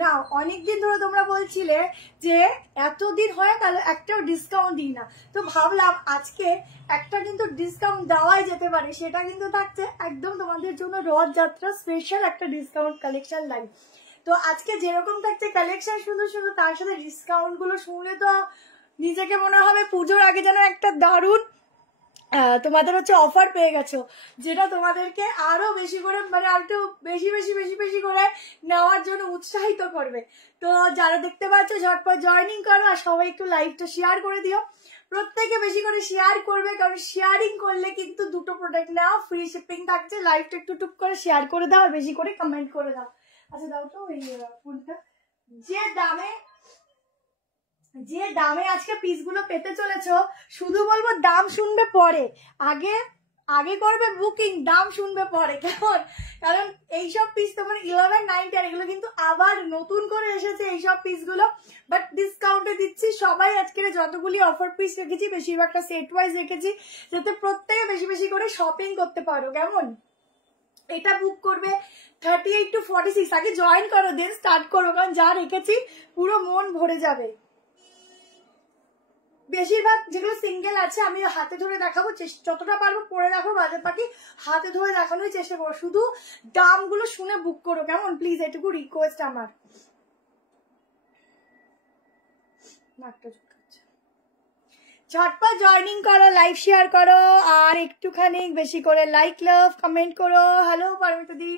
না অনেকদিন ধরে তোমরা বলছিলে যে এতদিন হয়ে গেল একটাও ডিসকাউন্ট দিই না, তো ভাবলাম আজকে একটা কিন্তু ডিসকাউন্ট দেওয়াই যেতে পারে। সেটা কিন্তু থাকছে একদম তোমাদের জন্য রথযাত্রা স্পেশাল একটা ডিসকাউন্ট কালেকশন লাইভ। তো আজকে যেরকম থাকছে কালেকশন শুধু শুধু তার সাথে ডিসকাউন্ট গুলো শুনলে তো নিজেকে মনে হবে পুজোর আগে যেন একটা দারুণ তোমাদের হচ্ছে অফার পেয়ে গেছো, যেটা তোমাদেরকে আরো বেশি করে মানে আর একটু বেশি বেশি বেশি বেশি করে নেওয়ার জন্য উৎসাহিত করবে। তো যারা দেখতে পাচ্ছ ঝটপট জয়েনিং করো, আর সবাই একটু লাইভটা শেয়ার করে দিও। প্রত্যেকে বেশি করে শেয়ার করবে, কারণ শেয়ারিং করলে কিন্তু দুটো প্রোডাক্ট নাও ফ্রি শিপিং থাকছে। লাইভটা একটু টুক করে শেয়ার করে দাও, আর বেশি করে কমেন্ট করে দাও। আচ্ছা দাও তো ওই ফোনটা। যে দামে আজকে পিসগুলো পেতে চলেছো, শুধু বলবো দাম শুনবে পরে, আগে আগে করবে বুকিং, দাম শুনবে পরে, কেমন? কারণ এইসব পিস তোমার 1190 আর এগুলো কিন্তু আবার নতুন করে এসেছে এইসব পিসগুলো, বাট ডিসকাউন্টে দিচ্ছি। সবাই আজকের যতগুলি অফার পিস রেখেছি বেশিরভাগটা সেট ওয়াইজ রেখেছি, যাতে প্রত্যেকে বেশি বেশি করে শপিং করতে পারো, কেমন? এটা বুক করবে 38 to 46, আগে জয়েন করো দেন স্টার্ট করো, কারণ যা রেখেছি পুরো মন ভরে যাবে। বেশিরভাগ যেগুলো সিঙ্গেল আছে আমি হাতে ধরে দেখাবো, যতটা পারবো পরে রাখবো, বাদে বাকি হাতে ধরে দেখানোর চেষ্টা করবো। শুধু দামগুলো শুনে বুক করো, কেমন? প্লিজ এটুকু রিকোয়েস্ট আমার। ঝটপট জয়েনিং করো, লাইভ শেয়ার করো, আর একটুখানি বেশি করে লাইক লাভ कमेंट करो। हेलो परमिता दी,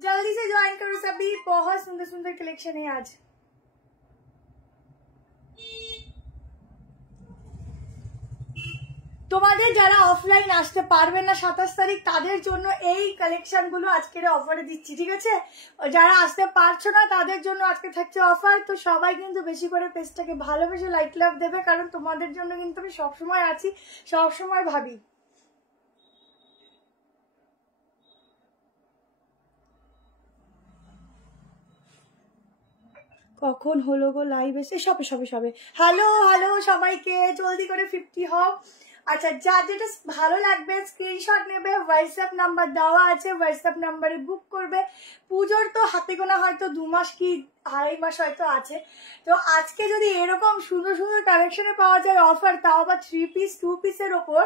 जल्दी से ज्वाइन करो सभी, बहुत सुंदर सुंदर कलेक्शन है आज। তোমাদের যারা অফলাইন আসতে পারবে না 27 তারিখ, তাদের জন্য এই কালেকশন গুলো আজকের অফারে দিচ্ছি, ঠিক আছে? যারা আসতে পারছো না তাদের জন্য আজকে থাকছে অফার। তো সবাই কিন্তু বেশি করে পেজটাকে ভালোবেসে লাইক লাভ দেবে, কারণ তোমাদের জন্য কিন্তু আমি সবসময় আছি, সবসময় ভাবি। কখন হলো গো লাইভ এসে? সবে সবে সবে। হ্যালো হ্যালো সবাইকে, জলদি করে 50 হও। আচ্ছা, যা যেটা ভালো লাগবে স্ক্রিনশট নেবে, হোয়াটসঅ্যাপ নাম্বার দেওয়া আছে, হোয়াটসঅ্যাপ নাম্বারে বুক করবে। পুজোর তো হাতে গোনা হয়তো 2 মাস কি 2.5 মাস হয়তো আছে। তো আজকে যদি এরকম সুন্দর সুন্দর কালেকশনে পাওয়া যায় অফার, তাও আবার 3 পিস 2 পিসের ওপর,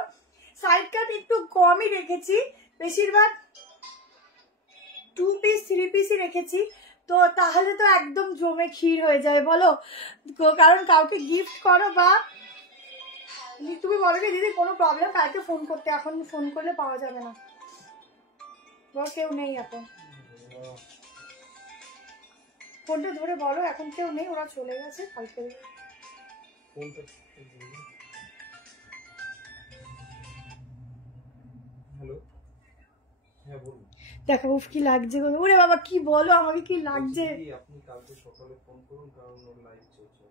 সাইড কাট একটু কমই রেখেছি, বেশিরভাগ 2 পিস 3 পিসই রেখেছি। তো তাহলে তো একদম জমে ক্ষীর হয়ে যায় বলো, কারণ কাউকে গিফট করো বা তুমি বলো যে দিদি কোনো প্রবলেম, কালকে ফোন করতে, এখন ফোন করলে পাওয়া যাবে না, কেউ নেই এখন। ফোনটা ধরে বলো এখন কেউ নেই, ওরা চলে গেছে কালকে। দেখো উফ কি লাগছে, ওরে বাবা কি বলো, আমাকে কি লাগছে। আপনি কালকে সকালে ফোন করুন, কারণ ওর লাইভ চলছে।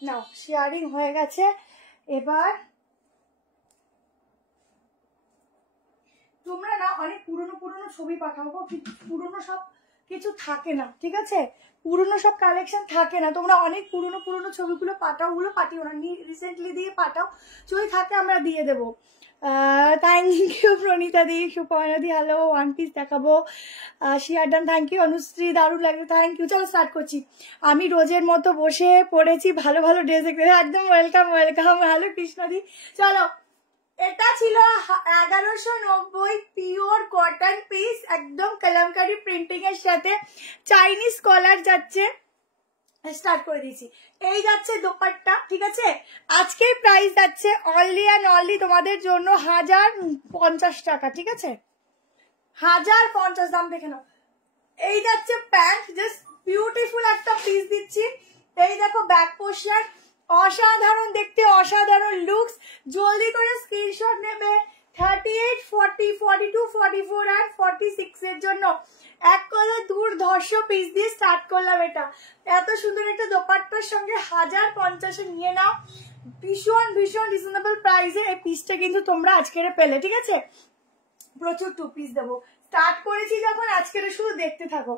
না শেয়ারিং হয়ে গেছে, এবার তোমরা না অনেক পুরনো পুরনো ছবি পাঠাও, পুরনো সব কিছু থাকে না, ঠিক আছে? পুরনো সব কালেকশন থাকে না, তোমরা অনেক পুরনো পুরনো ছবিগুলো পাঠাও, ওগুলো পাঠিও না, রিসেন্টলি দিয়ে পাঠাও, যদি থাকে আমরা দিয়ে দেবো। Thank you Pranita di, Suparna di, hello. 1 piece দেখাবো, শিয়ারডান থ্যাংক ইউ, অনুশ্রী দারুণ লাগবে, থ্যাংক ইউ। চলো স্টার্ট করছি। আমি রোজের মতো বসে পড়েছি, ভালো ভালো ড্রেস দেখতে, একদম ওয়েলকাম ওয়েলকাম। হ্যালো কৃষ্ণা দি, চলো। এটা ছিল 1190 পিওর কটন পিস, একদম কলমকারি প্রিন্টিং এর সাথে চাইনিজ কলার যাচ্ছে। স্টার্ট করে দিয়েছি, এই যাচ্ছে দোপাট্টা, ঠিক আছে? আজকের প্রাইস যাচ্ছে অনলি অ্যান্ড অনলি তোমাদের জন্য 1050 টাকা, ঠিক আছে? 1050 দাম দেখে নাও। এই যাচ্ছে প্যান্ট, জাস্ট বিউটিফুল একটা পিস দিচ্ছি। এই দেখো ব্যাক পোর্শন, অসাধারণ দেখতে, অসাধারণ লুকস। জলদি করে স্ক্রিনশট নেবে 38, 40, 42, 44 আর 46 এর জন্য। এক কথা দুর্ধর্ষ পিস দিয়ে স্টার্ট করলাম এটা। এত সুন্দর একটা দোপাট্টার সঙ্গে 1050 নিয়ে নাও, ভীষণ ভীষণ রিজনেবল প্রাইসে এই পিসটা কিন্তু তোমরা আজকের পেলে, ঠিক আছে? প্রচুর 2 পিস দেবো, স্টার্ট করেছি যখন আজকের শুধু দেখতে থাকো।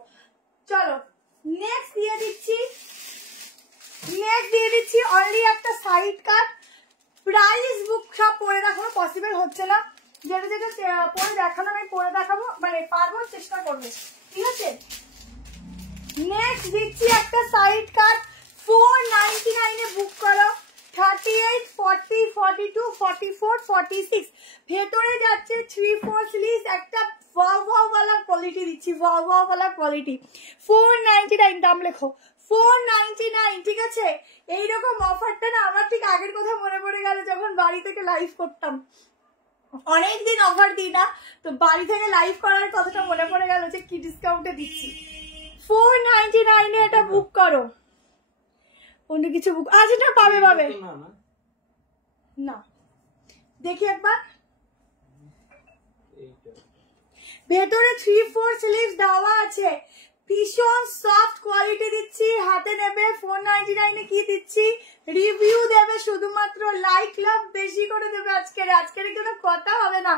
চলো নেক্সট দিয়ে দিচ্ছি অনলি একটা সাইড কাট। প্রাইস বুক সব পরে রাখো, পসিবল হচ্ছে না, যেটা যেটা পরে দেখানো আমি পরে দেখাবো, মানে পারবো, চেষ্টা করবো, ঠিক আছে। নেক্সট দিচ্ছি একটা সাইড কাট, 499 এ বুক করো, 38, 40, 42, 44, 46, ভেতরে যাচ্ছে 3/4 স্লিভস, একটা ওয়াও ওয়াও वाला কোয়ালিটি দিচ্ছি, ওয়াও ওয়াও वाला কোয়ালিটি, 499 দাম লেখো, 499, ঠিক আছে। এইরকম অফারটা না আমার ঠিক আগের কথা মনে পড়ে গেল, যখন বাড়ি থেকে লাইভ করতাম, অনেকদিন অফার দিই না, তো বাড়ি থেকে লাইভ করার কথাটা মনে পড়ে গেল যে কি ডিসকাউন্টে দিচ্ছি। 499 এ এটা বুক করো, অন্য কিছু বুক আচ্ছা না পাবে পাবে না, দেখি একবার, ভেতরে 3/4 স্লিভস দেওয়া আছে, ভীষণ সফট কোয়ালিটি দিচ্ছি, হাতে নেবে। 499 এ কি দিচ্ছি, রিভিউ দেবে, শুধুমাত্র লাইক লাভ বেশি করে দেবে। আজকের কোনো কথা হবে না,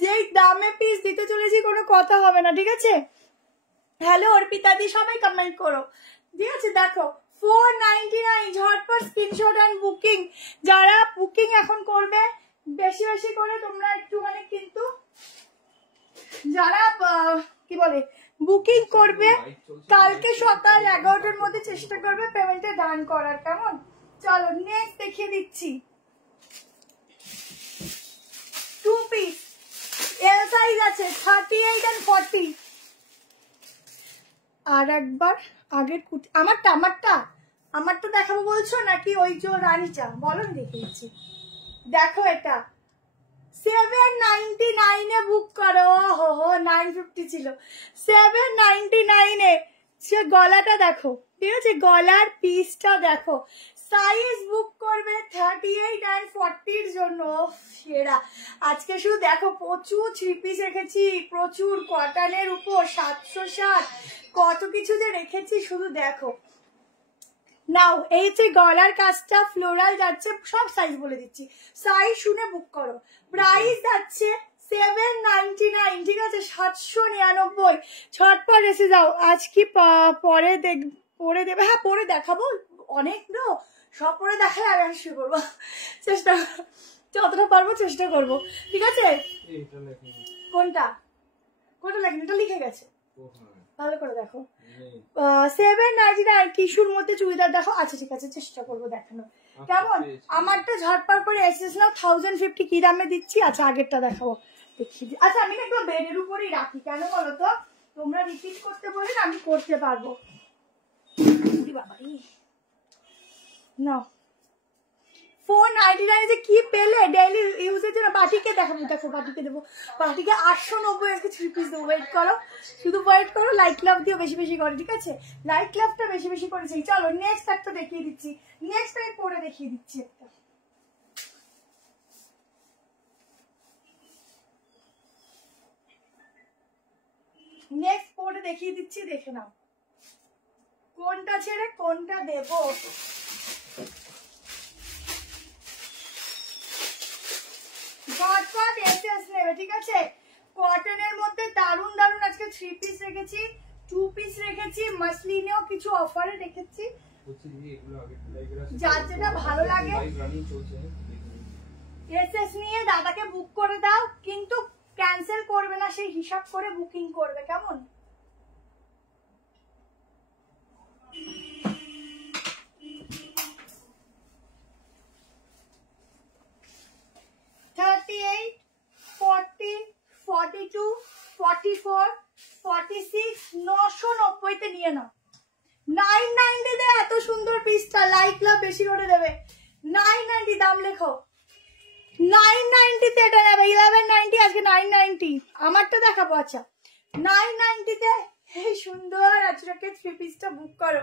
যেই দামে পিস দিতে চলেছি কোনো কথা হবে না, ঠিক আছে। হ্যালো অর্পিতা দি, সবাই কমেন্ট করো, ঠিক আছে। দেখো 499, ঝটপট স্ক্রিনশট এন্ড বুকিং। যারা বুকিং এখন করবে বেশি বেশি করে তোমরা একটুখানি, কিন্তু যারা কি বলে বুকিং করবে কালকে সকাল 11টার মধ্যে চেষ্টা করবে পেমেন্টে ডান করার, কেমন। চলো নেক্সট দেখিয়ে দিচ্ছি, 2 পিস এল সাইজ আছে, 38 and 40। আর একবার আগের কুর্তি, আমারটা দেখাবো বলছো নাকি ওই যে রানীটা, বলো দেখিয়ে দিচ্ছি। দেখো এটা 799 এ বুক করো, হো 950 ছিল, 799 এ। সে গলাটা দেখো, ঠিক আছে, গলার পিসটা দেখো, সাইজ বুক করবে 38 and 40 এর জন্য, সেরা। আজকে শুধু দেখো প্রচুর 3 পিস রেখেছি, প্রচুর কটনের উপর 760 কত কিছু যে রেখেছি, শুধু দেখো। নাও এই যে গলার কাজটা ফ্লোরাল যাচ্ছে, সব সাইজ বলে দিচ্ছি, সাইজ শুনে বুক করো। প্রাইস যাচ্ছে 799, ঠিক আছে, 799। ছটপট এসে যাও, আজ কি পরে পরে দেবে, হ্যাঁ পরে দেখাবো, অনেক না সব পরে দেখালে আমি শুরু করবো, চেষ্টা যতটা পারবো চেষ্টা করবো, ঠিক আছে। কোনটা কোনটা লাগেনি, এটা লিখে গেছে, ভালো করে দেখো। 799 টিস্যুর মধ্যে চুড়িদার দেখো, আচ্ছা ঠিক আছে চেষ্টা করবো দেখানো, কেমন। আমারটা ঝটপট করে এসেছে না, 1050 কি দামে দিচ্ছি। আচ্ছা আগেরটা দেখাবো, দেখি। আচ্ছা আমি না একটু বেডের উপরেই রাখি, কেন বলো তো, তোমরা রিপিট করতে বলে না, আমি করতে পারবো। না 499 যে কি পেলে ডেইলি ইউজের জন্য। বাটিকে দেখাবো, দেখো বাটিকে দেবো, বাটিকে 890 আজকে 3 পিস দেবো, ওয়েট করো, শুধু ওয়েট করো। লাইক লাভ দিও বেশি বেশি করে, ঠিক আছে, লাইক লাভটা বেশি বেশি করেছি। চলো নেক্সট একটা দেখিয়ে দিচ্ছি, নেক্সট আমি পরে দেখিয়ে দিচ্ছি একটা। নেক্সট পরে দেখিয়ে দিচ্ছি, দেখে নাও কোনটা ছেড়ে কোনটা দেবো। ঝটপট এসএস নেবে, ঠিক আছে। কটনের মধ্যে দারুন দারুন আজকে 3 পিস রেখেছি, 2 পিস রেখেছি, মাসলিনেও কিছু অফারে রেখেছি, যার যেটা ভালো লাগে এসএস নিয়ে দাদাকে বুক করে দাও, কিন্তু ক্যান্সেল করবে না, সেই হিসাব করে বুকিং করবে, কেমন। $38, $40, $42, $44, $46, 990 নিয়ে নাও। 990 তে এত সুন্দর পিসটা, লাইক লাভ বেশি করে দেবে। 990 দাম লেখো, 990 তে এটা নেবে, 1190 আজকে 990। আমারটা দেখাবো, আচ্ছা 990 তে এই সুন্দর আজকে 3 পিসটা বুক করো।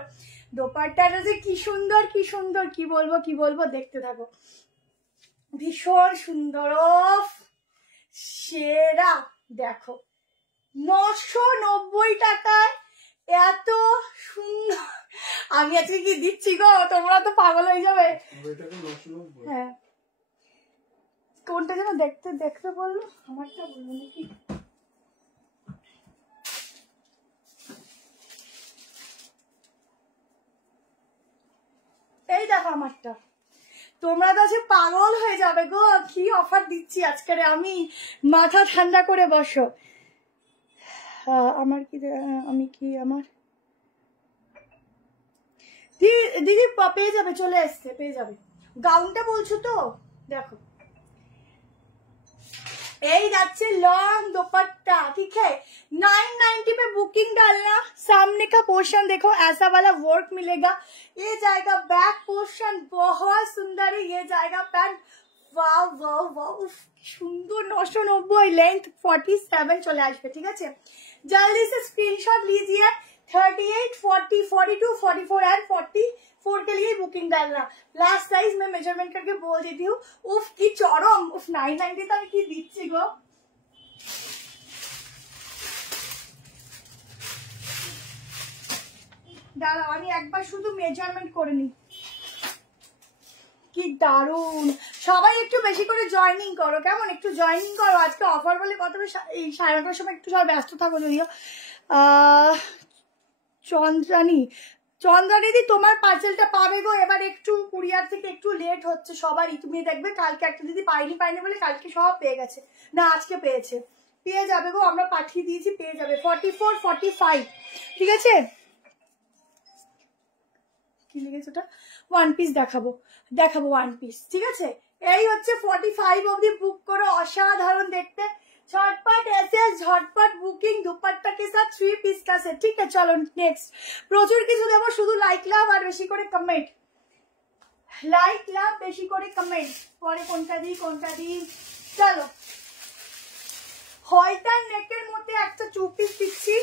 দোপাট্টাটা যে কি সুন্দর কি সুন্দর, কি বলবো, দেখতে থাকো, ভীষণ সুন্দর, সেরা। দেখো 990 টাকায় এত সুন্দর, আমি আজকে কি দিচ্ছি গো, তোমরা তো পাগল হয়ে যাবে। হ্যাঁ কোনটা যেন দেখতে দেখতে বললো, আমারটা বললো নাকি, এই দেখো আমারটা তোমরা তো আছে পাগল হয়ে যাবে গো, কি অফার দিচ্ছি আজকের আমি, মাথা ঠান্ডা করে বসো। আমার কি আমি কি আমার দিদি পেয়ে যাবে, চলে এসছে, পেয়ে যাবে। গাউনটা বলছো তো, দেখো এই যাচ্ছে लॉन्ग दुपट्टा, ठीक है। 990 पे बुकिंग डालना। सामने का पोर्शन देखो ऐसा वाला वर्क मिलेगा, ये जाएगा बैक पोर्शन बहुत सुंदर है, ये जाएगा पैंट, वाव वाव वाव সুন্দর। 990 लेंथ 47 চলে আসবে, ঠিক আছে। जल्दी से स्क्रीनशॉट लीजिए। 38, 40, 42, 44 एंड 44 के लिए बुकिंग डालना। लास्ट साइज मैं मेजरमेंट करके बोल देती हूँ। उफ की चरम, उफ 990 तक की दिच्छी गो। দাঁড়াও আমি একবার শুধু মেজারমেন্ট করে নিই। কি দারুন, সবাই একটু বেশি করে জয়েনিং করো, কেমন? একটু জয়েনিং করো, আজকে অফার বলে কত, এই 11:30 সময় একটু সবাই ব্যস্ত থাকো যদিও। চন্দ্রানীদি তোমার পার্সেলটা পাবে গো, এবার একটু কুরিয়ার থেকে একটু লেট হচ্ছে সবারই। তুমি দেখবে কালকে একটা দিদি পাইনি বলে কালকে সব পেয়ে গেছে, না আজকে পেয়েছে, পেয়ে যাবে গো, আমরা পাঠিয়ে দিয়েছি, পেয়ে যাবে। 44, 45, ঠিক আছে। কি লিখেছে ওটা? ওয়ান পিস দেখাবো ওয়ান পিস, ঠিক আছে। এই হচ্ছে 45 অবধি বুক করো, অসাধারণ দেখতে। झटपट ऐसे झटपट बुकिंग दुपट्टा के साथ 3 पीस का सेट, ठीक है। चलो नेक्स्ट, প্রচুর কিছু দেব, শুধু লাইক লাভ আর বেশি করে কমেন্ট, লাইক লাভ বেশি করে কমেন্ট। পরে কোনটা দিই, চলো। হলটার নেকের মধ্যে একটা 2 পিস দিচ্ছি,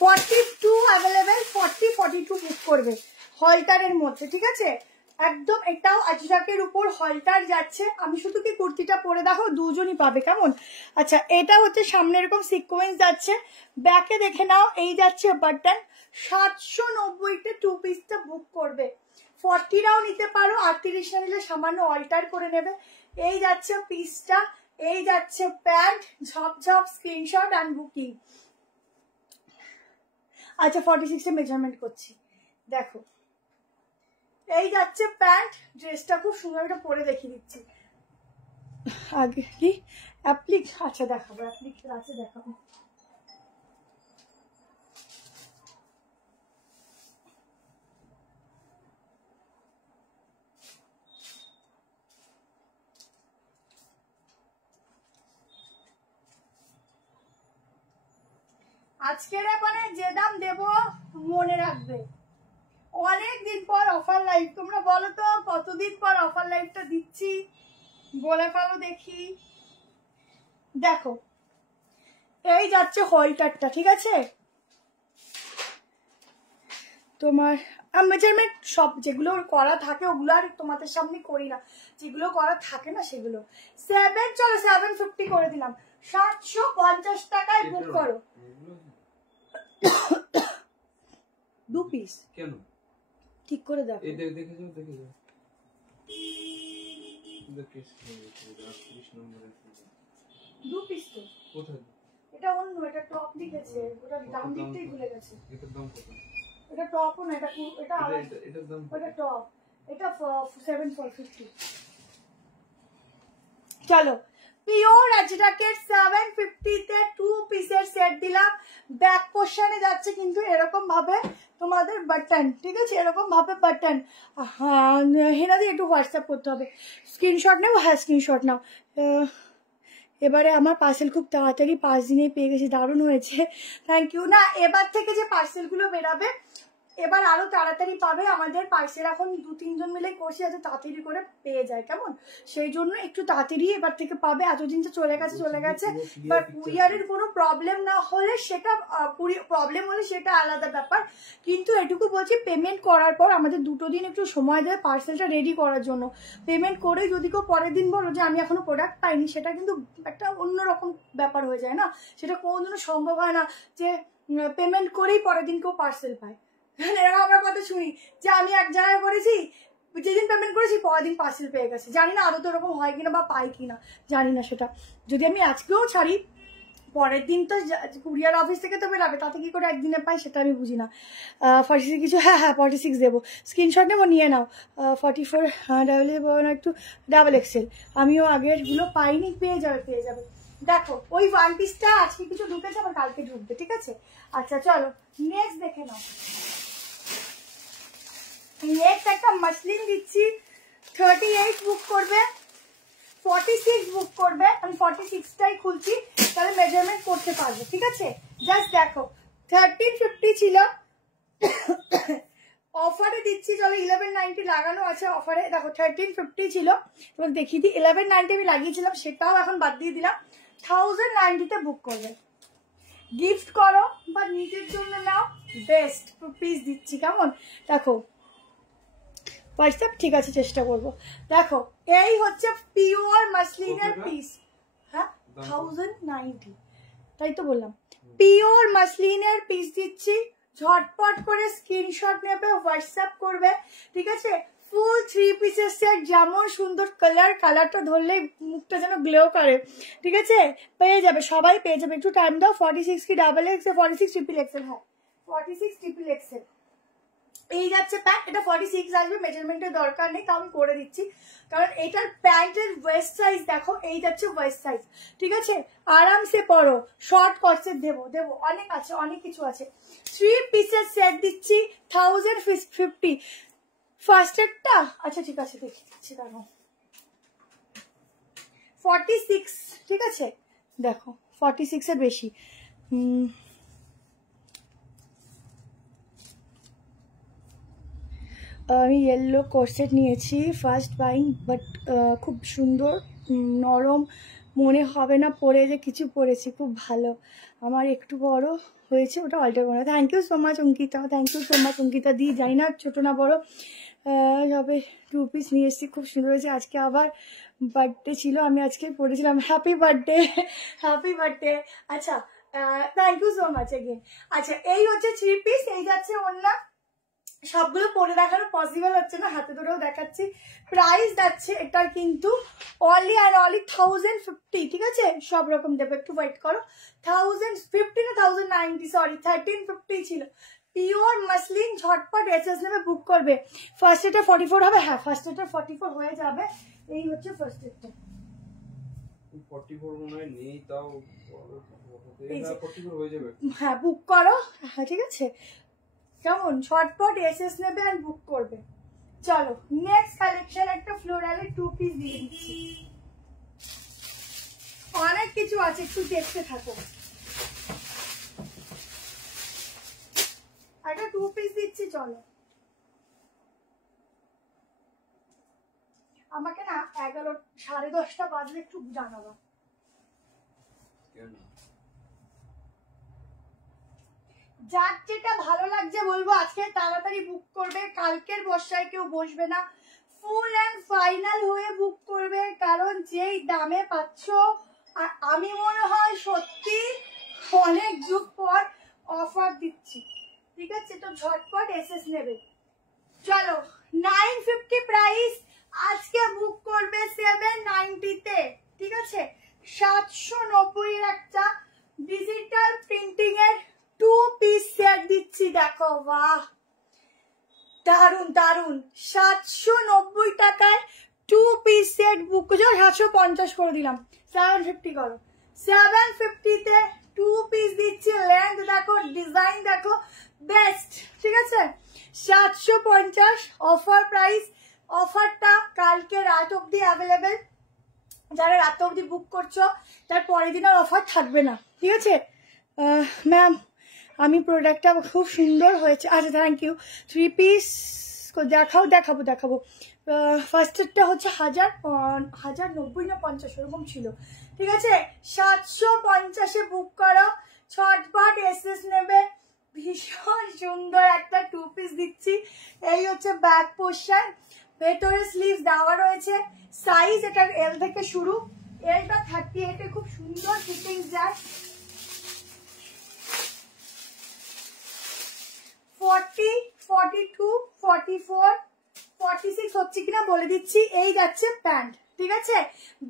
42 অ্যাভেলেবেল, 40, 42 বুক করবে হলটারের মধ্যে, ঠিক আছে। একদম এটাও আজরাকের উপর হলটার যাচ্ছে। আমি শুধু কি কুর্তিটা পরে দেখো, দুজনই পাবে, কেমন? আচ্ছা, এটা হচ্ছে সামনে এরকম সিকোয়েন্স যাচ্ছে, ব্যাকে দেখে নাও, এই যাচ্ছে বাটন। 790-তে 2 পিসটা বুক করবে। 40রাও নিতে পারো, 38 নিলে সামান্য অল্টার করে নেবে। এই যাচ্ছে পিসটা, এই যাচ্ছে প্যান্ট, ঝপঝপ স্ক্রিনশট অ্যান্ড বুকিং। আচ্ছা 46 এ মেজারমেন্ট করছি, দেখো এই যাচ্ছে প্যান্ট, ড্রেসটা খুব সুন্দর, এটা পরে দেখিয়ে দিচ্ছি। আগে কি অ্যাপ্লিক, আচ্ছা দেখাবো, অ্যাপ্লিক আছে দেখাবো। আজকের এখানে যে দাম দেব মনে রাখবে, অনেক দিন পর অফার লাইভ। তোমরা বলো তো কতদিন পর অফার লাইভটা দিচ্ছি, বলে ফেলো দেখি। দেখো এই যাচ্ছে হলটারটা, ঠিক আছে। তোমার মেজারমেন্ট সব যেগুলো করা থাকে ওগুলো আর তোমাদের সামনে করি না, যেগুলো করা থাকে না সেগুলো। 7, চলো 750 করে দিলাম, 750 টাকায় বুক করো। 2 পিস কেন? ঠিক করে দেখো, এই দেখে যাও 2 পিস তো কোথায়? এটা অন্য, এটা টপ লিখেছে, ওটা দাম দিতেই ভুলে গেছে। এটার দাম কত? এটা টপও না, এটা আলাদা, এটার দাম ওটা টপ, এটা 750। চলো পিওর আজরাকের 750-তে 2 পিসের সেট দিলাম। ব্যাক পোর্শনে যাচ্ছে কিন্তু এরকম ভাবে তোমাদের বাটন, ঠিক আছে, এরকম ভাবে বাটন। হ্যাঁ হেনাদি একটু হোয়াটসঅ্যাপ করতে হবে, স্ক্রিনশট নাও, হ্যাঁ স্ক্রিনশট নাও। এবারে আমার পার্সেল খুব তাড়াতাড়ি 5 দিনেই পেয়ে গেছি, দারুণ হয়েছে, থ্যাংক ইউ। না এবার থেকে যে পার্সেলগুলো বেরাবে এবার আরো তাড়াতাড়ি পাবে। আমাদের পার্সেল এখন 2-3 জন মিলে করছি যাতে তাড়াতাড়ি করে পেয়ে যায়, কেমন? সেই জন্য একটু তাড়াতাড়ি এবার থেকে পাবে। এতদিন যে চলে গেছে, বাট কুরিয়ারের কোনো প্রবলেম না হলে সেটা, প্রবলেম হলে সেটা আলাদা ব্যাপার। কিন্তু এটুকু বলছি, পেমেন্ট করার পর আমাদের 2 দিন একটু সময় দেয় পার্সেলটা রেডি করার জন্য। পেমেন্ট করে যদি কেউ পরের দিন বলো যে আমি এখনো প্রোডাক্ট পাইনি, সেটা কিন্তু একটা অন্যরকম ব্যাপার হয়ে যায় না, সেটা কোনোদিনও সম্ভব হয় না যে পেমেন্ট করেই পরের দিন কেউ পার্সেল পায়। এরকম আমরা কথা শুনি যে আমি এক জায়গায় করেছি, যেদিন পেমেন্ট করেছি পরের দিন পার্সেল পেয়ে গেছে। জানি না আদৌ তো এরকম হয় কিনা বা পাই কিনা, জানি না সেটা। যদি আমি আজকেও ছাড়ি পরের দিন তো কুরিয়ার অফিস থেকে তো বেরাবে, তাতে কি করে একদিনে পাই সেটা আমি বুঝি না। 46 কিছু, হ্যাঁ 46 দেবো, স্ক্রিনশট নেবো, নিয়ে নাও। 44 একটু ডাবল এক্সেল, আমিও আগেরগুলো পাইনি, পেয়ে যাবে। দেখো ওই ওয়ান পিসটা আজকে কিছু ঢুকেছে, আবার কালকে ঢুকবে, ঠিক আছে। আচ্ছা চলো নেক্সট দেখে নাও। নেক্সট একটা মাসলিন দিচ্ছি, 38 বুক করবে, 46 বুক করবে, আমি 46টাই খুলছি, তাহলে মেজারমেন্ট করতে পারবো, ঠিক আছে। জাস্ট দেখো 1350 ছিল, অফারে দিচ্ছি, চলো 1190 লাগানো আছে অফারে। দেখো 1350 ছিল, তোমার দেখিয়ে দিই, 1190 আমি লাগিয়েছিলাম, সেটাও এখন বাদ দিয়ে দিলাম। 1090-তে বুক করবে, গিফট করো বা নিজের জন্য নাও, বেস্ট পিস দিচ্ছি, কেমন। দেখো হোয়াটসঅ্যাপ, ঠিক আছে চেষ্টা করবো। দেখো এই হচ্ছে পিওর মাসলিনের পিস, হ্যাঁ 1090, তাই তো বললাম, পিওর মাসলিনের পিস দিচ্ছি, ঝটপট করে স্ক্রিনশট নেবে, হোয়াটসঅ্যাপ করবে, ঠিক আছে। ফুল 3 পিসের সেট, যেমন সুন্দর কালারটা ধরলেই মুখটা যেন গ্লো করে, ঠিক আছে। পেয়ে যাবে, সবাই পেয়ে যাবে, একটু টাইম দাও। 46 কি ডাবল এক্স, 46 ট্রিপল এক্সেল, হ্যাঁ 46 ট্রিপল এক্সেল এই যাচ্ছে প্যান্ট। এটা 46 আসবে, মেজারমেন্টের দরকার নেই, তাও আমি করে দিচ্ছি, কারণ এটার প্যান্টের ওয়েস্ট সাইজ দেখো, এই যাচ্ছে ওয়েস্ট সাইজ, ঠিক আছে। আরামসে পরো, শর্ট কটসেট দেবো, অনেক আছে, অনেক কিছু আছে। 3 পিসের সেট দিচ্ছি 1050। ফার্স্টেরটা, আচ্ছা ঠিক আছে দেখি দিচ্ছি, দেখো 46, ঠিক আছে। দেখো 46 এর বেশি, আমি ইয়েলো কোর্সেট নিয়েছি, ফার্স্ট বাইং, বাট খুব সুন্দর, নরম, মনে হবে না পরে যে কিছু পরেছি, খুব ভালো। আমার একটু বড় হয়েছে, ওটা অল্টার করা। Thank you so much Ankita, di, জানি না ছোটো না বড়ো। তবে 2 পিস নিয়ে এসেছি, খুব সুন্দর হয়েছে। আজকে আবার বার্থডে ছিল, আমি আজকে পড়েছিলাম, হ্যাপি বার্থডে। আচ্ছা thank you so much again. আচ্ছা এই হচ্ছে 3 পিস, এই যাচ্ছে ওড়না, সবগুলো পরে দেখানো পসিবল হচ্ছে না, হাতে ধরেও দেখাচ্ছি। প্রাইস যাচ্ছে এটার কিন্তু অনলি 1050, ঠিক আছে। সব রকম দেবো, একটু ওয়েট করো। 1050 না 1090, সরি 1350 ছিল। পিওর মাসলিন, ঝটপট এসএস নেবে, বুক করবে। ফার্স্ট এটা 44 হবে, হ্যাঁ ফার্স্ট এটা 44 হয়ে যাবে। এই হচ্ছে ফার্স্ট এটা, 44 মনে হয় নেই, তাও 44 হয়ে যাবে, হ্যাঁ বুক করো, হ্যাঁ ঠিক আছে। কেমন, ঝটপট এসএস নেবে আর বুক করবে। চলো নেক্সট কালেকশন, একটা ফ্লোরালের 2 পিস দিয়ে দিচ্ছি, অনেক কিছু আছে, একটু দেখতে থাকো। একটা 2 পিস দিচ্ছি, চলো। আমাকে না 11 সাড়ে 10টা বাজলে একটু জানাবা, যার যেটা ভালো লাগছে বলবো। আজকে তাড়াতাড়ি বুক করবে, কালকের বর্ষায় কেউ বসবে না, ফুল অ্যান্ড ফাইনাল হয়ে বুক করবে, কারণ যেই দামে পাচ্ছ, আর আমি মনে হয় সত্যি অনেক যুগ পর অফার দিচ্ছি, ঠিক আছে। তো ঝটপট এসএস নেবে। চলো 950 প্রাইস, আজকে বুক করবে 790-তে, ঠিক আছে। 790 এর একটা ডিজিটাল প্রিন্টিং এর 2 পিস সেট দিচ্ছি, দেখো বাহ দারুন 790 টাকায় 2 পিস সেট বুক করছো, 750 করে দিলাম, 750 করো। 750-তে 2 পিস দিচ্ছি, লেন্থ দেখো, ডিজাইন দেখো, বেস্ট, ঠিক আছে। 750 অফার প্রাইস, অফারটা কালকে রাত অবধি অ্যাভেলেবেল। যারা রাত অবধি বুক করছো তার পরের দিন আর অফার থাকবে না, ঠিক আছে। ম্যাম আমি প্রোডাক্টটা খুব সুন্দর হয়েছে, আচ্ছা থ্যাংক ইউ। 3 পিস দেখাবো। ফার্স্টেরটা হচ্ছে 1090 না 50 এরকম ছিল, ঠিক আছে। 750-এ বুক করো, ছটপট এসএস নেবে। ভীষণ সুন্দর একটা 2 পিস দিচ্ছি, এই হচ্ছে ব্যাক পোর্শন, ভেতরে স্লিভস দেওয়া রয়েছে। সাইজ এটার এল থেকে শুরু, এলটা 38-এ খুব সুন্দর ফিটিংস যায়। 40, 42, 44, 46 হচ্ছে কিনা বলে দিচ্ছি। এই যাচ্ছে প্যান্ট, ঠিক আছে,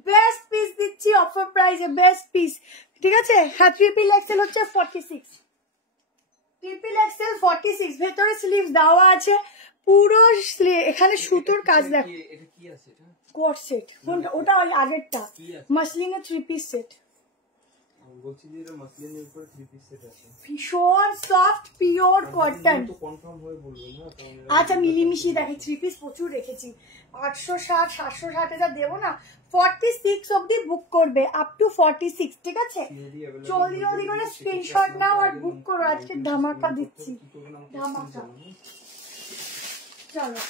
বেস্ট পিস দিচ্ছি অফার প্রাইসে, বেস্ট পিস, ঠিক আছে। হ্যাঁ, ট্রিপল এক্সেল হচ্ছে 46, ট্রিপল এক্সেল 46, ভেতরে স্লিভ দেওয়া আছে পুরো, এখানে সুতোর কাজ দেখো, এটা কি আছে? এটা কোট সেট, কোনটা? ওটা ওই আগেরটা, মাসলিনের 3 পিস সেট। আমি বলছি যে এটা মাসলিনের উপর 3 পিস সেট আছে, ভীষণ সফট পিওর কটন। তো কনফার্ম হয়ে বলবেন না তাহলে। আচ্ছা, মিলিমিশি দেখে 3 পিস প্রচুর রেখেছি, 860 760 যা দেবো না। 46 অবধি বুক করবে, আপ টু 46, ঠিক আছে। জলদি জলদি করে স্ক্রিনশট নাও আর বুক করো, আজকে ধামাকা দিচ্ছি, ধামাকা। চলো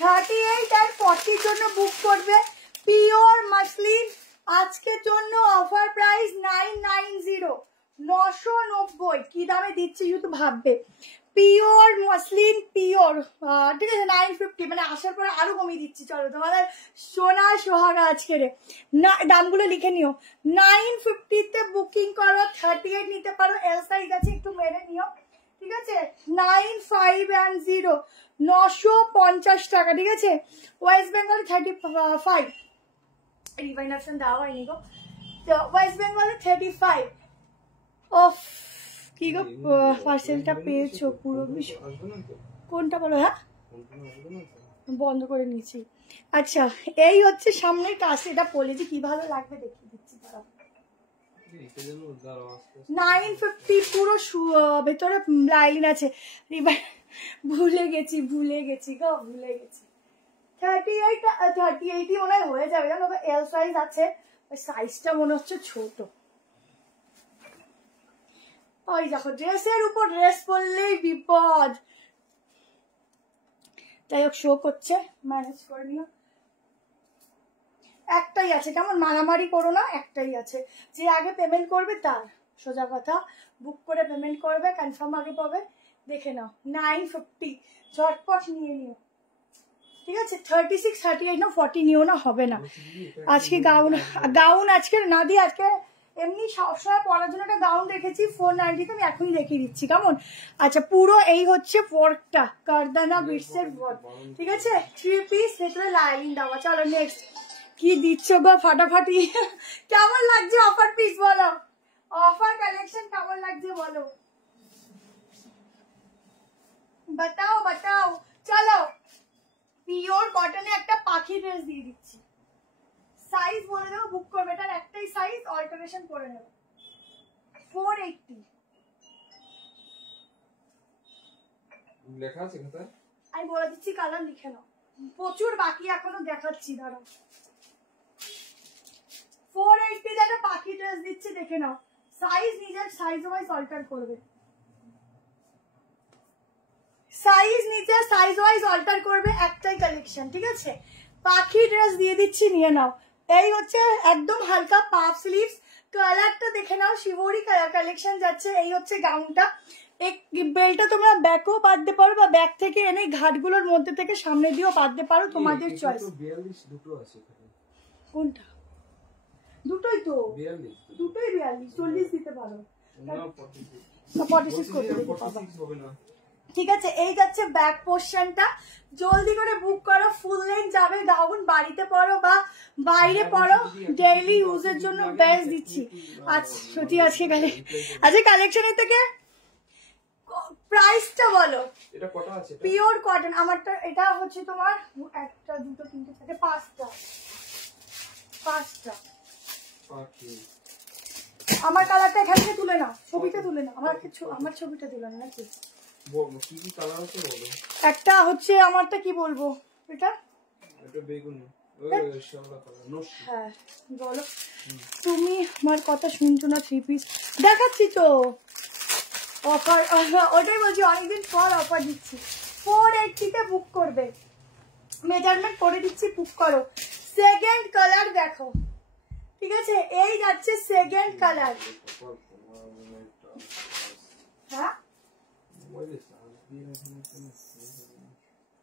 38 আর 40 জন্য বুক করবে, পিওর মাসলিন, আজকের জন্য অফার প্রাইস 990, 990 কি দামে দিচ্ছি শুধু ভাববে। পিওর মাসলিন, পিওর, ঠিক আছে, 950, মানে আসার পরে আরো কমিয়ে দিচ্ছি। চলো তোমাদের সোনা সোহাগা আজকে রে, না দামগুলো লিখে নিও। 950 তে বুকিং করো, 38 নিতে পারো, এল সাইজ আছে, একটু মেরে নিও, ঠিক আছে। 950, 950 টাকা, ঠিক আছে। ওয়েস্ট বেঙ্গল 35, রিভাইন অপশন দেওয়া হয়নি গো, তো ওয়েস্ট বেঙ্গলে 35। অফ কি গো, পার্সেলটা পেয়েছো পুরো কোনটা বলো? হ্যাঁ, বন্ধ করে নিয়েছি। আচ্ছা, এই হচ্ছে সামনের কাছে, এটা বলেছি কি ভালো লাগবে দেখিয়ে দিচ্ছি, দাঁড়াও। 950 পুরো ভেতরে লাইন আছে, ভুলে গেছি গো, ভুলে গেছি। 38 মনে হয়ে যাবে, জানো এল সাইজ আছে, সাইজটা মনে হচ্ছে ছোট। ওই দেখো, ড্রেসের উপর ড্রেস পরলেই বিপদ, যাই হোক শো করছে, ম্যানেজ করে নিও। একটাই আছে, কেমন মারামারি করো না, একটাই আছে, যে আগে পেমেন্ট করবে তার, সোজা কথা, বুক করে পেমেন্ট করবে, কনফার্ম আগে পাবে, দেখে নাও। 950 ঝটপট নিয়ে নিও, ঠিক আছে। 36 38 না 40 নিও না, হবে না আজকে। গাউন আজকে না দিয়ে, আজকে এমনি সবসময় পরার জন্য একটা গাউন রেখেছি 490 তে, আমি এখনই দেখিয়ে দিচ্ছি কেমন। আচ্ছা, পুরো এই হচ্ছে ওয়ার্কটা, কারদানা বিটস এর ওয়ার্ক, ঠিক আছে। 3 পিস, ভেতরে লাইনিং দেওয়া। চলো নেক্সট, কি দিচ্ছ গো ফাটাফাটি, কেমন লাগছে অফার পিস বলো, অফার কালেকশন কেমন লাগছে বলো, বাতাও বাতাও। চলো, পিওর কটনে একটা পাখি ড্রেস দিয়ে দিচ্ছি, সাইজ বলে দেবো, বুক করবে, এটার একটাই সাইজ, অল্টারেশন করে নেবে। 480 লেখা আছে কোথায়? আমি বলে দিচ্ছি, কালার লিখে নাও, প্রচুর বাকি এখনো দেখাচ্ছি, দাঁড়াও। 480 একটা পাখি ড্রেস দিচ্ছি, দেখে নাও, সাইজ নিজের সাইজ ওয়াইজ অল্টার করবে, সাইজ নিচে সাইজ ওয়াইজ অল্টার করবে, একটাই কালেকশন, ঠিক আছে। পাখি ড্রেস দিয়ে দিচ্ছি, নিয়ে নাও। এই হচ্ছে একদম হালকা পাফ স্লিভস, কালারটা দেখে নাও, শিবরি কালেকশন যাচ্ছে। এই হচ্ছে গাউনটা, এই বেলটা তোমরা ব্যাকও বাঁধতে পারো, বা ব্যাক থেকে এনে ঘাটগুলোর মধ্যে থেকে সামনে দিয়েও বাঁধতে পারো, তোমাদের চয়েস। 42 দুটো আছে এখানে, কোনটা? দুটোই তো, 42 দুটোই 42, 40 দিতে পারো, না 46 46 করতে দিতে পারো, 46 হবে না, ঠিক আছে। এই যাচ্ছে ব্যাক পোর্শনটা, জলদি করে বুক করো, ফুল লেন্থ যাবে গাউন, বাড়িতে পরো বা বাইরে পরো, ডেইলি ইউজের জন্য বেস্ট দিচ্ছি। আচ্ছা সত্যি আজকে আজকে কালেকশনের থেকে প্রাইসটা বলো। এটা কটা আছে? পিওর কটন, আমারটা এটা হচ্ছে তোমার 1 2 3 4 5টা, আমার কালারটা এখান থেকে তুলে নাও, ছবিটা তুলে নাও, আমার ছবিটা তুলে নাও নাকি। কি কি কালার আছে বলো? একটা হচ্ছে আমারটা, কি বলবো, এটা বেগুনি, শ্যামলা কালার, নস্যি। হ্যাঁ বলো, তুমি আমার কথা শুনছো না? 3 পিস দেখাচ্ছি তো, অফার, ওটাই বলছি, অনেকদিন পর অফার দিচ্ছি। 480 তে বুক করবে, মেজারমেন্ট করে দিচ্ছি, বুক করো। সেকেন্ড কালার দেখো, ঠিক আছে, এই যাচ্ছে সেকেন্ড কালার। হ্যাঁ,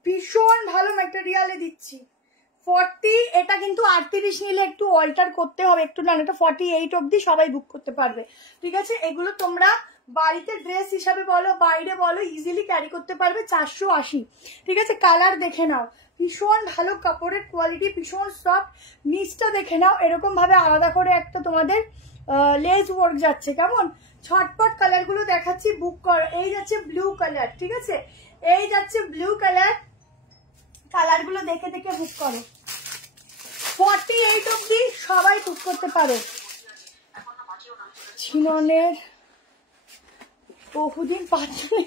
ভীষণ ভালো ম্যাটেরিয়ালে দিচ্ছি। 40, এটা কিন্তু 38 নিলে একটু অল্টার করতে হবে, একটু না, এটা 48 অবধি সবাই বুক করতে পারবে, ঠিক আছে। এগুলো তোমরা বাড়িতে ড্রেস হিসাবে বলো, বাইরে বলো, ইজিলি ক্যারি করতে পারবে। 480, ঠিক আছে। কালার দেখে নাও, ভীষণ ভালো কাপড়ের কোয়ালিটি, ভীষণ সফট। নিচটা দেখে নাও, এরকম ভাবে আলাদা করে একটা তোমাদের লেস ওয়ার্ক যাচ্ছে। কেমন ছটপট কালারগুলো দেখাচ্ছি, বুক কর। এই যাচ্ছে ব্লু কালার, ঠিক আছে, এই যাচ্ছে ব্লু কালার। কালারগুলো দেখে দেখে বুক করো। 48 অবধি সবাই বুক করতে পারো। চিননের বহুদিন পাচ্ছি,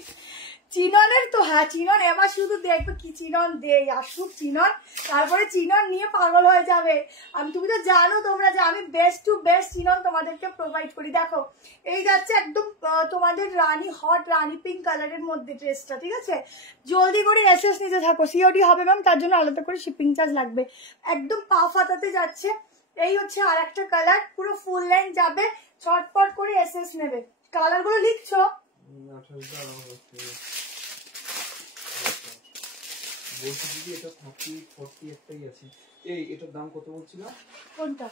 চিননের তো হ্যাঁ চিনন এবার শুধু দেখবে কি চিনন দেয়, আসুক চিনন, তারপরে চিনন নিয়ে পাগল হয়ে যাবে। তুমি তো জানো তোমরা যে আমি বেস্ট টু বেস্ট চিনন তোমাদেরকে প্রোভাইড করি। দেখো এই যাচ্ছে একদম তোমাদের রানী হট রানী পিঙ্ক কালারের মধ্যে ড্রেসটা, ঠিক আছে। জলদি করে এসএস নিতে থাকো, সিওডি হবে ম্যাম, তার জন্য আলাদা করে শিপিং চার্জ লাগবে। একদম পা ফাটাতে যাচ্ছে। এই হচ্ছে আর একটা কালার, পুরো ফুল লাইন যাবে, চটপট করে এসএস নেবে। কালারগুলো লিখছো? বলছি দিদি এটা 30-40 একটাই আছে। এটার দাম কত বলছিলাম? কোনটা?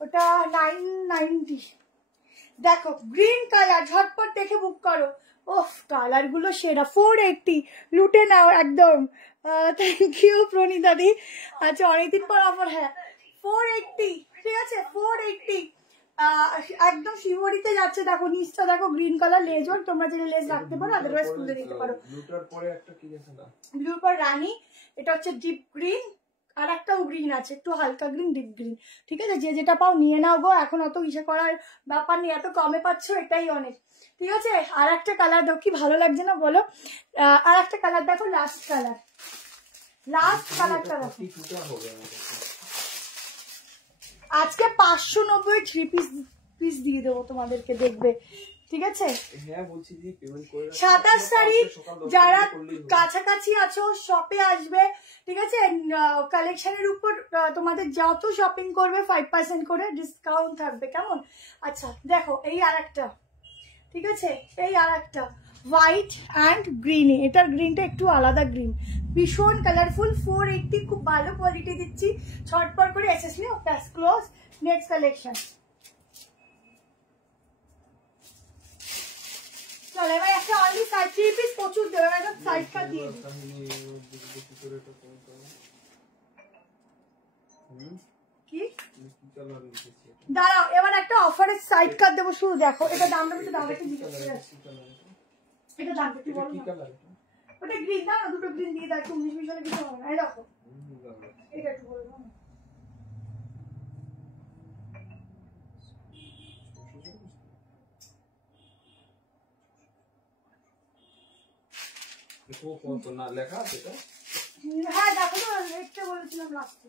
ওটা 990। দেখো গ্রিন কালার, ঝটপট দেখে বুক করো। ওফ কালার গুলো সেরা। 480 লুটে নাও একদম। থ্যাংক ইউ প্রণীতা দি। আচ্ছা অনেকদিন পর অফার, হ্যাঁ 480, ঠিক আছে 480 একদম শিবরিতে যাচ্ছে। দেখো নিচটা দেখো গ্রিন কালার লেজ ওয়ার্ক, তোমরা যদি লেজ রাখতে পারো আদারওয়াইজ খুলে দিতে পারো। ব্লুটার পরে একটা কি আছে না, ব্লুর পর রানী, এটা হচ্ছে ডিপ গ্রিন, আর একটাও গ্রিন আছে, একটু হালকা গ্রিন, ডিপ গ্রিন, ঠিক আছে। যে যেটা পাও নিয়ে নাও গো, এখন অত ইসে করার ব্যাপার নেই, এত কমে পাচ্ছ এটাই অনেক, ঠিক আছে। আর একটা কালার দেখো কি ভালো লাগছে না বলো। আর একটা কালার দেখো, লাস্ট কালার, লাস্ট কালারটা দেখো। আজকে 590 থ্রি পিস দিয়ে দেবো তোমাদেরকে, দেখবে, ঠিক আছে। 27 তারিখ যারা কাছাকাছি আছো শপে আসবে, ঠিক আছে। কালেকশনের উপর তোমাদের যত শপিং করবে 5% করে ডিসকাউন্ট থাকবে, কেমন। আচ্ছা দেখো এই আর একটা, ঠিক আছে, এই আর একটা হোয়াইট অ্যান্ড গ্রিন। এটার গ্রিনটা একটু আলাদা গ্রিন, ভীষণ কালারফুল। 480, খুব ভালো কোয়ালিটি দিচ্ছি। ছটপট করে এসএস নিও, প্যাস ক্লোজ। নেক্সট কালেকশন চলো। এবার একটা অনলি সাইড 3 পিস প্রচুর দেবে, একটা সাইড কাট দিয়ে দিই। কি দাঁড়াও, এবার একটা অফারের সাইড কাট দেবো, শুধু দেখো। এটা দামটা একটু দাম একটু জিজ্ঞেস করে আসছি। এটা দামটা একটু বলো না। ওটা গ্রিন না, দুটো গ্রিন দিয়ে দাও, 19 মিশনে কিছু হবে না। এই দেখো এটা একটু বলো না। লেখা আছে এটা? হ্যাঁ দেখো তো, লিখতে বলেছিলাম লাস্টে।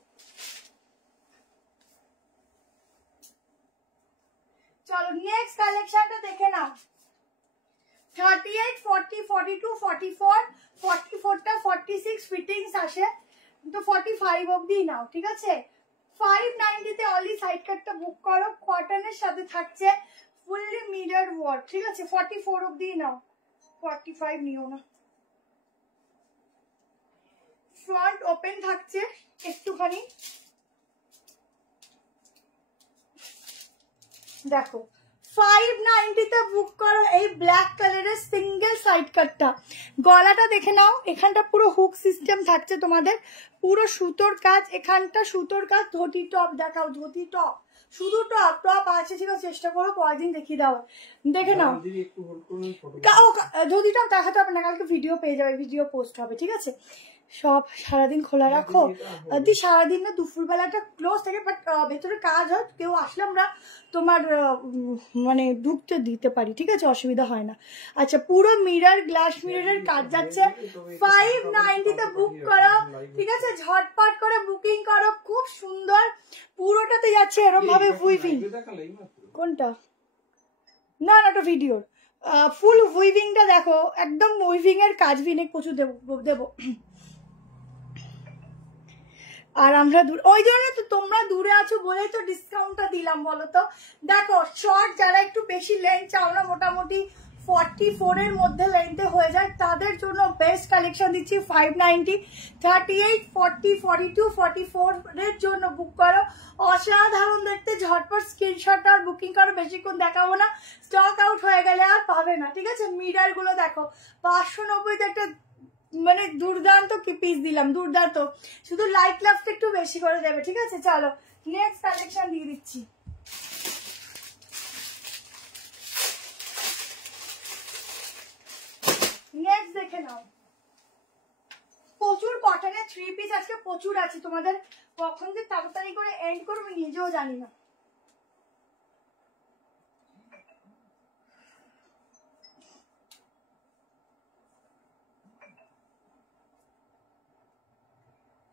চলো নেক্সট কালেকশনটা দেখে নাও। 38, 40, 42, 44, 44টা 46 ফিটিংস আসে, তো 45 অবধি নাও, ঠিক আছে। 590 তে অনলি সাইড কাটটা বুক করো, কটনের সাথে থাকছে ফুললি মিরর ওয়ার্ক, ঠিক আছে। 44 অবধি নাও, 45 নিও না। ফ্রন্ট ওপেন থাকছে একটুখানি, দেখো 590 তে বুক করো এই ব্ল্যাক কালারের সিঙ্গেল সাইড কাটটা। গলাটা দেখে নাও, এখানটা পুরো হুক সিস্টেম থাকছে তোমাদের, পুরো সুতোর কাজ, এখানটা সুতোর কাজ। ধুতি টপ দেখাও, ধুতি টপ, শুধু টপ টপ আছে, ছিল চেষ্টা করো পরের দিন দেখিয়ে দেওয়ার, দেখে নাও। ধুতি টপ দেখাতে হবে না, কালকে ভিডিও পেয়ে যাবে, ভিডিও পোস্ট হবে, ঠিক আছে। সব সারাদিন খোলা রাখো, সারাদিন না দুপুরবেলাটা ক্লোজ থাকে, বাট ভেতরে কাজ হয়, কেউ আসলে আমরা তোমার মানে ঢুকতে দিতে পারি, ঠিক আছে, অসুবিধা হয় না। আচ্ছা পুরো মিরর, গ্লাস মিররের কাজ যাচ্ছে। 590 তে বুক করো, ঠিক আছে, ঝটপট করে বুকিং করো, খুব সুন্দর। পুরোটাতে যাচ্ছে এরকম ভাবে উইভিং। কোনটা? না না, ওটা ভিডিওর ফুল উইভিংটা দেখো, একদম উইভিং এর কাজ ভিনেক প্রচুর দেবো। আর আমরা ওই জন্য তো তোমরা দূরে আছো বলেই তো ডিসকাউন্টটা দিলাম, বলো তো। দেখো শর্ট যারা একটু বেশি লেন্থ চাও না, মোটামুটি 44 এর মধ্যে লেন্থে হয়ে যায়, তাদের জন্য বেস্ট কালেকশন দিচ্ছি 590। 38, 40, 42, 44 এর জন্য বুক করো, অসাধারণ দেখতে। ঝটপট স্ক্রিনশট আর বুকিং করো, বেশিক্ষণ দেখাবো না, স্টক আউট হয়ে গেলে আর পাবে না, ঠিক আছে। মিরর গুলো দেখো, 590 তে একটা মানে দুর্দান্ত কি পিস দিলাম, দুর্দান্ত। শুধু লাইট লাভটা একটু বেশি করে দেবে, ঠিক আছে? চলো নেক্সট কালেকশন দিয়ে দিচ্ছি। নেক্সট দেখে নাও, প্রচুর কটনের 3 পিস আজকে প্রচুর আছে। তোমাদের কখন যে তাড়াতাড়ি করে এন্ড করবো নিজেও জানি না।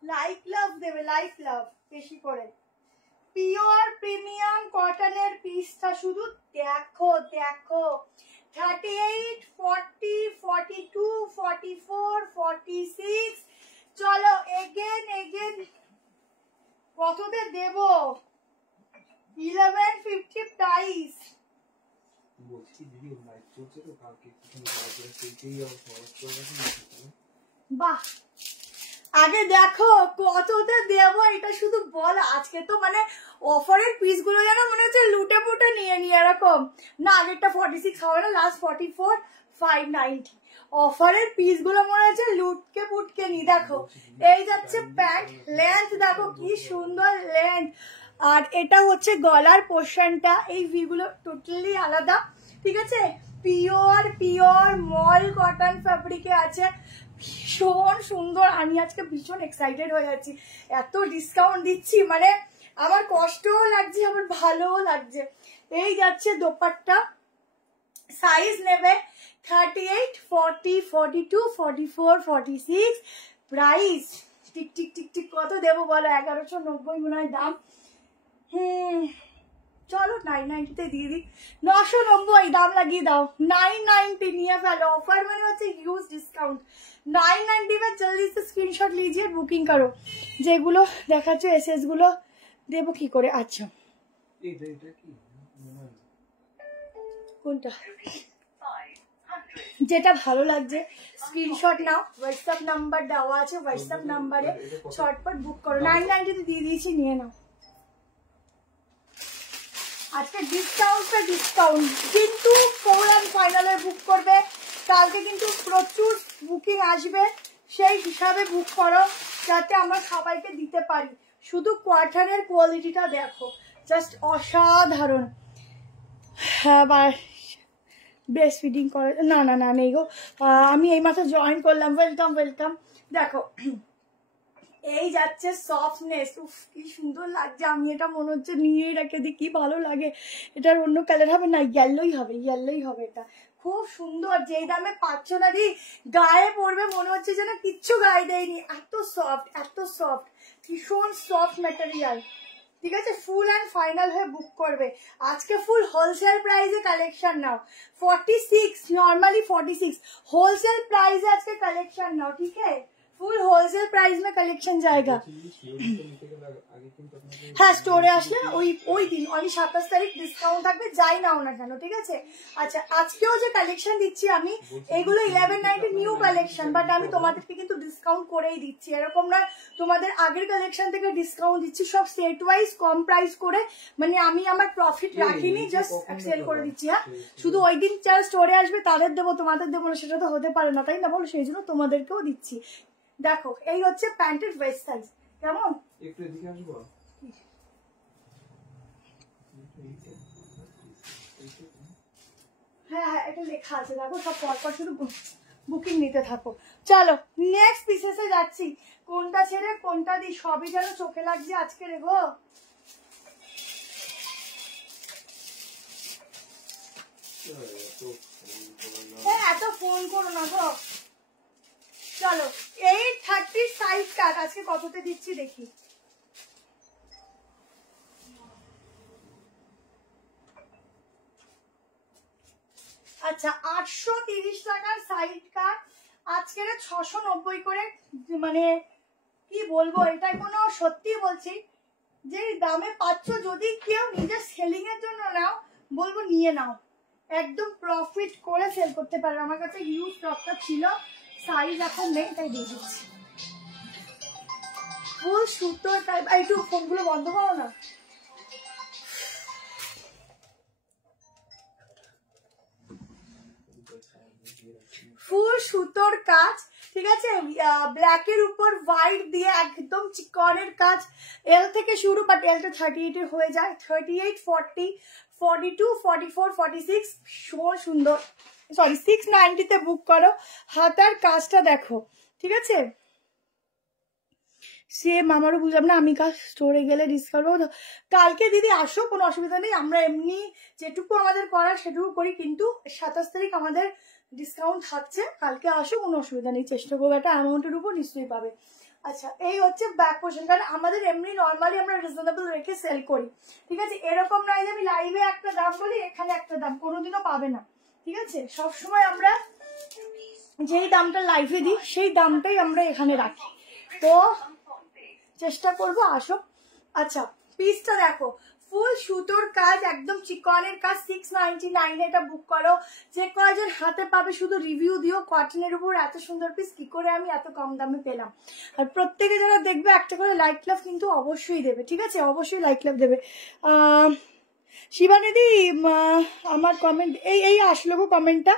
লাইট লাভ দেবে, লাইট লাভ বেশি করে। পিওর প্রিমিয়াম কটনের পিসটা শুধু দেখো দেখো। 38, 40, 42, 44, 46। চলো এগেন এগেন কততে দেব? 1150 প্রাইস। বলছি দিদি লাইভ চলছে তো, কালকে কিছু কাজ সেইটাই আবার খরচ করে রাখি। বাহ, আগে দেখো কততে দেবো এটা শুধু বল। আজকে তো মানে অফারের পিস গুলো যেন মনে হচ্ছে লুটে পুটে নিয়ে নিয়ে এরকম না। আগেরটা 46 হবে না, লাস্ট 44, 590। অফারের পিস গুলো মনে হচ্ছে লুটকে পুটকে নি। দেখো এই যাচ্ছে প্যান্ট, লেন্থ দেখো কি সুন্দর লেন্থ। আর এটা হচ্ছে গলার পোর্শনটা, এই ভি গুলো টোটালি আলাদা, ঠিক আছে? পিওর পিওর মল কটন ফ্যাব্রিকে আছে, ভীষণ সুন্দর। আমি আজকে ভীষণ এক্সাইটেড হয়ে যাচ্ছি, এত ডিসকাউন্ট দিচ্ছি, মানে আমার কষ্টও লাগছে আমার ভালোও লাগছে। এই যাচ্ছে দোপাট্টা, সাইজ নেবে 38, 40, 42, 44, 46। Price tick tick tick tick কত দেবো বলো? 1190 মনে হয় দাম। চলো 990 দিয়ে দিই, 990 দাম লাগিয়ে দাও। 990 নিয়ে ফেলো, ऑफर মানে হচ্ছে হিউজ ডিসকাউন্ট। 990 में जल्दी से स्क्रीनशॉट लीजिए, बुकिंग करो। যেগুলো দেখাচ্ছ এসএস গুলো দেবো কি করে? আচ্ছা এটা কি কোনটা যেটা ভালো লাগছে স্ক্রিনশট নাও, হোয়াটসঅ্যাপ নাম্বার দেওয়া আছে, হোয়াটসঅ্যাপ নাম্বারে শর্টকাট বুক করো। 990 দিয়ে দিয়েছি, নিয়ে নাও। আজকে ডিসকাউন্টে ডিসকাউন্ট, কিন্তু ফোর অ্যান্ড ফাইনালে বুক করবে। কালকে কিন্তু প্রচুর বুকিং আসবে, সেই হিসাবে বুক করো যাতে আমরা সবাইকে দিতে পারি। শুধু কোয়ার্টারের কোয়ালিটিটা দেখো, জাস্ট অসাধারণ। হ্যাঁ, ব্রেস্ট ফিডিং করে না না না নেই গো, আমি এই মাসে জয়েন করলাম। Welcome welcome. দেখো এই যাচ্ছে সফটনেস, উফ কি সুন্দর লাগছে। আমি এটা মনে হচ্ছে নিয়েই রেখে দিই, কি ভালো লাগে। এটার অন্য কালার হবে না, ইয়েলোই হবে, ইয়েলোই হবে। এটা খুব সুন্দর, যেই দামে পাচ্ছ না দি, গায়ে পড়বে মনে হচ্ছে যেন কিচ্ছু গায়ে দেয়নি। এত সফট, এত সফট, ভীষণ সফট ম্যাটেরিয়াল, ঠিক আছে? ফুল অ্যান্ড ফাইনাল হয়ে বুক করবে। আজকে ফুল হোলসেল প্রাইসে কালেকশন নাও। 46 নর্মালি 46, होलसेल प्राइस है आज के कलेक्शन नाउ, ठीक है? फुल होलसेल प्राइस में कलेक्शन जाएगा। হ্যাঁ, স্টোরে আসলে ওই দিন অনলি 27 তারিখ ডিসকাউন্ট থাকবে, যাই নাও না কেন, ঠিক আছে? আচ্ছা আজকেও যে কালেকশন দিচ্ছি আমি, এগুলো 1190 নিউ কালেকশন, বাট আমি তোমাদেরকে কিন্তু ডিসকাউন্ট করেই দিচ্ছি। এরকম না তোমাদের আগের কালেকশন থেকে ডিসকাউন্ট দিচ্ছি, সব সেট ওয়াইজ কম প্রাইস করে। মানে আমি আমার প্রফিট রাখিনি, জাস্ট সেল করে দিচ্ছি। হ্যাঁ, শুধু ওই দিন যারা স্টোরে আসবে তাদের দেবো, তোমাদের দেবো না, সেটা তো হতে পারে না, তাই না বলো? সেই জন্য তোমাদেরকেও দিচ্ছি। দেখো এই হচ্ছে প্যান্টের ওয়েস্ট সাইজ, কেমন? একটু এদিকে আসবো। হ্যাঁ হ্যাঁ, এটা লেখা আছে দেখো, সব পরপর শুধু বুকিং নিতে থাকো। চলো নেক্সট পিসেসে যাচ্ছি। কোনটা ছেড়ে কোনটা দিই সবই যেন চোখে লাগছে আজকে রে গো। হ্যাঁ, এত ফোন করো না গো। চলো 830 সাইজ কাট আজকে কততে দিচ্ছি দেখি। আচ্ছা 830 টাকার সাইড কাট আজকে 690 করে। মানে কি বলবো, এটা কোনো সত্যি বলছি, যে দামে পাচ্ছ, যদি কেউ নিজের সেলিং এর জন্য নাও বলবো নিয়ে নাও, একদম প্রফিট করে সেল করতে পারবে। আমার কাছে হিউজ স্টকটা ছিল, সাইজ এখন নেই, তাই দিয়ে দিচ্ছি। ফুল সুতোর টাইপ। একটু ফোনগুলো বন্ধ করো না। ফুল সুতোর কাজ, ঠিক আছে, ব্ল্যাকের উপর হোয়াইট দিয়ে একদম চিকনের কাজ, এল থেকে শুরু, বাট এলটা 38 এর হয়ে যায়, 38, 40, 42, 44, 46, ভীষণ সুন্দর। সরি 690 বুক করো। হাতার কাজটা দেখো, ঠিক আছে, সেম আমারও বুঝলাম না, আমি কাল স্টোরে গেলে ডিসকাউন্ট পাবো। কালকে দিদি আসো, কোনো অসুবিধা নেই, আমরা এমনি যেটুকু আমাদের করার সেটুকু করি, কিন্তু 27 তারিখ আমাদের ডিসকাউন্ট থাকছে, কালকে আসো, কোনো অসুবিধা নেই, চেষ্টা করবো, একটা অ্যামাউন্টের উপর নিশ্চয়ই পাবে। আচ্ছা, এই হচ্ছে ব্যাক পোর্শন, কারণ আমাদের এমনি নর্মালি আমরা রিজনেবল রেখে সেল করি, ঠিক আছে, এরকম নয় যে আমি লাইভে একটা দাম বলি এখানে একটা দাম, কোনোদিনও পাবে না, ঠিক আছে, সবসময় আমরা যেই দামটা লাইভে দিই সেই দামটাই আমরা এখানে রাখি, তো চেষ্টা করবো আসো। আচ্ছা, পিসটা দেখো, ফুল সুতোর কাজ, একদম চিকনের কাজ, 699 এটা বুক করো। যে কয়জন হাতে পাবে শুধু রিভিউ দিও, কটনের উপর এত সুন্দর পিস কি করে আমি এত কম দামে পেলাম। আর প্রত্যেকে যারা দেখবে একটা করে লাইক লাভ কিন্তু অবশ্যই দেবে, ঠিক আছে, অবশ্যই লাইক লাভ দেবে। শিবানিদি আমার কমেন্ট এই আসলো গো, কমেন্টটা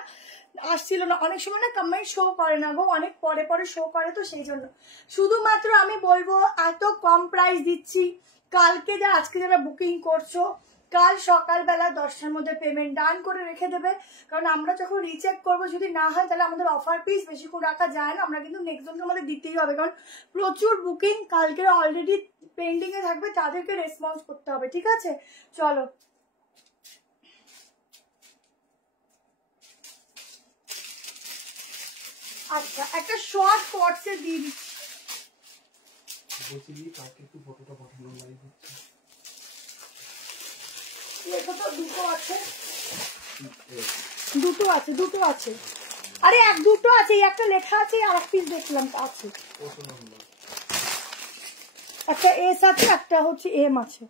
আসছিল না, অনেক সময় না কমেন্ট শো করে না গো, অনেক পরে পরে শো করে, তো সেই জন্য শুধুমাত্র আমি বলবো এত কম প্রাইস দিচ্ছি, কালকে যা আজকে যারা বুকিং করছো কাল সকালবেলা 10টার মধ্যে পেমেন্ট ডান করে রেখে দেবে, কারণ আমরা যখন রিচেক করবো যদি না হয় তাহলে আমাদের অফার পিস বেশিক্ষণ রাখা যায় না, আমরা কিন্তু নেক্সট জনকে আমাদের দিতেই হবে, কারণ প্রচুর বুকিং কালকে অলরেডি পেন্ডিং এ থাকবে, তাদেরকে রেসপন্স করতে হবে, ঠিক আছে। চলো, আচ্ছা একটা শর্ট কটসে দিয়ে দিচ্ছি, বলছি কি কাকে একটু ফটোটা পাঠানো লাইভ হচ্ছে, দেখো তো দুটো আছে, দুটো আছে, আরে দুটো আছে, একটা লেখা আছে, আর এক পিস দেখলাম আছে, কত নাম্বার, একটা এস আছে, একটা হচ্ছে এম আছে,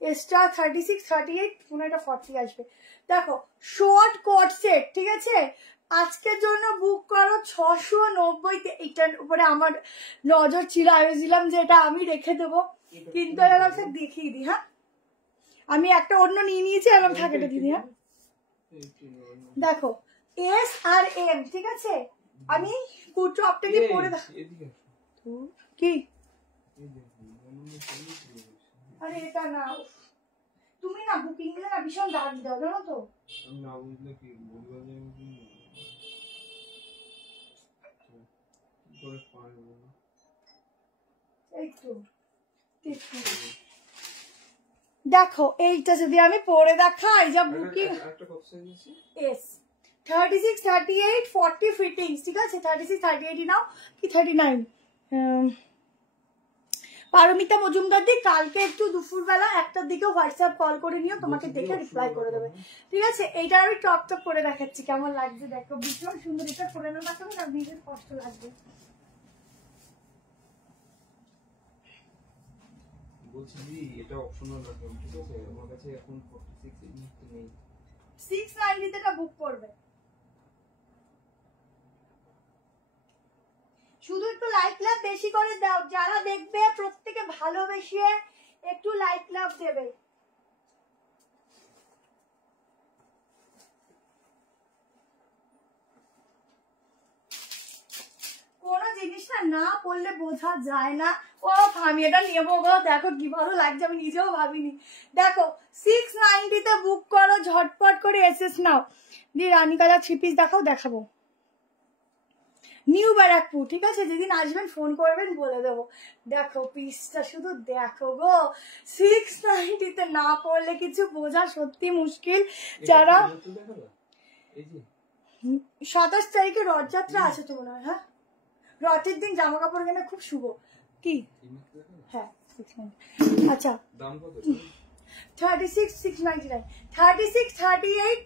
এসটা 36, 38, মনে হয় এটা 40 আসবে। দেখো শর্ট কোট সেট, ঠিক আছে, আজকের জন্য বুক করো 690-তে, এটার উপরে আমার নজর ছিল, আমি ভেবেছিলাম যে এটা আমি রেখে দেবো, কিন্তু দেখিয়ে দিই, হ্যাঁ আমি একটা অন্য নিয়ে নিয়েছি, এরকম থাকে এটা দিদি, হ্যাঁ দেখো এস আর এম, ঠিক আছে, আমি কুর্তো আপনাকে পরে কি, আরে এটা না, তুমি না বুকিং দিলে না ভীষণ দাগ দাও, জানো তো, না বুঝলে কি বলবো করে পারবো না, এই তো দেখো এইটা যদি আমি পরে দেখাই, যা বুকিং একটা কত সাইজ আছে, এস 36, 38, 40 ফিটিংস, ঠিক আছে, 36, 38 নাও কি 39। পারমিতা মজুমদার দি কালকে একটু দুপুরবেলা 1টার দিকে হোয়াটসঅ্যাপ কল করে নিও, তোমাকে দেখে রিপ্লাই করে দেবে, ঠিক আছে। এইটা আমি টপ টপ করে দেখাচ্ছি কেমন লাগছে, দেখো ভীষণ সুন্দর, এটা পরে না দেখাবো না নিজের কষ্ট লাগবে। বলছি জি এটা অপশনাল রাখবেন, ঠিক আছে, আমার কাছে এখন 46 এই মুহূর্তে নেই, 690 টা বুক করবে, শুধু একটু লাইক লাভ বেশি করে দাও, যারা দেখবে প্রত্যেকে ভালোবেসে একটু লাইক লাভ দেবে। কোনো জিনিসটা না পড়লে বোঝা যায় না, ও আমি এটা নেবো গো, দেখো কি ভালো লাগছে, আমি নিজেও ভাবিনি। দেখো 690-তে বুক করো, ঝটপট করে এসএস নাও দি, রানী কালার 3 পিস দেখাবো নিউ ব্যারাকপুর, ঠিক আছে, যেদিন আসবেন ফোন করবেন বলে দেবো। দেখো পিসটা শুধু দেখো গো, 690-তে না পড়লে কিছু বোঝা সত্যি মুশকিল। যারা 27 তারিখে রথযাত্রা আছে তো মনে হয়, হ্যাঁ রথের দিন জামা কাপড় কেনা খুব শুভ, কি হ্যাঁ 690, আচ্ছা দাম কত, 36, 699, 36, 38,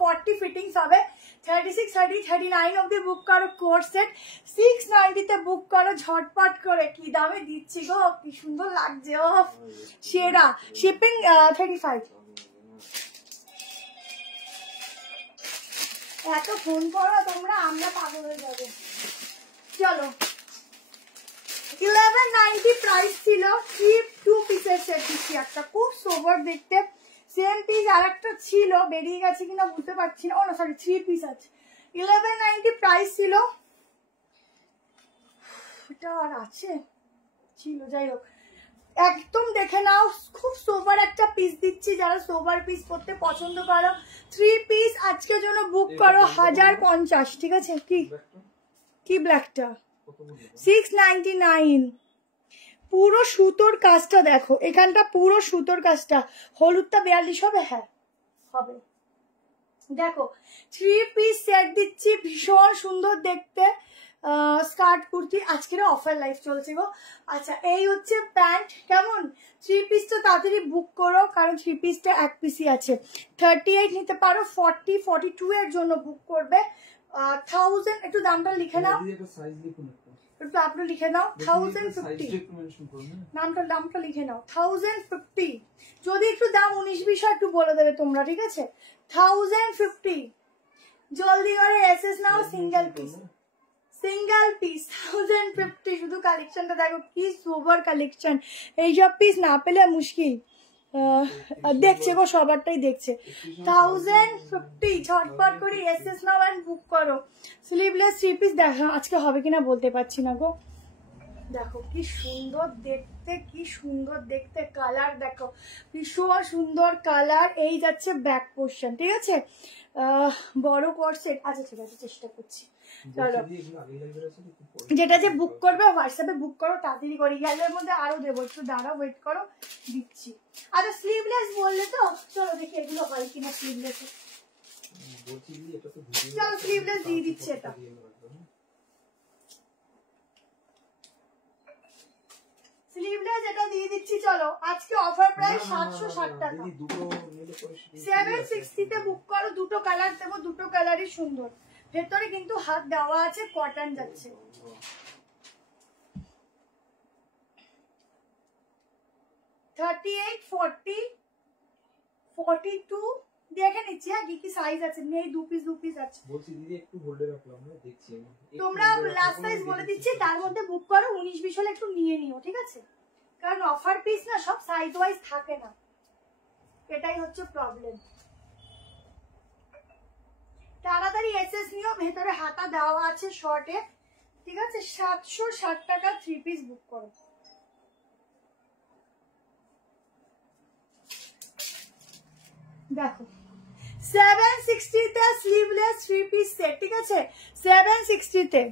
40 ফিটিংস হবে, 36, 30, 39 অব্দি বুক করো কোট সেট, 690-তে বুক করো ঝটপট করে, কি দামে দিচ্ছি গো, কি সুন্দর লাগছে, ও সেরা, শিপিং 35। এত ফোন করো তোমরা, আমরা পাগল হয়ে যাবো। চলো 1190 প্রাইস ছিল, চিপ 2 পিসের সেট দিচ্ছি, একটা খুব সোবার দেখতে, সেম পিস আর একটা ছিল, বেরিয়ে গেছে কিনা বুঝতে পারছি না, ও না সরি 3 পিস আছে, 1190 প্রাইস ছিল, ওটা আর আছে ছিল, যাই হোক একদম দেখে নাও, খুব সোবার একটা পিস দিচ্ছি, যারা সোবার পিস পরতে পছন্দ করো 3 পিস আজকের জন্য বুক করো 1050, ঠিক আছে? কি ব্ল্যাকটা 699, পুরো সুতোর কাজটা দেখো, এখানটা পুরো সুতোর কাজটা, হলুদটা 42 হবে, হ্যাঁ হবে। দেখো 3 পিস সেট দিচ্ছি, ভীষণ সুন্দর দেখতে, স্কার্ট কুর্তি, আজকের অফার লাইফ চলছে গো। আচ্ছা এই হচ্ছে প্যান্ট, কেমন? 3 পিস তো তাড়াতাড়ি বুক করো, কারণ 3 পিসটা 1 পিসই আছে। 38 নিতে পারো, 40 42 এর জন্য বুক করবে 1000, একটু দামটা লিখে নাও, একটু আপনি লিখে নাও 1050, দামটা লিখে নাও 1050, যদি একটু দাম 19-20 একটু বলে দেবে তোমরা, ঠিক আছে? 1050, জলদি করে এসএস নাও, সিঙ্গেল পিস 1050, শুধু কালেকশনটা দেখো কি সুপার কালেকশন, এইসব পিস না পেলে মুশকিল। দেখছে গো, সবারটাই দেখছে। 1050, ঝটপট করে এসএস নাও এন্ড বুক করো। স্লিভলেস 3 পিস দেখো আজকে হবে কিনা বলতে পারছি না গো। দেখো কি সুন্দর দেখতে, কি সুন্দর দেখতে, কালার দেখো ভীষণ সুন্দর কালার। এই যাচ্ছে ব্যাক পোর্শন, ঠিক আছে? বড় করসেট, আচ্ছা ঠিক আছে চেষ্টা করছি। চলো যেটা যে বুক করবে হোয়াটসঅ্যাপে বুক করো, তাড়াতাড়ি করে, ইয়েলোর মধ্যে আরো দেবো, একটু দাঁড়াও ওয়েট করো, দিচ্ছি। আচ্ছা স্লিভলেস বললে তো, চলো দেখি এগুলো হয় কিনা স্লিভলেস। চলো স্লিভলেস দিয়ে দিচ্ছি, এটা স্লিভলেস এটা দিয়ে দিচ্ছি। চলো আজকে অফার প্রাইস 760 টাকা, 760 তে বুক করো, দুটো কালার দেবো, দুটো কালারই সুন্দর, ভেতরে কিন্তু হাত দেওয়া আছে, কটন যাচ্ছে। $38, $40, $42 দেখে নিচ্ছি, হ্যাঁ কি কি সাইজ আছে, নেই 2 পিস আছে। বলছি দিদি একটু হোল্ডে রাখলাম না, দেখছি আমি, তোমরা লাস্ট সাইজ বলে দিচ্ছি, তার মধ্যে বুক করো, 19-20 হলে একটু নিয়ে নিও, ঠিক আছে? কারণ অফার পিস না সব সাইজ ওয়াইজ থাকে না, এটাই হচ্ছে প্রবলেম। তাড়াতাড়ি এসএস নিও, ভেতরে হাতা দেওয়া আছে শর্টে, ঠিক আছে? 760 টাকা 3 পিস বুক করো। দেখো 760 তে স্লিভলেস 3 পিস সেট, ঠিক আছে? 760 তে।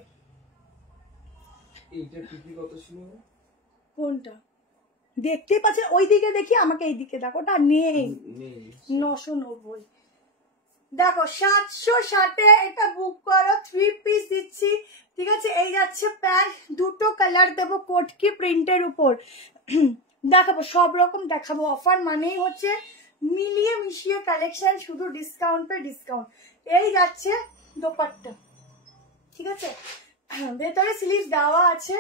এইটা টিপি কত ছিল? কোনটা দেখতে পাচ্ছেন? ওই দিকে দেখি, আমাকে এই দিকে দেখো, ওটা নেই 990। দেখো 760 এটা বুক করো, 3 পিস দিচ্ছি, ঠিক আছে? এই যাচ্ছে প্যান্ট, দুটো কালার দেবো কোটকি প্রিন্টের উপর, দেখাবো সব রকম দেখাবো। অফার মানেই হচ্ছে মিলিয়ে মিশিয়ে কালেকশন, শুধু ডিসকাউন্ট পে ডিসকাউন্ট। এই যাচ্ছে দোপাট্টা, ঠিক আছে? ভেতরে স্লিভ দেওয়া আছে,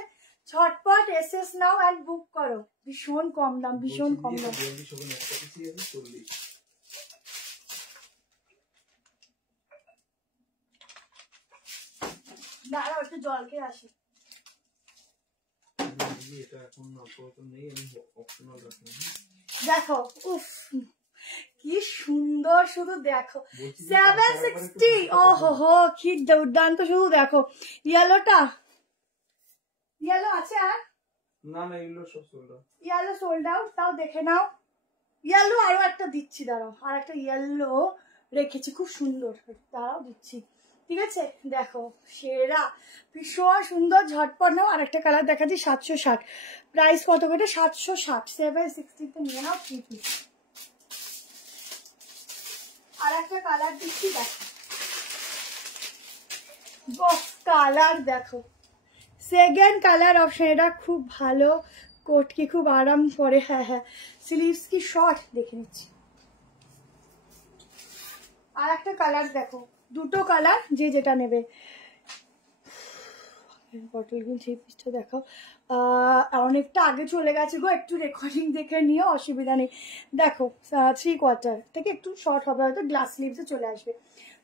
ঝটপট এসএস নাও এন্ড বুক করো, ভীষণ কম দাম, ভীষণ কম দাম। দাঁড়াও একটু জল খেয়ে আসি। দেখো উফ কি সুন্দর, শুধু দেখো 760, ওহো কি দুর্দান্ত, শুধু দেখো ইয়েলোটা, ইয়েলো আছে আর না না, এগুলো সব sold out, yellow sold out, তাও দেখে নাও। ইয়েলো আরো একটা দিচ্ছি, দাঁড়াও আর একটা ইয়েলো রেখেছি খুব সুন্দর, তাও দিচ্ছি, ঠিক আছে? দেখো সেরা, ভীষণ সুন্দর, ঝটপট নাও। আর একটা কালার দেখাচ্ছি 760, প্রাইস কত করে? 760, 760 তে নিয়ে নাও 3 পিস। আর একটা কালার দিচ্ছি, দেখো বক্স কালার, দেখো সেকেন্ড কালার অপশন, এটা খুব ভালো, কোটকে খুব আরাম করে, হ্যাঁ হ্যাঁ। স্লিভস কি শর্ট, দেখে নিচ্ছি। আর একটা কালার দেখো, দুটো কালার, যে যেটা নেবে। বটল গ্রিন 3 পিসটা দেখো, অনেকটা আগে চলে গেছে গো, একটু রেকর্ডিং দেখে নিও, অসুবিধা নেই। দেখো 3/4 থেকে একটু শর্ট হবে, হয়তো গ্লাস স্লিভসে চলে আসবে।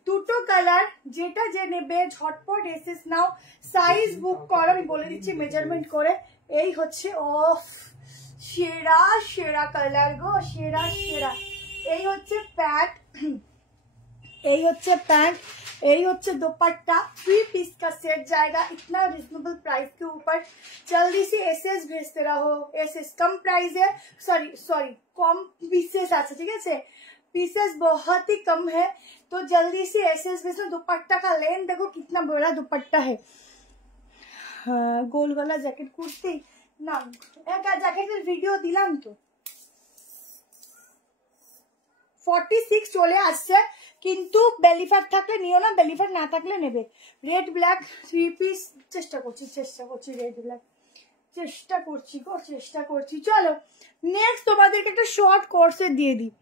দুটো কালার, যেটা যে নেবে ঝটপট এসএস নাও, সাইজ বুক করো, আমি বলে দিচ্ছি মেজারমেন্ট করে। এই হচ্ছে অফ সেরা সেরা কালার গো, সেরা সেরা। এই হচ্ছে প্যান্ট, এই হচ্ছে প্যান্ট, यही होच्छे दुपट्टा 3 पीस का सेट जाएगा इतना रिजनेबल प्राइस के ऊपर। जल्दी से एसएस भेजते रहो। एसएस कम प्राइस है, सॉरी कम पीसेस আছে, ठीक है, पीसेस बहुत ही कम है, तो जल्दी से एसएस भेजना। दुपट्टा का लेंथ देखो कितना बड़ा दुपट्टा है। गोल गला जैकेट कुर्ती ना एक জ্যাকেটের ভিডিও দিলাম তো। 46 চলে আসছে, কিন্তু বেলিফার থাকলে নিও না, বেলিফার না থাকলে নেবে। রেড ব্ল্যাক 3 পিস চেষ্টা করছি রেড ব্ল্যাক চেষ্টা করছি। চলো নেক্সট তোমাদেরকে একটা শর্ট কোর্সে দিয়ে দিই,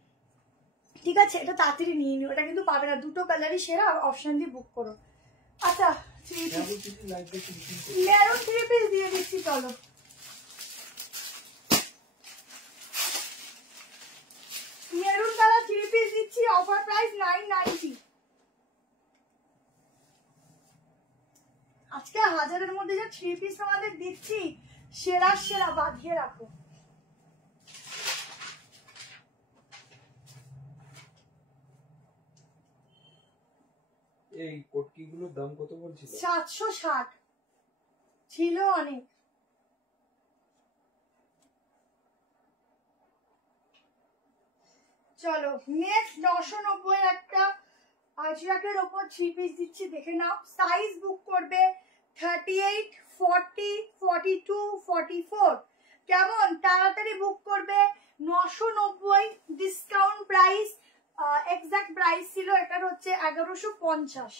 ঠিক আছে, এটা তাড়াতাড়ি নিয়ে নিও, এটা কিন্তু পাবে না, দুটো কালারই সেরা, অপশন দিয়ে বুক করো। আচ্ছা 3 পিস মেরুন 3 পিস দিয়ে দিচ্ছি। চলো মেরুন কালার 3 পিস দিচ্ছি, অফার প্রাইস 990। আজকে 1000-এর মধ্যে যে 3 পিস আমাদের দিচ্ছি সেরা বাঁধিয়ে রাখো। এই কোটকিগুলোর দাম কত বলছিল? 760 ছিল অনেক। চলো নেক্সট 990 একটা আজরাকের উপর 3 পিস দিচ্ছি, দেখে নাও। সাইজ বুক করবে 38, 40, 42, 44, কেমন তাড়াতাড়ি বুক করবে। 990 ডিসকাউন্ট প্রাইস, এক্সাক্ট প্রাইস ছিল এটার হচ্ছে 1150।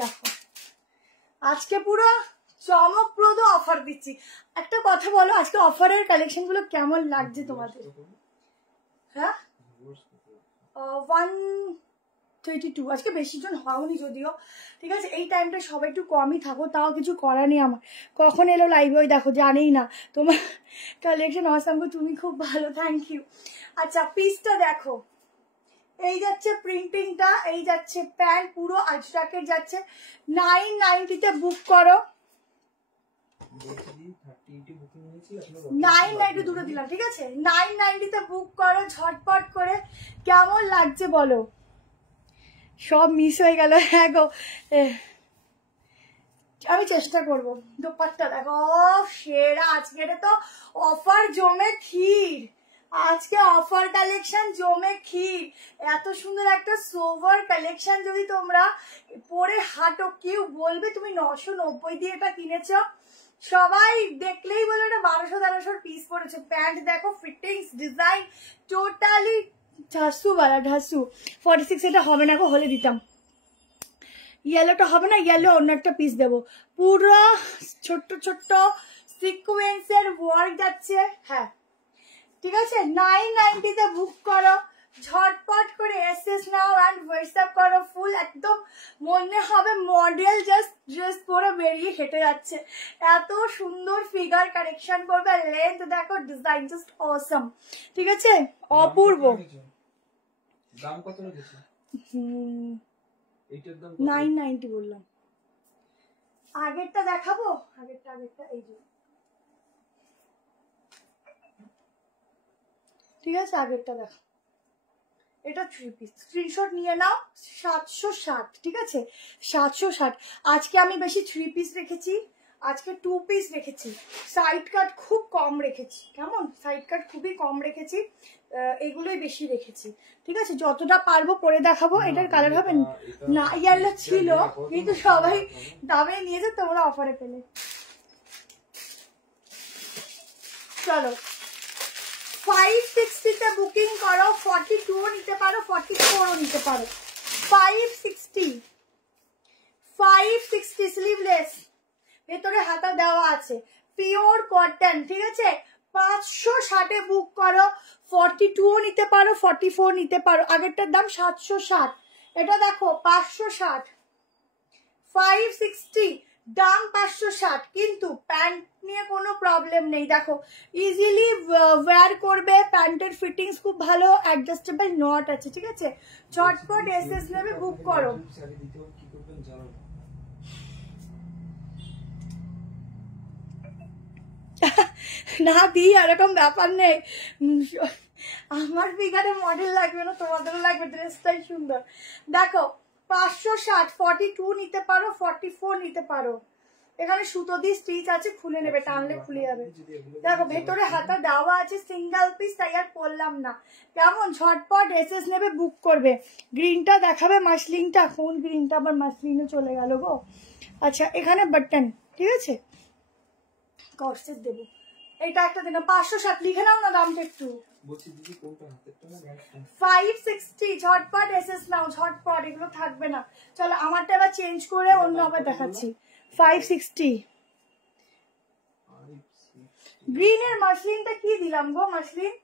দেখো আজকে পুরো চমকপ্রদ অফার দিচ্ছি। একটা কথা বলো, আজকে অফারের কালেকশন গুলো কেমন লাগছে তোমাদের? হ্যাঁ 132, আজকে বেশি জন হওনি যদিও, ঠিক আছে, এই টাইমটা সবাই একটু কমই থাকো, তাও কিছু করার নেই আমার। কখন এলো লাইভে ওই দেখো, জানেই না তোমার কালেকশন অসামগো, তুমি খুব ভালো, থ্যাংক ইউ। আচ্ছা পিসটা দেখো, এই যাচ্ছে প্রিন্টিংটা, এই যাচ্ছে প্যান্ট, পুরো আজরাকের যাচ্ছে। 990 বুক করো, 990 দুটো দিলাম, ঠিক আছে, 990 বুক করো ঝটপট করে। কেমন লাগছে বলো? সব মিস হয়ে গেল। হ্যাঁ গো, আমি চেষ্টা করব। দুপাট্টা দেখো সেরা, আজকে এটা তো অফার জমে ক্ষীর, আজকে অফার কালেকশন জমে ক্ষীর। এত সুন্দর একটা সোভার কালেকশন যদি তোমরা পরে হাঁটো, কেউ বলবে তুমি 990 দিয়ে এটা কিনেছো। সবাই দেখলেই বলে এটা 1200-1300 পিস পড়েছে। প্যান্ট দেখো, ফিটিংস, ডিজাইন টোটালি ঢাসু বালা ঢাসু। 46 এটা হবে না গো, হলে দিতাম। ইয়েলোটা হবে না, ইয়েলো অন্য একটা পিস দেবো। পুরো ছোট্ট ছোট্ট সিকোয়েন্সের ওয়ার্ক যাচ্ছে। হ্যাঁ ঠিক আছে, 990 বুক করো ঝটপট করে, এসএস নাও অ্যান্ড হোয়াটসঅ্যাপ করো। ফুল একদম মনে হবে মডেল জাস্ট ড্রেস পরে বেরিয়ে হেঁটে যাচ্ছে, এত সুন্দর ফিগার কারেকশন করবে। লেন্থ দেখো, ডিজাইন জাস্ট অসম, ঠিক আছে, অপূর্ব। দাম কত রেখেছো? এইটার দাম 990 বললাম। আগেরটা দেখাবো, আগেরটা এই যে, ঠিক আছে, আগেরটা দেখো, এটা 3 পিস, স্ক্রিনশট নিয়ে নাও। 760, ঠিক আছে, 760। আজকে আমি বেশি 3 পিস রেখেছি, আজকে 2 পিস রেখেছি। সাইড কাট খুব কম রেখেছি, কেমন, সাইড কাট খুবই কম রেখেছি, এগুলোই বেশি রেখেছি, ঠিক আছে। যতটা পারবো পরে দেখাবো। এটার কালার হবে না, ইয়েলো ছিল কিন্তু সবাই দামে নিয়েছে, তোমরা অফারে পেলে। চলো 560 বুকিং করো, 42 নিতে পারো, 44 নিতে পারো। 560 স্লিভলেস, ভেতরে হাতা দেওয়া আছে, পিওর কটন, ঠিক আছে। 560 বুক করো, 42 নিতে পারো, 44 নিতে পারো। আগেরটার দাম 760, এটা দেখো 560। 560 দাম 560, কিন্তু প্যান্ট নিয়ে কোনো প্রবলেম নেই। দেখো ইজিলি ওয়্যার করবে, প্যান্টের ফিটিংস খুব ভালো, অ্যাডজাস্টেবল নট আছে, ঠিক আছে। ঝটপট এসএস নেবে, বুক করো। না দিই এরকম ব্যাপার নেই, আমার ফিগারে মডেল লাগবে না, তোমাদেরও লাগবে, ড্রেসটাই সুন্দর। দেখো 560, 42 নিতে পারো, 44 নিতে পারো। এখানে সুতো দিয়ে স্টিচ আছে, খুলে নেবে, টানলে খুলে যাবে। দেখো ভেতরে হাতা দেওয়া আছে, সিঙ্গেল পিস, তাই আর পরলাম না। কেমন ঝটপট এসএস নেবে, বুক করবে। গ্রিনটা দেখাবে, মাসলিনটা, কোন গ্রিনটা আবার মাসলিনে চলে গেল গো। আচ্ছা এখানে বাটন, ঠিক আছে, কর্সেট দেবো। এটা একটা দিন 560, লিখে নাও না দামটা একটু। 560, ঝটপট এসএস নাও, ঝটপট, এগুলো থাকবে না। চলো আমারটা এবার চেঞ্জ করে অন্য আবার দেখাচ্ছি। 560 গ্রিনের মাসলিনটা কি দিলাম গো, মাসলিন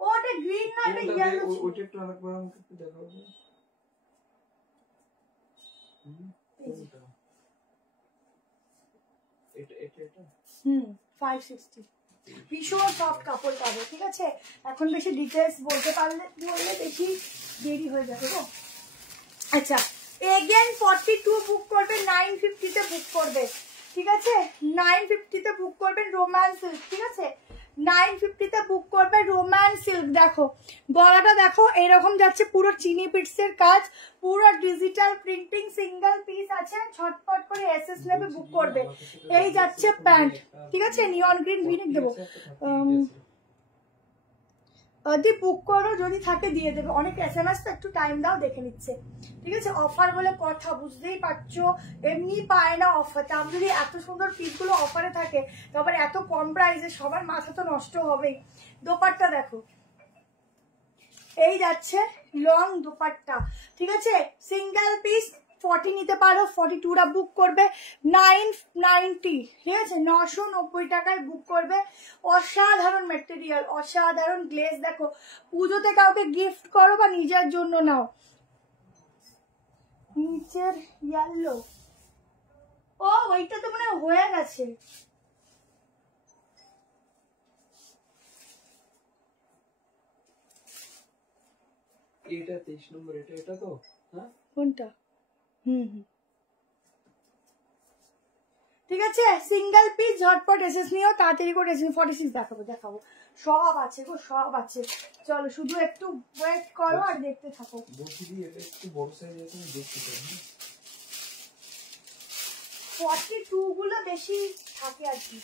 ওটা গ্রিন না, এটা ইয়েলো। ওটা একটু আরেকবার আমাকে একটু দেখাও। 560 ভীষণ সফট কাপড় পাবে, ঠিক আছে। এখন বেশি ডিটেলস বলতে বললে বেশি দেরি হয়ে যাবে গো। আচ্ছা এগেন 42 বুক করবে, 950 তে বুক করবে, ঠিক আছে। 950 তে বুক করবেন, রোম্যান্স সিল্ক, ঠিক আছে। 950 তে বুক করবে, রোম্যান্স সিল্ক। দেখো গলাটা দেখো এরকম যাচ্ছে, পুরো চিনি পিটসের কাজ, পুরো ডিজিটাল প্রিন্টিং, সিঙ্গেল পিস আছে। ঝটপট করে এসএস নেবে, বুক করবে। এই যাচ্ছে প্যান্ট, ঠিক আছে, নিয়ন গ্রিন, ভিনিক দেবো। যদি বুক করো, যদি থাকে দিয়ে দেবে। অনেক এসএমএস তো, একটু টাইম দাও, দেখে নিচ্ছে, ঠিক আছে। অফার বলে কথা, বুঝতেই পারছো, এমনি পায় না অফার। তার যদি এত সুন্দর পিসগুলো অফারে থাকে, তারপর এত কম প্রাইসে, সবার মাথা তো নষ্ট হবেই। দোপাট্টা দেখো, এই যাচ্ছে লং দোপাট্টা, ঠিক আছে। সিঙ্গেল পিস 40 নিতে পারো, 42টা বুক করবে, 990, ঠিক আছে, 990 টাকায় বুক করবে। অসাধারণ মেটেরিয়াল, অসাধারণ গ্লেজ। দেখো পুজোতে কাউকে গিফট করো বা নিজের জন্য নাও। নিচের ইয়েলো, ও ওইটা তো মনে হয়ে গেছে। এটা 23 নম্বর, এটা তো, হ্যাঁ কোনটা? ঠিক আছে, সিঙ্গেল পিস, ঝটপট এসএস নিও, তাড়াতাড়ি করে এসএস। 46 দেখাবো, সব আছে গো, সব আছে। চলো শুধু একটু ওয়েট করো আর দেখতে থাকো। বলছি কি এটা একটু বড় সাইজ আছে, আমি দেখতে চাই। 42 গুলো বেশি থাকে আর কি।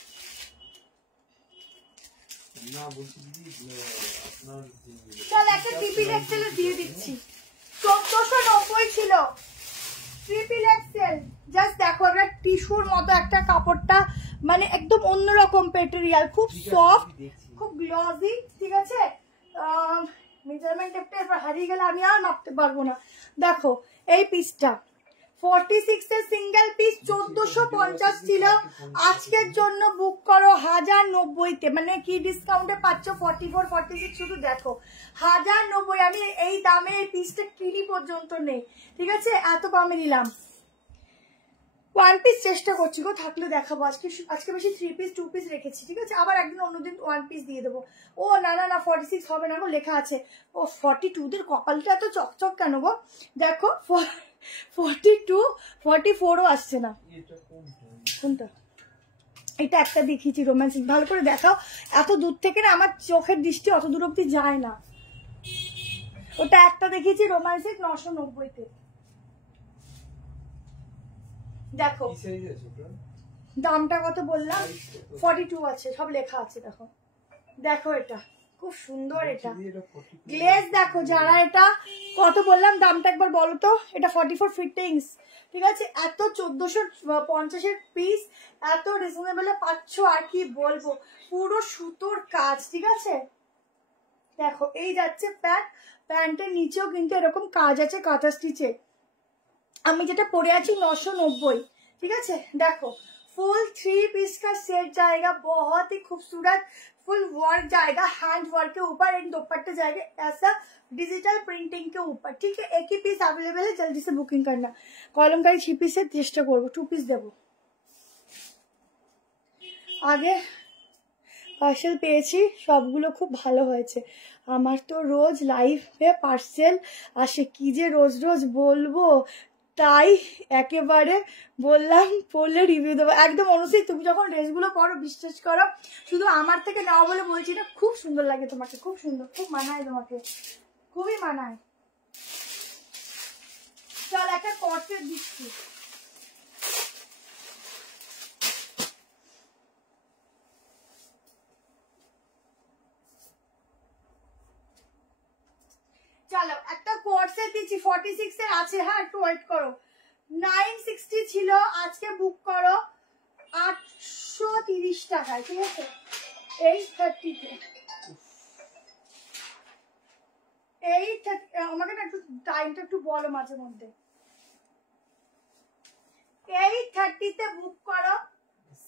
না বলছি দিদি, আপনার চল একটা ট্রিপল এক্সেল দিয়ে দিচ্ছি। 1490 ছিল ট্রিপল এক্সেল। জাস্ট দেখো একটা টিস্যুর মতো একটা কাপড়টা, মানে একদম অন্যরকম মেটেরিয়াল, খুব সফট, খুব গ্লসি, ঠিক আছে। মেজারমেন্ট টেপটা এবার হারিয়ে গেলে আমি আর মাপতে পারবো না। দেখো এই পিসটা 46 এর সিঙ্গেল পিস 1450 ছিল। আজকের জন্য বুক করো 1090 তে, মানে কি ডিসকাউন্টে পাচ্ছ 44 46। শুধু দেখো 1090, আমি এই দামে এই পিসটা কিনি পর্যন্ত নেই, ঠিক আছে, এত কমে দিলাম। ওয়ান পিস চেষ্টা করছি গো, থাকলে দেখাবো। আজকে বেশি 3 পিস 2 পিস রেখেছি, ঠিক আছে। আবার একদিন অন্যদিন 1 পিস দিয়ে দেবো। ও না 46 হবে না গো, লেখা আছে। ও 42 দের কপালটা এত চকচক কেন গো? দেখো 42 44ও আসছে না। কোনটা? এটা একটা দেখিয়েছি, রোম্যান্সিক, ভালো করে দেখাও। এত দূর থেকে না আমার চোখের দৃষ্টি অত দূর অব্দি যায় না। ওটা একটা দেখিয়েছি রোম্যান্সিক 990 তে। দেখো দামটা কত বললাম, 42 আছে, সব লেখা আছে। দেখো দেখো এটা খুব সুন্দর, এটা গ্লেজ দেখো। যারা এটা কত বললাম দামটা একবার বলো তো। এটা 44 ফিটিংস, ঠিক আছে। এত 1450 এর পিস, এত রিজনেবলে পাচ্ছ, আর কি বলবো। পুরো সুতোর কাজ, ঠিক আছে। দেখো এই যাচ্ছে প্যান্টের নিচেও কিন্তু এরকম কাজ আছে, কাঁথা স্টিচে। আমি যেটা পরে আছি 990, ठीक है। देखो फुल 3 पीस का सेट जाएगा, बहुत ही खूबसूरत फुल वर्क जाएगा, हैंड वर्क के ऊपर एक दुपट्टा जाएगा ऐसा डिजिटल प्रिंटिंग के ऊपर, ठीक है। एक ही पीस अवेलेबल है, जल्दी से बुकिंग करना। कलमकारी 3 পিসের চেষ্টা করব, 2 পিস দেব। আগে পার্সেল পেয়েছি, সবগুলো খুব ভালো হয়েছে। আমার তো রোজ লাইভে পার্সেল আসে, কি যে রোজ রোজ বলবো। তাই একেবারে বললাম পরলে রিভিউ দেবো একদম। অনুশ্রী তুমি যখন ড্রেসগুলো পরো বিশ্বাস করো, শুধু আমার থেকে নাও বলে বলছি না, খুব সুন্দর লাগে তোমাকে, খুব সুন্দর, খুব মানায় তোমাকে, খুবই মানায়। চল একটা কর্সেট দিচ্ছি। চলো একটা কোর্সেট দিচ্ছি, 46 এর আছে, হ্যাঁ একটু ওয়েট করো। 960 ছিল, আজকে বুক করো 830 টাকায়, ঠিক আছে? 830 তে 830। আমাকে না একটু টাইমটা একটু বলো মাঝে মধ্যে। 830 তে বুক করো,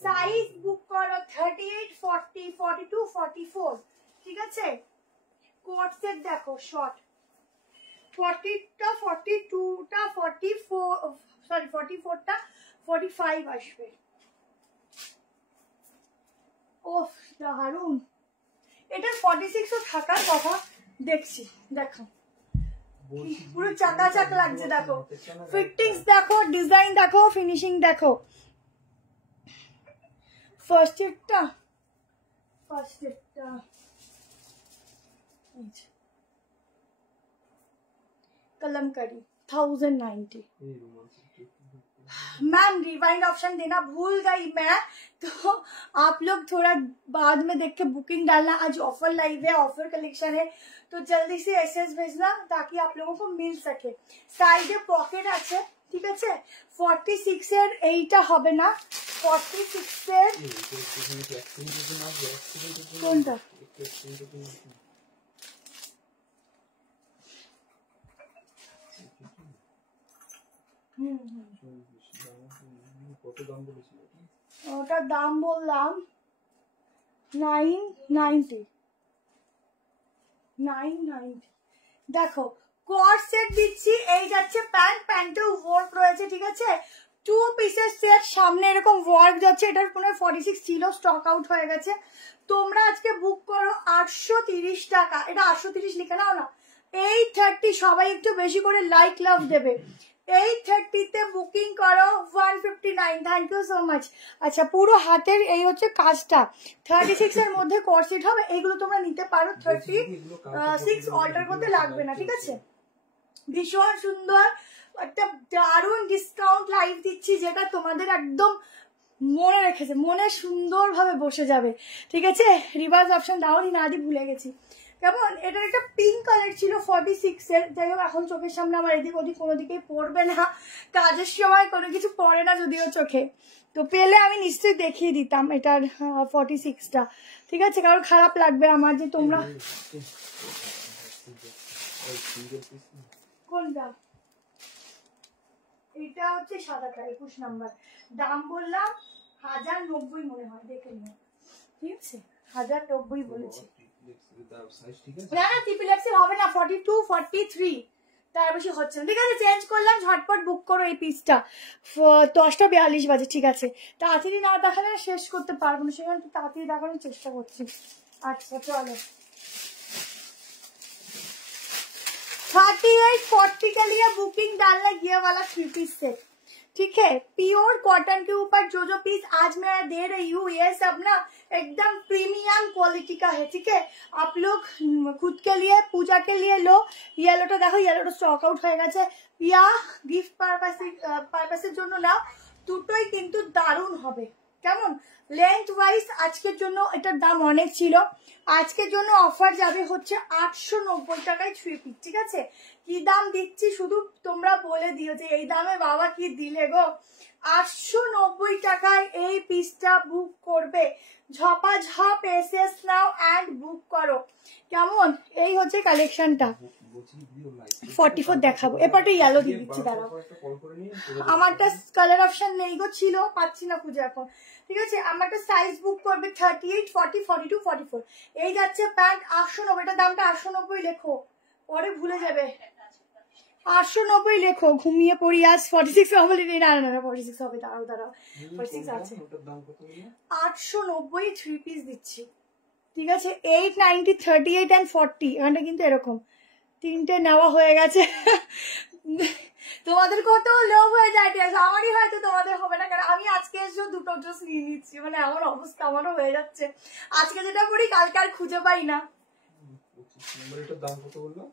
সাইজ বুক করো 38, 40, 42, 44, ঠিক আছে? কোর্সেট দেখো শর্ট 40টা 42টা 44, সরি 44টা 45 আসবে। ওফ দারুন, এটার 46 ও থাকার কথা। দেখছি, দেখো পুরো চাকাচাক লাগছে, দেখো ফিটিংস দেখো, ডিজাইন দেখো, ফিনিশিং দেখো। ফার্স্ট এডটা कलमकारी 1090। मैम रिवाइंड ऑप्शन देना भूल गई मैं, तो आप लोग थोड़ा बाद में देख के बुकिंग डालना। आज ऑफर लाइव है, ऑफर कलेक्शन है, तो जल्दी से एसएस भेजना ताकि आप लोगों को मिल सके। साइडे पॉकेट আছে, ঠিক আছে? 46 এর এইটা হবে না, 46 এর কোনটা? ওটার দাম বললাম 990। দেখো কোর্স সেট দিচ্ছি, এই যাচ্ছে প্যান্ট, প্যান্টেও ওয়ার্ক রয়েছে, ঠিক আছে? 2 পিসের সেট, সামনে এরকম ওয়ার্ক যাচ্ছে। এটার কোনো 46 ছিল, স্টক আউট হয়ে গেছে। তোমরা আজকে বুক করো 830 টাকা। এটা 830 লিখে নাও না। 830, সবাই একটু বেশি করে লাইক লাভ দেবে। 830 তে বুকিং করো 159। Thank you so much. আচ্ছা পুরো হাতের এই হচ্ছে কাজটা, 36 এর মধ্যে কোর্সেট হবে। এইগুলো তোমরা নিতে পারো, 36 অল্টার করতে লাগবে না, ঠিক আছে? ভীষণ সুন্দর একটা দারুণ ডিসকাউন্ট লাইভ দিচ্ছি, যেটা তোমাদের একদম মনে রেখেছে, মনে সুন্দরভাবে বসে যাবে, ঠিক আছে? রিভার্স অপশন দাওনি, না দি ভুলে গেছি। কেমন? এটার একটা পিঙ্ক কালার ছিল 46 এর। যাই হোক এখন চোখের সামনে আমার এদিক ওদিক কোনো দিকেই পড়বে না, কাজের সময় কোনো কিছু পড়ে না যদিও চোখে, তো পেলে আমি নিশ্চয়ই দেখিয়ে দিতাম এটার 46টা, ঠিক আছে? কারণ খারাপ লাগবে আমার যে তোমরা কোনটা। এটা হচ্ছে সাদাটা 21 নাম্বার, দাম বললাম 1090 মনে হয়, দেখে নিও, ঠিক আছে? 1090 বলেছি। না না ট্রিপল এক্সেল হবে না, 42, 43 তার বেশি হচ্ছে না, ঠিক আছে? চেঞ্জ করলাম, ঝটপট বুক করো এই পিসটা। 10টা 42 বাজে, ঠিক আছে? তাড়াতাড়ি না দেখালে শেষ করতে পারবো না, সেখানে তাড়াতাড়ি দেখানোর চেষ্টা করছি। আচ্ছা চলো 38, 40 के लिए बुकिंग डालना ये वाला 3 पीस सेट, ठीक है? प्योर कॉटन के ऊपर जो जो पीस आज मैं दे रही हूँ ये सब ना एकदम प्रीमियम क्वालिटी का है, ठीक है? आप लोग खुद के लिए, पूजा के लिए लो। येलोटा देखो, येलोटा स्टक आउट হয়ে গেছে, या गिफ्ट পারপাসের জন্য নাও, দুটোই কিন্তু দারুণ হবে। কেমন? লেন্থ ওয়াইজ আজকের জন্য এটার দাম অনেক ছিল, আজকের জন্য অফার যাবে হচ্ছে 890 টাকায় 3 পিস, ঠিক আছে? কি দাম দিচ্ছি শুধু তোমরা বলে দিও যে এই দামে বাবা কি দিলে গো। 890 টাকায় এই পিসটা বুক করবে, ঝপাঝপ এসএস নাও এন্ড বুক করো। কেমন? এই হচ্ছে কালেকশনটা। 44 দেখাবো, এরপরটা ইয়েলো দিয়ে দিচ্ছি, দাঁড়াও। আমারটা কালার অপশন নেই গো, ছিল, পাচ্ছি না খুঁজে এখন, ঠিক আছে? আমারটা সাইজ বুক করবে 38, 40, 42, 44। এই যাচ্ছে প্যান্ট 890, এটার দামটা 890 লেখো, পরে ভুলে যাবে। 890 লেখো, ঘুমিয়ে পড়ি আজ। 46 হবে না, না না 46 হবে, দাঁড়াও 46 আছে। 890 3 পিস দিচ্ছি, ঠিক আছে? 890, 38 and 40, এখানটা কিন্তু এরকম তিনটে নেওয়া হয়ে গেছে। তোমাদের কত লোভ হয়ে যায় ড্রেস, আমারই হয়তো তোমাদের হবে না, কারণ আমি আজকে এসে দুটো ড্রেস নিয়ে নিচ্ছি, মানে আমার অবস্থা আমারও হয়ে যাচ্ছে, আজকে যেটা পরি কালকে আর খুঁজে পাই না। 25 নম্বর, এটার দাম কত বললো?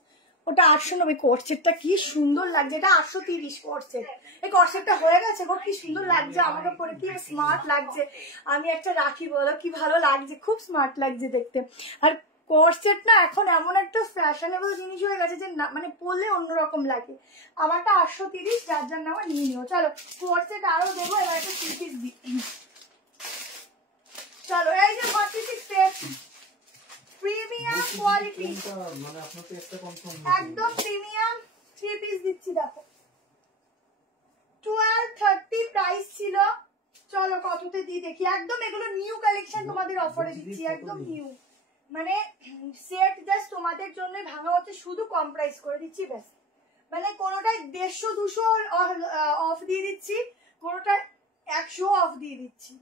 ওটা 890। কোর্সেটটা কি সুন্দর লাগছে, এটা 830 কোর্সেট। এই কোর্সেটটা হয়ে গেছে গো, কি সুন্দর লাগছে আমাকে পরে, কি স্মার্ট লাগছে। আমি একটা রাখি, বলো কি ভালো লাগছে, খুব স্মার্ট লাগছে দেখতে। আর কোর্সেট না এখন এমন একটা ফ্যাশনেবল জিনিস হয়ে গেছে যে না মানে পরলে অন্যরকম লাগে। আমারটা 830, যার যার নামা নিয়ে নিও। চলো কোর্সেট আরো দেবো, এবার একটা 3 পিস দিই। চলো এই যে 46 সেট প্রিমিয়াম কোয়ালিটি, মানে আপনাকে একটা কনফার্ম একদম প্রিমিয়াম 3 পিস দিচ্ছি। দেখো 1230 প্রাইস ছিল, চলো কততে দিই দেখি। একদম এগুলো নিউ কালেকশন তোমাদের অফারে দিচ্ছি, একদম নিউ, মানে সেট জাস্ট তোমাদের জন্য ভাঙা হচ্ছে, শুধু কম প্রাইস করে দিচ্ছি ব্যাস। মানে কোনোটায় 150-200 অফ দিয়ে দিচ্ছি, কোনোটায় 100 অফ দিয়ে দিচ্ছি।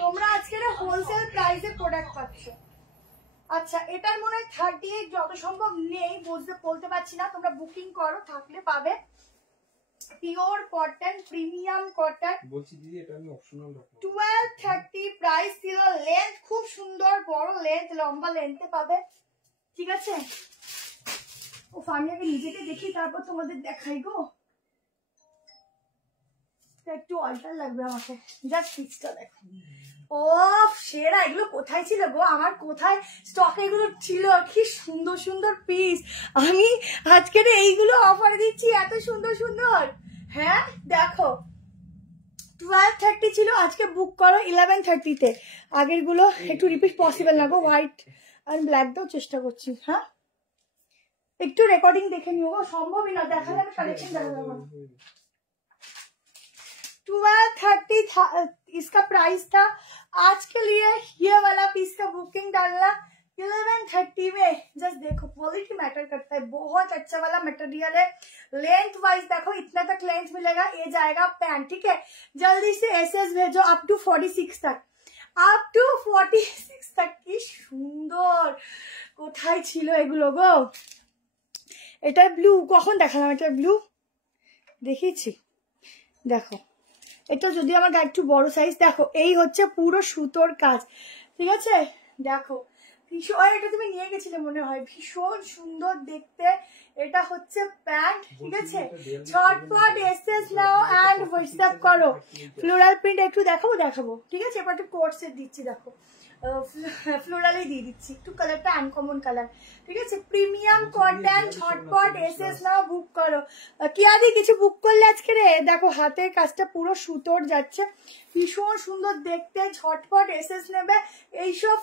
তোমরা আজকে হোলসেল প্রাইসে প্রোডাক্ট পাচ্ছ। আচ্ছা এটার মনে হয় 38 যত সম্ভব নেই, বলতে পারছি না, তোমরা বুকিং করো, থাকলে পাবে। পিওর কটন, প্রিমিয়াম কটন, বলছি দিদি এটা আমি অপশনাল রাখবো। 1230 প্রাইস ছিল। লেন্থ খুব সুন্দর, বড় লেন্থ, লম্বা লেন্থে পাবে, ঠিক আছে। ও আমি আগে নিজেকে দেখি তারপর তোমাদের দেখাই গো। একটু অল্টার লাগবে আমাকে, জাস্ট পিসটা দেখো। ও সেরা, এগুলো কোথায় ছিল গো, আমার কোথায় স্টক এগুলো ছিল, কি সুন্দর সুন্দর পিস। আমি আজকের এইগুলো অফারে দিচ্ছি, এত সুন্দর সুন্দর। হ্যাঁ দেখো 1230 ছিল, আজকে বুক করো 1130-তে। আগের গুলো একটু রিপিট পসিবল না গো, হোয়াইট আর ব্ল্যাক দাও, চেষ্টা করছি। হ্যাঁ একটু রেকর্ডিং দেখে নিও গো, সম্ভবই না দেখা যাবে, কালেকশন দেখা যাবে। 1230 था इसका प्राइस था। आज के लिए ये वाला पीस का बुकिंग डालना 1130 में। जस्ट देखो क्वालिटी मैटर करता है, बहुत अच्छा वाला मटेरियल है। लेंथ वाइज देखो इतना तक लेंथ मिलेगा, ये जाएगा पैंट, ठीक है। जल्दी से एसएस भेजो अप टू 46 तक, अप टू 46 तक। की সুন্দর, কোথায় ছিল এগুলো গো। এটা ব্লু, কখন দেখালাম এটা ব্লু, দেখিয়েছি দেখো। এটা যদি আমার একটু বড় সাইজ, দেখো এই হচ্ছে পুরো সুতোর কাজ, ঠিক আছে। দেখো ভীষণ, এটা তুমি নিয়ে গেছিলে মনে হয়, ভীষণ সুন্দর দেখতে। এটা হচ্ছে প্যান্ট, ঠিক আছে। ঝটপট এসএস নাও এন্ড হোয়াটসঅ্যাপ করো। ফ্লোরাল প্রিন্ট একটু দেখাবো, ঠিক আছে। এবার একটু কোট সেট দিচ্ছি, দেখো ফ্লোরালে দিয়ে দিচ্ছি, একটু কালারটা আনকমন কালার, ঠিক আছে। প্রিমিয়াম কটন, ঝটপট এসএস নাও, বুক করো। কি আদি কিছু বুক করলে আজকে রে, দেখো হাতের কাজটা পুরো সুতোর যাচ্ছে, ভীষণ সুন্দর দেখতে। ঝটপট এসএস নেবে, এইসব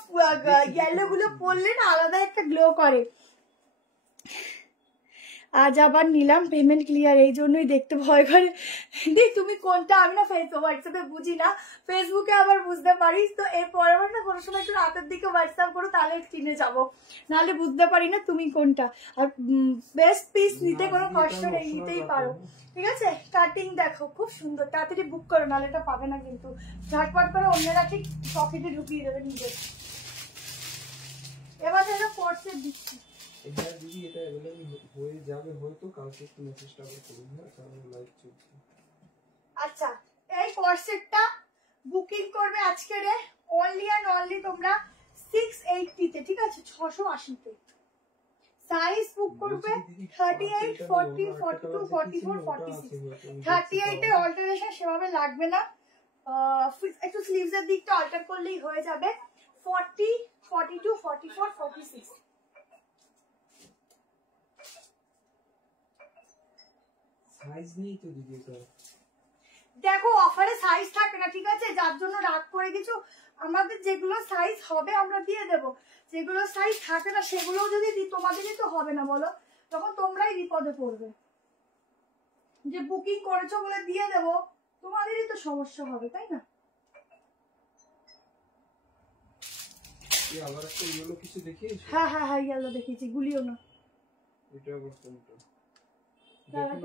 ইয়েলো গুলো পরলে না আলাদা একটা গ্লো করে। আজ আবার নিলাম, পেমেন্ট ক্লিয়ার, এই জন্যই দেখতে ভয় করে। দেখ তুমি কোনটা, আমি না হোয়াটসঅ্যাপে বুঝি না, ফেসবুকে আবার বুঝতে পারিস। তো এর পরের বার না কোনো সময় একটু রাতের দিকে হোয়াটসঅ্যাপ করো, তাহলে কিনে যাবো, নাহলে বুঝতে পারি না তুমি কোনটা। আর বেস্ট পিস নিতে কোনো কষ্ট নেই, নিতেই পারো, ঠিক আছে। কাটিং দেখো খুব সুন্দর, তাড়াতাড়ি বুক করো, নাহলে এটা পাবে না কিন্তু। ঝটপট করে অন্যরা ঠিক পকেটে ঢুকিয়ে দেবে নিজে। এবার যেন কোর্সে দিচ্ছি। হ্যাঁ দিদি এটা অ্যাভেলেবল হয়ে যাবে হয়তো, কালকে একটু মেসেজটা আবার করুন, হ্যাঁ কারণ লাইভ চলছে। আচ্ছা এই কোর্সেটটা বুকিং করবে আজকে রে অনলি এন্ড অনলি তোমরা 680 তে, ঠিক আছে, 680 তে। সাইজ বুক করবে 38, 40, 42, 44, 46। 38 এ অল্টারেশন সেভাবে লাগবে না, একটু স্লিভস এর দিকটা অল্টার করলেই হয়ে যাবে। 40, 42, 44, 46। সাইজ নেই তো দিদি এটা। দেখো অফারে সাইজ থাকে না, ঠিক আছে, যার জন্য রাগ করে কিছু। আমাদের যেগুলো সাইজ হবে আমরা দিয়ে দেব, যেগুলো সাইজ থাকে না সেগুলো যদি দিই তোমাদেরই তো হবে না বলো, তখন তোমরাই বিপদে পড়বে। যে বুকিং করেছো বলে দিয়ে দেবো, তোমাদেরই তো সমস্যা হবে, তাই না। আবার একটা ইয়েলো কিছু দেখিয়েছো? হ্যাঁ হ্যাঁ হ্যাঁ ইয়েলো দেখিয়েছি, গুলিও না। এটা আবার কোনটা?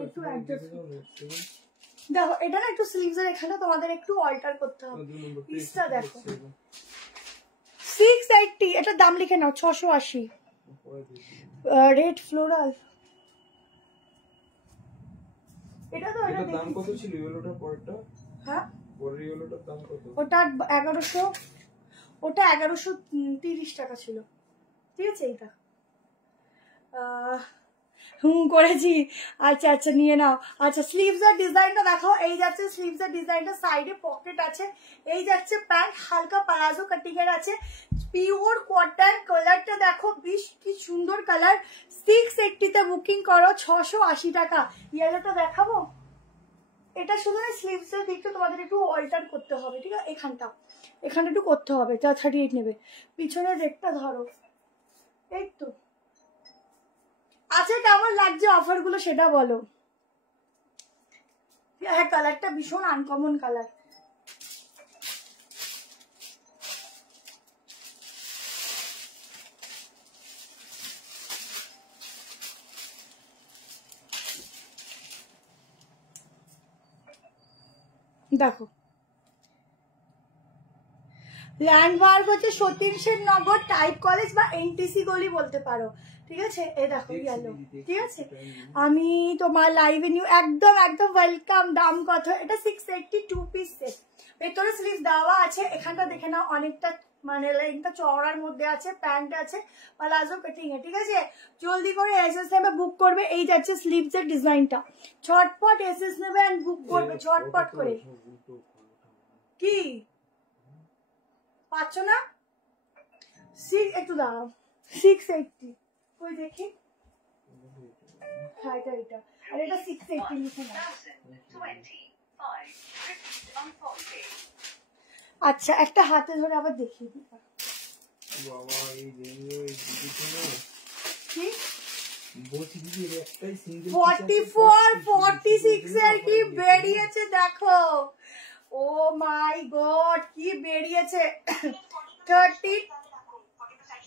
একটু অ্যাডজাস্ট দেখো, এটা না একটু স্লিভস এর এখানে তোমাদের একটু অল্টার করতে হবে। পিসটা দেখো 680, এটার দাম লিখে নাও 680। Red floral. এটা তো এটার দাম কত ছিল ইয়েলোটার পরেরটা? হ্যাঁ পরের ইয়েলোটার দাম কত? ওটা 1100, ওটা 1130 টাকা ছিল। ঠিক আছে এইটা করেছি। আচ্ছা আচ্ছা নিয়ে নাও। আচ্ছা স্লিভস এর ডিজাইনটা দেখো, এই যাচ্ছে স্লিভস এর ডিজাইনটা, সাইডে পকেট আছে, এই যাচ্ছে প্যান্ট, হালকা প্লাজো কাটিং এর আছে, পিওর কটন। কালারটা দেখো বেশ কি সুন্দর কালার। 680 তে বুকিং করো, 680 টাকা। ইয়েলোটা দেখাবো, এটা শুধু না স্লিভস এর দিকটা তোমাদের একটু অল্টার করতে হবে, ঠিক আছে? এখানটা একটু করতে হবে, যা 38 নেবে। পিছনের রেটটা ধরো, এই তো। আচ্ছা কেমন লাগছে অফার গুলো সেটা বলো। হ্যাঁ কালারটা ভীষণ আনকমন কালার। দেখো ল্যান্ডমার্ক হচ্ছে সতীন সেন নগর, টাইপ কলেজ বা এনটিসি গলি বলতে পারো, ঠিক আছে? এই দেখো ইয়েলো, ঠিক আছে? আমি তোমার লাইভে নিউ একদম একদম ওয়েলকাম। দাম কত? এটা 680, 2 পিস সেট। ভেতরে স্লিভ দেওয়া আছে, এখানটা দেখে নাও অনেকটা মানে লাইনটা চওড়ার মধ্যে আছে, প্যান্ট আছে প্লাজো কাটিং এ, ঠিক আছে? জলদি করে এসএস নেবে, বুক করবে। এই যাচ্ছে স্লিভস এর ডিজাইনটা, ছটপট এসএস নেবে এন্ড বুক করবে ছটপট করে। কি পাচ্ছ না? একটু দাঁড়াও, 680 কই দেখি। হ্যাঁ এটা এটা, আর এটা 680 লিখে নাও। আচ্ছা একটা হাতে ধরে আবার দেখিয়ে দিই। বাবা এই রেঞ্জে দিদিকে না কি বলছি দিদি এর একটাই সিঙ্গেল 44 46 এর কি বেরিয়েছে দেখো। ও মাই গড কি বেরিয়েছে।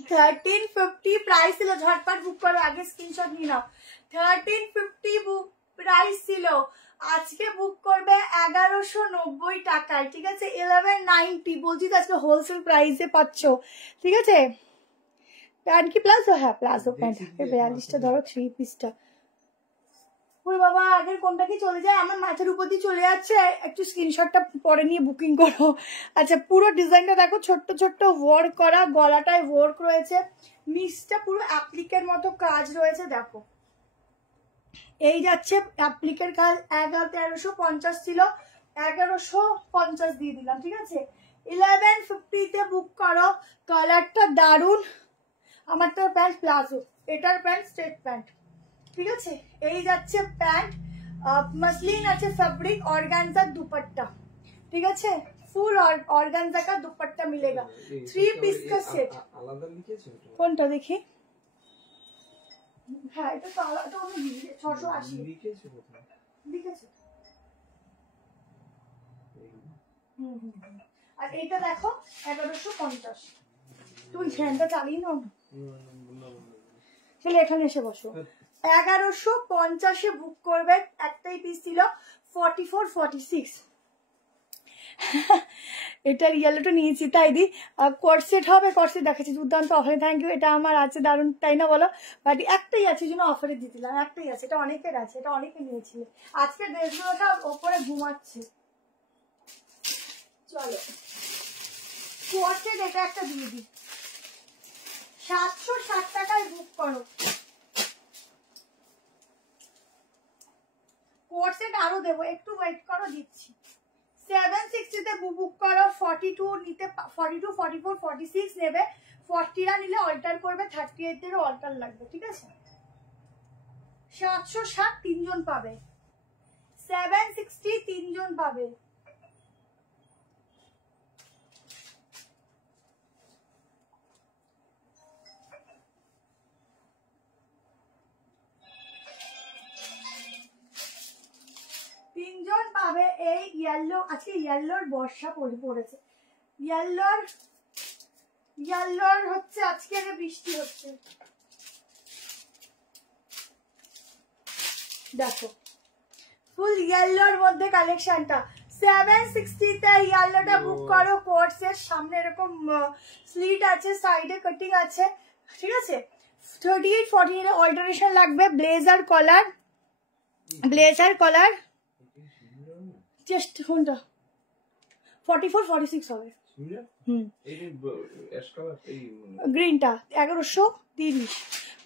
1350 প্রাইস ছিল, ঝটপট বুক করো, আগে স্ক্রিনশট নিয়ে নাও। 1350 বুক প্রাইস ছিল, আজকে বুক করবে 1190 টাকায়, ঠিক আছে? 1190 বলছি তো, আজকে হোলসেল প্রাইসে পাচ্ছ, ঠিক আছে? প্যান্ট কি প্লাজো? হ্যাঁ প্লাজো প্যান্ট। 42টা ধরো 3 পিসটা। ওই বাবা আগের কোনটা কি চলে যায়, আমার মাথার উপর দিয়ে চলে যাচ্ছে। একটু স্ক্রিনশটটা পরে নিয়ে বুকিং করো। আচ্ছা পুরো ডিজাইনটা দেখো, ছোট্ট ছোট্ট ওয়ার্ক করা, গলাটায় ওয়ার্ক রয়েছে, নিচটা পুরো অ্যাপ্লিকের মতো কাজ রয়েছে। দেখো এই যাচ্ছে অ্যাপ্লিকের কাজ। 1350 ছিল, 1150 দিয়ে দিলাম, ঠিক আছে? 1150 তে বুক করো। কালারটা দারুন। আমারটা প্যান্ট প্লাজো, এটার প্যান্ট স্ট্রেট প্যান্ট, ঠিক আছে? এই যাচ্ছে প্যান্ট, মসলিন আছে ফেব্রিক, অর্গানজা দুপट्टा, ঠিক আছে? ফুল অর্গানজা का दुपट्टा मिलेगा। 3 पीस का सेट। আলাদা লিখেছো কোনটা দেখি? হ্যাঁ এটা তো আলাদা, আমি 680 লিখেছো কোথায়? লিখেছে। আর এটা দেখো 1150। তুমি ফ্যানটা চালিয়ে নাও না, চলে এখানে এসে বসো। 1150 বুক করবে, একটাই পিস ছিল, 44 46। এটার ইয়েলোটা নিয়েছি তাই দি। কোর্সেট হবে, কোর্সেট দেখাচ্ছি দুর্দান্ত অফারে। থ্যাংক ইউ, এটা আমার আছে দারুণ, তাই না বলো? বাট একটাই আছে জন্য অফারে দিয়ে দিলাম, একটাই আছে, এটা অনেকের আছে, এটা অনেকে নিয়েছিল। আজকে ড্রেসগুলোটা ওপরে ঘুমাচ্ছে। চলো কোর্সেট এটা একটা দিয়ে দিই, 760 টাকায় বুক করো। কোর্সেট আরো দেবো, একটু ওয়েট করো, দিচ্ছি। 760 তে বুক করো। 42 নিতে, 42 44 46 নেবে। 40 নিলে অল্টার করবে, 38 এরও অল্টার লাগবে, ঠিক আছে? 760 তিনজন পাবে, 760 তিনজন পাবে। তিনজন পাবে এই ইয়েলো। আজকে ইয়েলোর বর্ষা পড়েছে, ইয়েলোর হচ্ছে আজকে বৃষ্টি হচ্ছে। দেখো ফুল ইয়েলোর মধ্যে কালেকশনটা। 760 তে ইয়েলোটা বুক করো। কোর্সের সামনে এরকম স্লিট আছে, সাইডে কাটিং আছে, ঠিক আছে? 38-40 অল্টারেশন লাগবে। ব্লেজার কলার জাস্ট কোনটা 44-46 হবে। গ্রিনটা 1130।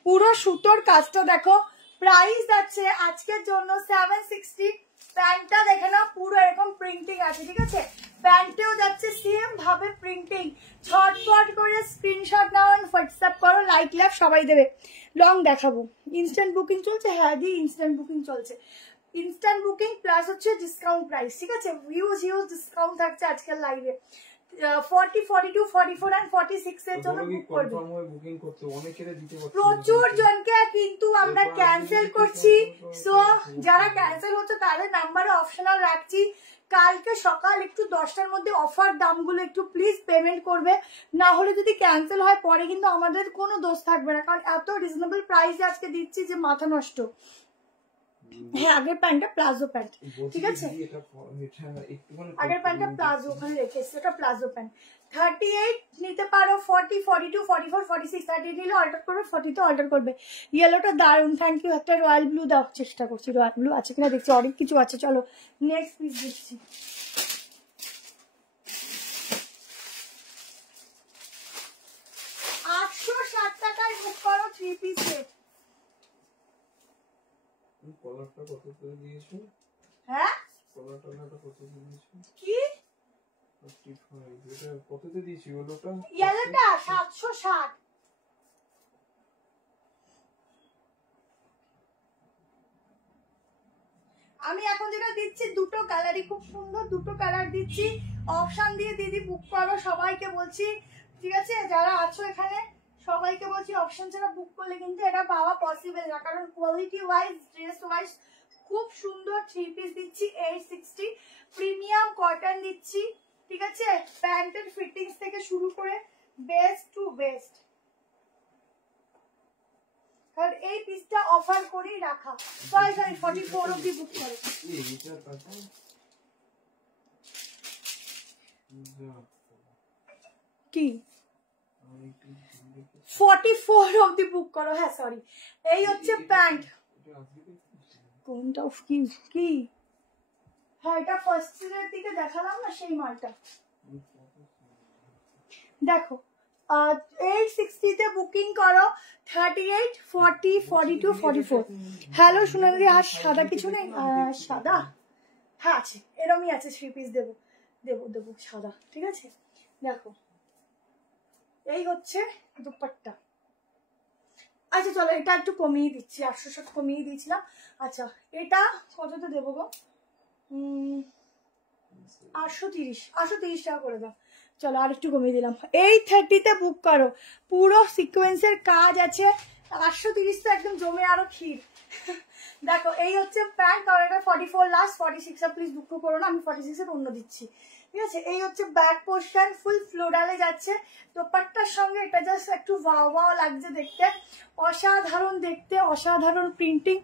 পুরো সুতোর কাজটা দেখো। প্রাইস আছে আজকের জন্য 760। প্যান্টটা দেখে নাও, পুরো এরকম প্রিন্টিং আছে, ঠিক আছে? প্যান্টেও যাচ্ছে সেম ভাবে প্রিন্টিং। ছটফট করে স্ক্রিনশট নাও, হোয়াটসঅ্যাপ করো, লাইক লাভ সবাই দেবে। লং দেখাবো। ইনস্ট্যান্ট বুকিং চলছে, হ্যাঁ দি ইনস্ট্যান্ট বুকিং চলছে। ইনস্ট্যান্ট বুকিং প্লাস হচ্ছে ডিসকাউন্ট প্রাইস, ঠিক আছে? হিউজ ডিসকাউন্ট থাকছে আজকের লাইভে। 40, 42, 44 and 46 এর জন্য বুক করবে। প্রচুর জনকে কিন্তু আমরা ক্যান্সেল করছি। সো যারা ক্যান্সেল হচ্ছে তাদের নাম্বারে অপশনাল রাখছি। কালকে সকাল একটু 10টার মধ্যে অফার দামগুলো একটু প্লিজ পেমেন্ট করবে, না হলে যদি ক্যান্সেল হয় পরে কিন্তু আমাদের কোনো দোষ থাকবে না, কারণ এত রিজনেবল প্রাইসে আজকে দিচ্ছি যে মাথা নষ্ট। হ্যাঁ, আগের প্যান্টটা প্লাজো প্যান্ট, ঠিক আছে? আগের প্যান্টটা প্লাজো ওখানে রেখেছি, ওটা প্লাজো প্যান্ট। 38 নিতে পারো, 40, 42, 44, 46। 38 নিলে অল্টার করবে, 40 তে অল্টার করবে। ইয়েলোটা দারুন, থ্যাংক ইউ। একটা রয়্যাল ব্লু দাও, চেষ্টা করছি রয়্যাল ব্লু আছে কিনা দেখছি, অনেক কিছু আছে। চলো নেক্সট পিস দিচ্ছি। টাকায় বুক করো 3 পিস সেট। কলারটা কত করে দিয়েছো? হ্যাঁ, কলারটা কত করে দিয়েছো? কি 45 এটা কততে দিয়েছি? ওটা ইয়েলোটা 760। আমি এখন যেটা দিচ্ছি দুটো কালারই খুব সুন্দর, দুটো কালার দিচ্ছি। অপশন দিয়ে দিদি বুক করো, সবাইকে বলছি, ঠিক আছে? যারা আছো এখানে সবাইকে বলছি, অপশন ছাড়া বুক করলে কিন্তু এটা পাওয়া পসিবল না, কারণ কোয়ালিটি ওয়াইজ, ড্রেস ওয়াইজ খুব সুন্দর 3 পিস দিচ্ছি। 860 প্রিমিয়াম কটন দিচ্ছি, ঠিক আছে? প্যান্টের ফিটিংস থেকে শুরু করে বেস্ট টু বেস্ট। কারণ এই পিসটা অফার করেই রাখা। সরি 44 অবধি বুক করো। কি 44 অবধি বুক করো। হ্যাঁ সরি, এই হচ্ছে প্যান্ট। কোনটা কি? হ্যাঁ, এটা ফার্স্ট এর দিকে দেখালাম না, সেই মালটা দেখো। 860 তে বুকিং করো। 38, 40, 42, 44। হ্যালো সোনালি, আর সাদা কিছু নেই? সাদা হ্যাঁ আছে, এরমই আছে। 3 পিস দেবো সাদা, ঠিক আছে? দেখো এই হচ্ছে দুপাট্টা। আচ্ছা চলো, এটা একটু কমিয়ে দিচ্ছি, 860 কমিয়ে দিয়েছিলাম। আচ্ছা এটা কততে দেবো গো? 830 টাকা করে দাও। চলো আর একটু কমিয়ে দিলাম। 830 বুক করো, পুরো সিকোয়েন্সের কাজ আছে। 830 তো একদম জমে আরো ক্ষীর। দেখো এই হচ্ছে প্যান্ট, কারণ এটা 44 লাস্ট, 46 এর প্লিজ দুঃখ করো না, আমি 46 এর অন্য দিচ্ছি, ঠিক আছে? এই হচ্ছে ব্যাক পোর্শন, ফুল ফ্লোরালে যাচ্ছে। দোপাট্টার সঙ্গে এটা জাস্ট একটু ওয়াও লাগছে দেখতে, অসাধারণ দেখতে, অসাধারণ প্রিন্টিং,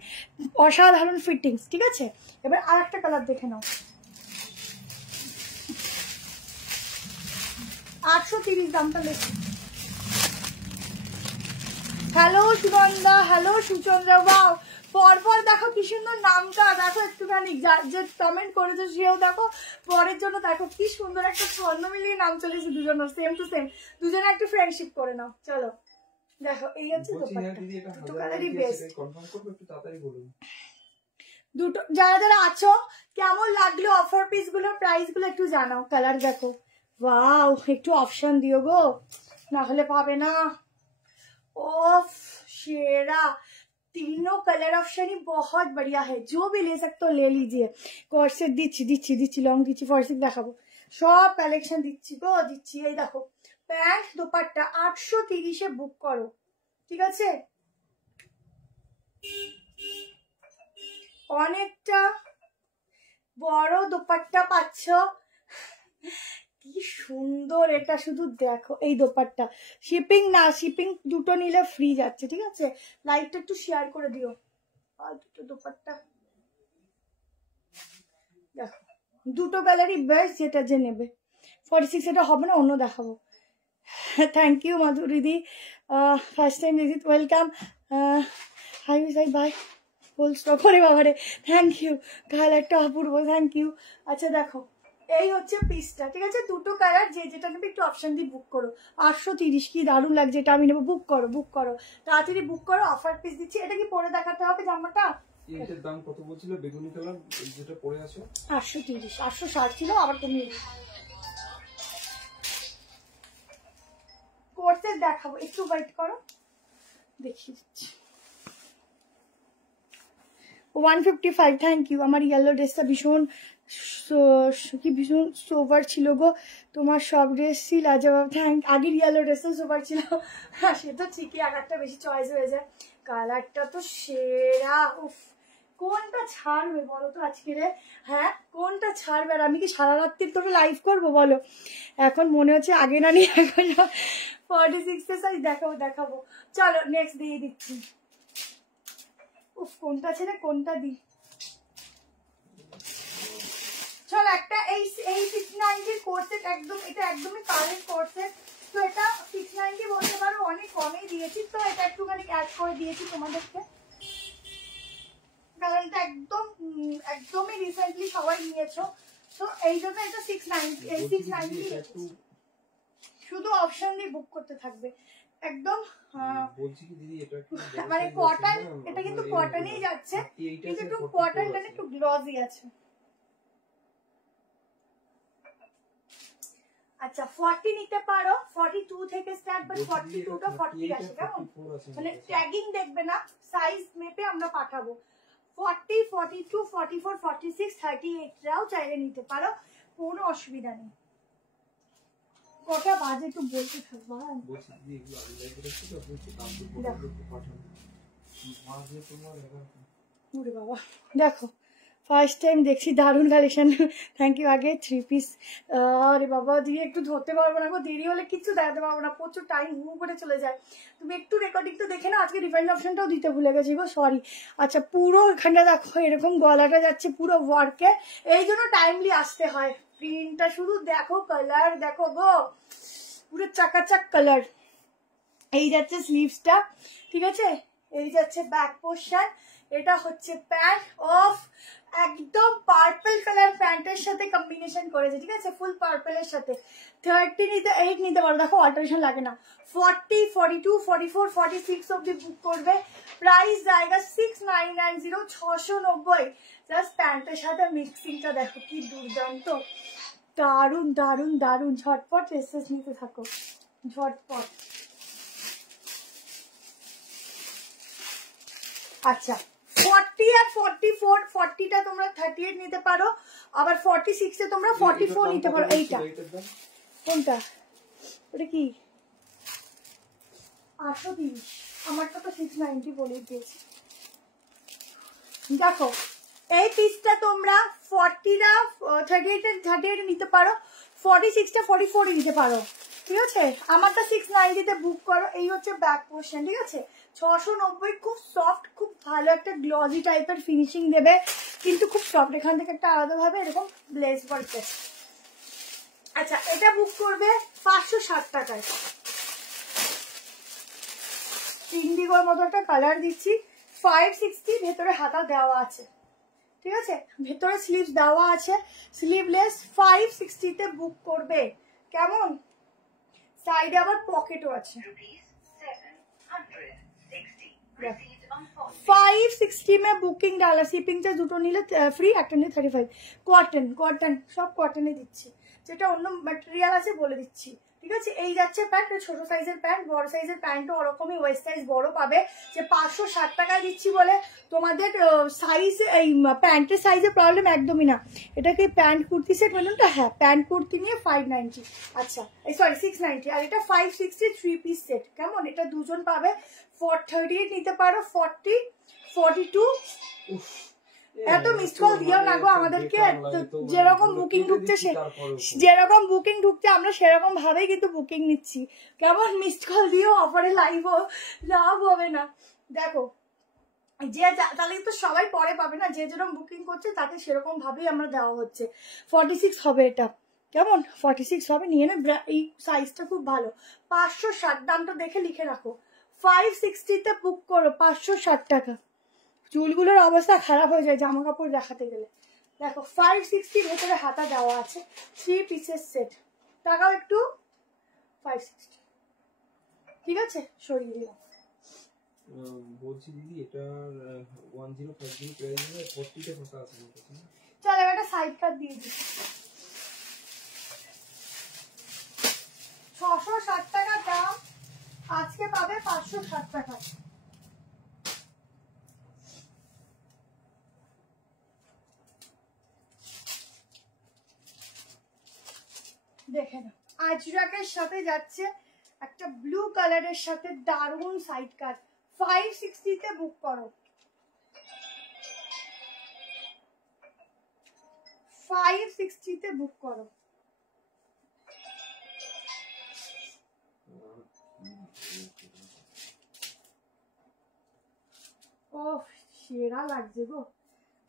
অসাধারণ ফিটিংস, ঠিক আছে? এবার আর একটা কালার দেখে নাও। 830 দামটা লেখো। হ্যালো সুগন্ধা, হ্যালো সুচন্দ্রা, বাও পরপর দেখো কি সুন্দর নামটা, দেখো একটুখানি যে কমেন্ট করেছে সেও দেখো, পরের জন্য দেখো কি সুন্দর একটা ছন্দ মিলিয়ে নাম চলেছে দুজনের, সেম টু সেম। দুজনে একটু ফ্রেন্ডশিপ করে নাও। চলো দেখো এই হচ্ছে দুটো কালারই বেস্ট। দুটো যারা আছো কেমন লাগলো অফার পিস গুলো, প্রাইস গুলো একটু জানাও। কালার দেখো, ওয়াও, একটু অপশন দিও গো, না হলে পাবে না। ओफ शेरा, तीनों कलर ऑप्शन ही बहुत बढ़िया है, जो भी ले सकते हो ले लीजिए। कॉर्सेट दिच्छी लॉन्ग दिच्छी, फॉर्सिक দেখাবো, সব কালেকশন দিচ্ছি গো, দিচ্ছি। এই দেখো প্যান্ট দোপাট্টা 830 এ বুক করো, ঠিক আছে? অনেকটা বড় দোপাট্টা পাচ্ছ, কি সুন্দর এটা, শুধু দেখো এই দোপাট্টা। শিপিং না, শিপিং দুটো নিলে ফ্রি যাচ্ছে, ঠিক আছে? লাইভটা একটু শেয়ার করে দিও। আর দুটো দোপাট্টা দেখো, দুটো কালারই বেস্ট, যেটা যে নেবে। 46 এটা হবে না, অন্য দেখাবো। থ্যাংক ইউ মাধুরীদি, first time visit, welcome. Hi সাই বাই ফুল স্টপ করে বাবারে, থ্যাংক ইউ। কালারটা অপূর্ব, থ্যাংক ইউ। আচ্ছা দেখো, এই হচ্ছে পিসটা, ঠিক আছে? দুটো কালার, যে যেটা নেবে একটু অপশন দিয়ে বুক করো। 830, কি দারুণ লাগছে, এটা আমি নেবো। বুক করো, বুক করো, তাড়াতাড়ি বুক করো, অফার পিস দিচ্ছি। এটা কি পরে দেখাতে হবে জামাটা? এটার দাম কত বলছিল? বেগুনি কালার যেটা পরে আছে 830, 860 ছিল, আবার কমিয়ে দিচ্ছি। কোর্সের দেখাবো, একটু ওয়েট করো, দেখিয়ে দিচ্ছি। 155, থ্যাংক ইউ। আমার ইয়েলো ড্রেসটা ভীষণ কি ভীষণ সোভার ছিল গো, তোমার সব ড্রেসই লাজবাব। থ্যাংক, আগের ইয়েলো ড্রেসটা সোভার ছিল। হ্যাঁ সে তো ঠিকই, আর একটা বেশি চয়েস হয়ে যায়। কালারটা তো সেরা। উফ, কোনটা ছাড়বে বলো তো আজকে রে? হ্যাঁ কোনটা ছাড়বে? আর আমি কি সারা রাত্রির তোকে লাইভ করবো বলো? এখন মনে হচ্ছে আগে না নিয়ে এখন 46 সাইজ দেখাবো দেখাবো। চলো নেক্সট দিয়ে দিচ্ছি। উফ, কোনটা ছেড়ে কোনটা দিই? চল একটা এই 690 কোর্সেট, একদম এটা একদমই কারেন্ট কোর্সেট। তো এটা 690 বলতে পারো, অনেক কমেই দিয়েছি, তো এটা একটুখানি অ্যাড করে দিয়েছি তোমাদেরকে, কারণ এটা একদমই রিসেন্টলি সবাই নিয়েছো, তো এই জন্য এটা 690। এই 690 শুধু অপশন দিয়ে বুক করতে থাকবে একদম। বলছি কি দিদি, এটা কি মানে কটন, এটা কিন্তু কটনই যাচ্ছে, কিন্তু একটু কটনটা একটু গ্লসি আছে। আচ্ছা 40 নিতে পারো, 42 থেকে স্টার্ট, বাট 42 টা 40 আসে, কেমন? মানে ট্যাগিং দেখবে না, সাইজ মেপে আমরা পাঠাবো। 40, 42, 44, 46, 38 রাও চাইলে নিতে পারো, কোনো অসুবিধা নেই। কটা বাজে একটু বলতে থাকবো। হ্যাঁ বলছি দিদি, এগুলো আমি লাইভ করছি তো, আপনি একটু দাম একটু পাঠান। মাঝে তোমার ওরে বাবা, দেখো ফার্স্ট টাইম দেখছি, দারুণ কালেকশন, থ্যাংক ইউ। আগে 3 পিস, আরে বাবা দিয়ে একটু ধরতে পারবো না গো, দেরি হলে কিচ্ছু দেখাতে পারবো না, প্রচুর টাইম মুভ করে চলে যায়। তুমি একটু রেকর্ডিং তো দেখে না, আজকে রিফাইন্ড অপশনটাও দিতে ভুলে গেছি গো, সরি। আচ্ছা পুরো এখানটা দেখো, এরকম গলাটা যাচ্ছে পুরো ওয়ার্কে, এই জন্য টাইমলি আসতে হয়। প্রিন্টটা শুধু দেখো, কালার দেখো গো, পুরো চাকাচাক কালার। এই যাচ্ছে স্লিভসটা, ঠিক আছে? এই যাচ্ছে ব্যাক পোর্শন, এটা হচ্ছে প্যান্ট অফ, একদম পার্পল কালার প্যান্টের সাথে কম্বিনেশন করেছে, ঠিক আছে? ফুল পার্পলের সাথে। 30 নিতে 8 নিতে পারো, দেখো অল্টারেশন লাগে না। 40, 42, 44, 46 অব্দি বুক করবে। প্রাইস জায়গা 6990, 690। জাস্ট প্যান্টের সাথে মিক্সিংটা দেখো কি দুর্দান্ত, দারুন দারুন দারুন। ঝটপট এসএস নিতে থাকো, ঝটপট। আচ্ছা 40 আর 44, 40টা তোমরা 38 নিতে পারো, আবার 46 এ তোমরা 44 নিতে পারো। এইটা কোনটা? ওটা কি? 830, আমারটা তো 690 বলেই দিয়েছি। দেখো এই পিসটা তোমরা 40টা 38 নিতে পারো, 46টা 44 নিতে পারো, ঠিক আছে? আমারটা 690 তে বুক করো। এই হচ্ছে ব্যাক পোর্শন, ঠিক আছে? 690, খুব সফট, খুব ভালো একটা গ্লজি টাইপের ফিনিশিং দেবে, কিন্তু খুব সফট। এখান থেকে একটা আলাদা ভাবে এরকম ব্লেজ ওয়ার্ক আছে। আচ্ছা এটা বুক করবে 560 টাকায়। ইন্ডিগোর মতো একটা কালার দিচ্ছি, 560, ভেতরে হাতা দেওয়া আছে, ঠিক আছে? ভেতরে স্লিভস দেওয়া আছে, স্লিভলেস, 560 তে বুক করবে, কেমন? সাইডে আবার পকেটও আছে। 560 में बुकिंग डाला, शिपिंग चार्ज দুটো নিলে ফ্রি, একটা নিলে 35। কটন, কটন সব কটনে দিচ্ছি, যেটা অন্য ম্যাটেরিয়াল আছে বলে দিচ্ছি, ঠিক আছে? এই যাচ্ছে প্যান্ট, ছোট সাইজের প্যান্ট, বড় সাইজের প্যান্টও ওরকমই, ওয়েস্ট সাইজ বড় পাবে। যে 560 টাকায় দিচ্ছি বলে তোমাদের সাইজ, এই প্যান্টের সাইজের প্রবলেম একদমই না। এটা কি প্যান্ট কুর্তি সেট বলুন তো? হ্যাঁ প্যান্ট কুর্তি নিয়ে 590, আচ্ছা সরি 690, আর এটা 560 3 পিস সেট, কেমন? এটা দুজন পাবে। 38 নিতে পারো, 40, 42। এত মিসড কল দিও না গো আমাদেরকে, যেরকম বুকিং ঢুকছে যেরকম বুকিং ঢুকছে আমরা সেরকম ভাবেই কিন্তু বুকিং নিচ্ছি, কেমন? মিসড কল দিও, অফারে লাইভ লাভ হবে না। দেখো যে তাহলে তো সবাই পরে পাবে না, যে যেরকম বুকিং করছে তাকে সেরকম ভাবেই আমরা দেওয়া হচ্ছে। 46 হবে এটা, কেমন 46 হবে, নিয়ে নে, এই সাইজটা খুব ভালো। 560, দামটা দেখে লিখে রাখো। 560 বুক করো, 560 টাকা। চুলগুলোর অবস্থা খারাপ হয়ে যায় জামা কাপড় দেখাতে গেলে। দেখো 560 ভেতরে হাতা দেওয়া আছে, 3 পিসের সেট। টাকাও একটু 560, ঠিক আছে, সরিয়ে দিলাম। বলছি দিদি এটার 1050 প্রাইস আছে, 40টা কথা আছে আমার কাছে। চল এবার একটা সাইড কাট দিয়ে দিই। 660 টাকা দাম, আজকে পাবে 560 টাকা। দেখে না, আজরাকের সাথে যাচ্ছে একটা ব্লু কালারের সাথে দারুন সাইড কাট। 560 তে বুক করো, 560 তে বুক করো। ओह शेरा लग गो।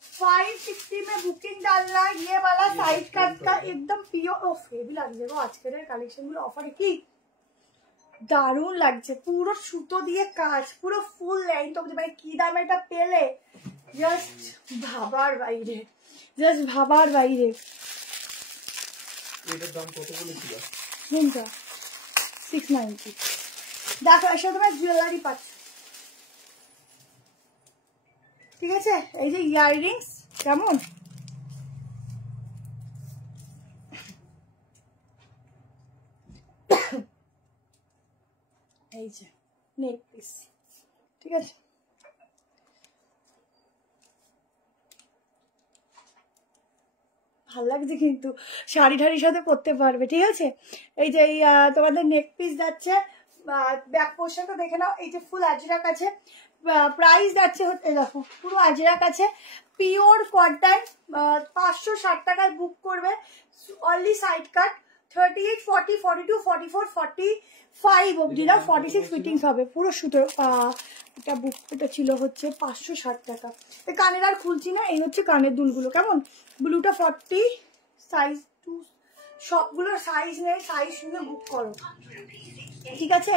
560 में बुकिंग डालना, ये वाला साइड कट का एकदम प्योर। ओफ हेवी লাগছে গো আজকের কালেকশন গুলো অফারে কি দারুণ লাগছে, পুরো সুতো দিয়ে কাজ, পুরো ফুল লেন্থ অবধি। ভাই কি দামে এটা পেলে, জাস্ট ভাবার বাইরে, জাস্ট ভাবার বাইরে। এটার দাম কত বলেছিল? কোনটা? 690। দেখো এর সাথে তোমরা জুয়েলারি পাচ্ছ, ঠিক আছে। এই যে ইয়াররিংস, কেমন এই যে নেক পিস, ঠিক আছে। ভাল লাগছে কিন্তু, শাড়ি ঠাড়ির সাথে পরতে পারবে, ঠিক আছে। এই যে তোমাদের নেক পিস যাচ্ছে, ব্যাক পোর্শনটা দেখে নাও। এই যে ফুল আজরাক আছে, প্রাইস যাচ্ছে দেখো পুরো আজরাক আছে, পিওর কটন, 560 টাকায় বুক করবে। অনলি সাইড কাট 38, 40, 42, 44, 45 অবধি না, 46 ফিটিংস হবে, পুরো সুতো। এটা বুক, এটা ছিল হচ্ছে 560 টাকা। কানের আর খুলছি না, এই হচ্ছে কানের দুলগুলো, কেমন। ব্লুটা 40, সাইজ 2, সবগুলোর সাইজ নেই, সাইজ শুনে বুক করো, ঠিক আছে।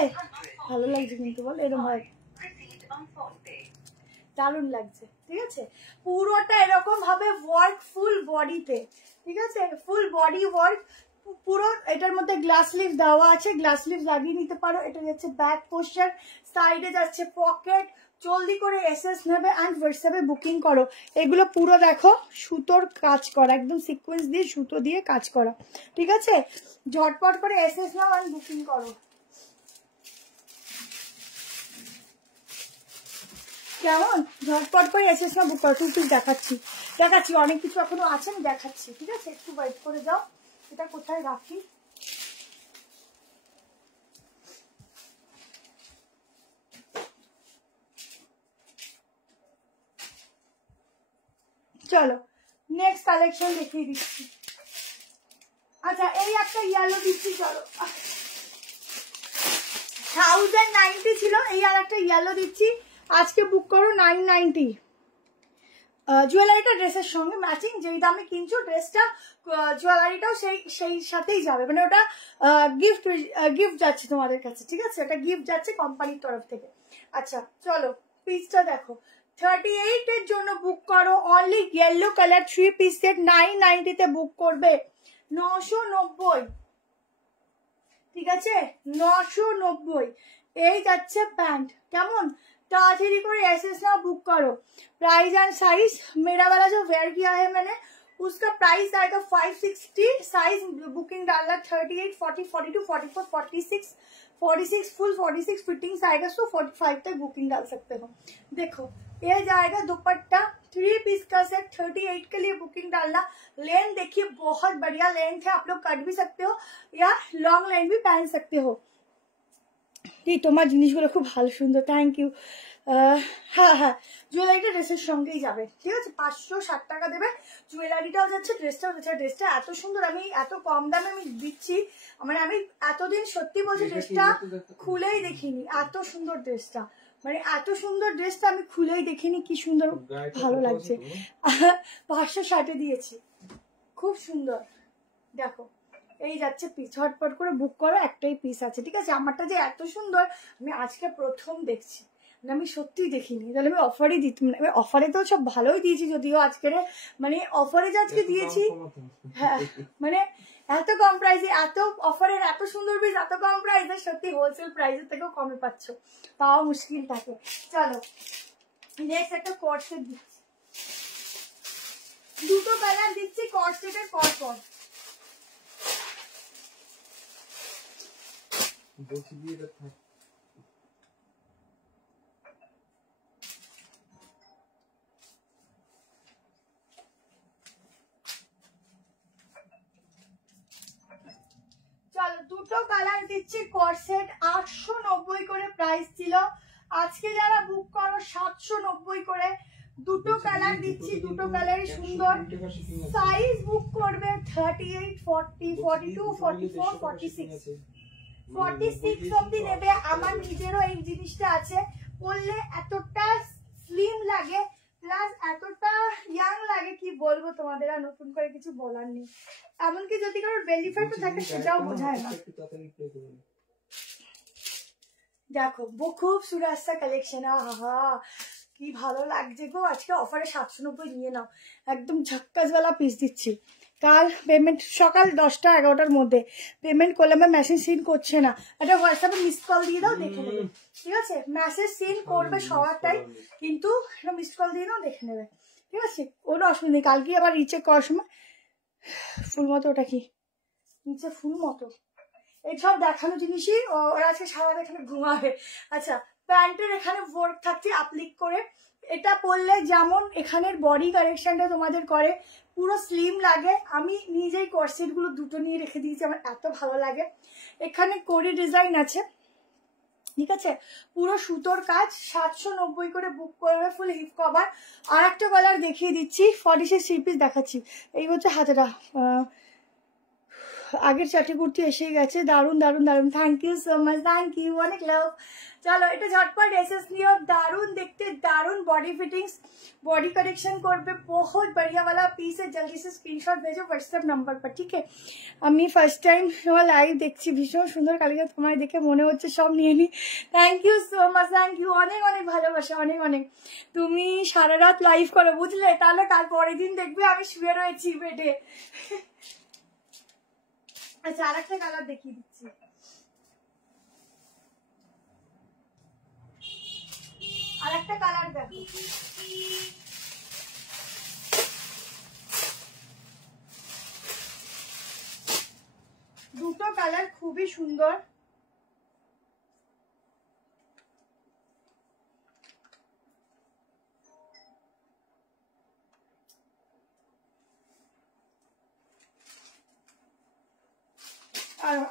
ভালো লাগছে কিন্তু বল, এরকম হয় দারুণ লাগছে, ঠিক আছে। পুরোটা এরকম ভাবে ওয়ার্ক ফুল বডিতে, ঠিক আছে, ফুল বডি ওয়ার্ক পুরো। এটার মধ্যে গ্লাস লিভ দেওয়া আছে, গ্লাস লিভ লাগিয়ে নিতে পারো। এটা যাচ্ছে ব্যাক পোর্শন, সাইডে যাচ্ছে পকেট। জলদি করে এসএস নেবে অ্যান্ড হোয়াটসঅ্যাপে বুকিং করো। এগুলো পুরো দেখো সুতোর কাজ করা, একদম সিকোয়েন্স দিয়ে সুতো দিয়ে কাজ করা, ঠিক আছে। ঝটপট করে এসএস নাও অ্যান্ড বুকিং করো। কেমন, ঝটপট করে এসএস না বুক করো। 2 পিস দেখাচ্ছি, অনেক কিছু এখনো আছে, আমি দেখাচ্ছি, ঠিক আছে। একটু ওয়েট করে যাও। এটা কোথায় রাখি, চলো নেক্সট কালেকশন দেখিয়ে দিচ্ছি। আচ্ছা এই একটা ইয়েলো দিচ্ছি, চলো 1090 ছিল, এই আর একটা ইয়েলো দিচ্ছি, আজকে বুক করো 990। জুয়েলারিটা ড্রেসের সঙ্গে ম্যাচিং, যেই দামে কিনছো ড্রেসটা জুয়েলারিটাও সেই সাথেই যাবে, মানে ওটা গিফট যাচ্ছে তোমাদের কাছে, ঠিক আছে। ওটা গিফট যাচ্ছে কোম্পানির তরফ থেকে। আচ্ছা চলো পিসটা দেখো, 38 এর জন্য বুক করো। Only yellow colour 3 piece set 990 তে বুক করবে, 990, ঠিক আছে, 990। এই যাচ্ছে প্যান্ট, কেমন। ताड़ाताड़ी করে एसएस ना बुक करो। प्राइस एंड साइज मेरा वाला जो वेयर किया है मैंने, उसका प्राइस आएगा 560। साइज बुकिंग डालना 38, 40, 42, 44, 46, 46 फुल 46 फिटिंग्स आएगा, सो 45 तक बुकिंग डाल सकते हो। देखो ये जाएगा दुपट्टा 3 पीस का सेट, 38 के लिए बुकिंग डालना। लेंथ देखिए बहुत बढ़िया लेंथ है, आप लोग कट भी सकते हो या लॉन्ग लेंथ भी पहन सकते हो। তোমার জিনিসগুলো খুব ভালো সুন্দর, থ্যাংক ইউ। হ্যাঁ হ্যাঁ জুয়েলারিটা ড্রেসের সঙ্গেই যাবে, ঠিক আছে। 560 টাকা দেবে, জুয়েলারিটাও যাচ্ছে, ড্রেসটাও যাচ্ছে। ড্রেসটা এত সুন্দর, আমি এত কম দামে আমি দিচ্ছি, মানে আমি এতদিন সত্যি বলছি ড্রেসটা খুলেই দেখিনি, এত সুন্দর ড্রেসটা, মানে এত সুন্দর ড্রেসটা আমি খুলেই দেখিনি, কি সুন্দর ভালো লাগছে। 560 দিয়েছি, খুব সুন্দর। দেখো এই যাচ্ছে পিস, ঝটপট করে বুক করো, একটাই পিস আছে, ঠিক আছে। আমারটা যে এত সুন্দর আমি আজকে প্রথম দেখছি, মানে আমি সত্যিই দেখিনি, তাহলে আমি অফারই দিতাম না। আমি অফারে তো সব ভালোই দিয়েছি, যদিও আজকের মানে অফারে যে আজকে দিয়েছি, হ্যাঁ মানে এত কম প্রাইসে, এত অফারের এত সুন্দর পিস, এত কম প্রাইসে, সত্যি হোলসেল প্রাইসের থেকেও কমে পাচ্ছ, পাওয়া মুশকিল থাকে। চলো নেক্সট একটা কর্ড সেট দিচ্ছি, দুটো কালার দিচ্ছি কর্ড সেটের পর পর। বলছি দিয়ে এটা থাক। চলো দুটো কালার দিচ্ছি কর্সেট, 890 করে প্রাইস ছিল, আজকে যারা বুক করো 790 করে। দুটো কালার দিচ্ছি, দুটো কালারই সুন্দর। সাইজ বুক করবে 38, 40, 42, 44, 46, 46 অব্দি নেবে। আমার নিজেরও এই জিনিসটা আছে, পরলে এতটা স্লিম লাগে প্লাস এতটা ইয়াং লাগে, কি বলবো তোমাদের, আর নতুন করে কিছু বলার নেই। এমনকি যদি কারোর বেলি ফ্যাটও থাকে সেটাও বোঝায় না। দেখো খুব সুরাস্তা কালেকশন, আহা কি ভালো লাগছে গো। আজকে অফারে 790 নিয়ে নাও, একদম ঝক্কাসওয়ালা পিস দিচ্ছি। কাল পেমেন্ট সকাল 10টা 11টার মধ্যে পেমেন্ট করলাম, মেসেজ সিন করছে না, একটা হোয়াটসঅ্যাপে মিস কল দিয়ে দাও, দেখে নেবে, ঠিক আছে। মেসেজ সিন করবে সবারটাই, কিন্তু একটা মিস কল দিয়ে দাও, দেখে নেবে, ঠিক আছে, কোনো অসুবিধা নেই। কালকে আবার রিচেক করার সময় ফুল মতো, ওটা কি নিচে ফুল মতো, এইসব দেখানো জিনিসই ওরা আজকে সারা এখানে ঘুমাবে। আচ্ছা, প্যান্টের এখানে ওয়ার্ক থাকছে অ্যাপ্লিক করে, এটা পরলে যেমন এখানের বডি কারেকশনটা তোমাদের করে, পুরো স্লিম লাগে। আমি নিজেই কর্সেট গুলো দুটো নিয়ে রেখে দিয়েছি, আমার এত ভালো লাগে। এখানে কোরি ডিজাইন আছে, ঠিক আছে, পুরো সুতোর কাজ, 790 করে বুক করবে, ফুল হিপ কভার। আর একটা কালার দেখিয়ে দিচ্ছি, 46 থ্রি পিস দেখাচ্ছি। এই হচ্ছে হাতেটা, আগের চারটি কুর্তি এসে গেছে, দারুন দারুন দারুন, thank you so much, thank you, অনেক লাভ। চলো এটা ঝটপট এসএস নিও, দারুন দেখতে, দারুন বডি ফিটিংস, बॉडी करेक्शन করবে, बहुत बढ़िया वाला पीस है। जल्दी से स्क्रीनशॉट भेजो व्हाट्सएप नंबर पर, ठीक है। আমি ফার্স্ট টাইম তোমার লাইভ দেখছি, ভীষণ সুন্দর কালেকশন, তোমার দেখে মনে হচ্ছে সব নিয়ে নি। Thank you so much, thank you, অনেক অনেক ভালোবাসা, অনেক অনেক। তুমি সারা রাত লাইভ করো বুঝলে, তাহলে তার পরের দিন দেখবে আমি শুয়ে রয়েছি বেডে। আচ্ছা আরেকটা কালার দেখিয়ে দিচ্ছি, আরেকটা কালার দেখো, দুটো কালার খুবই সুন্দর।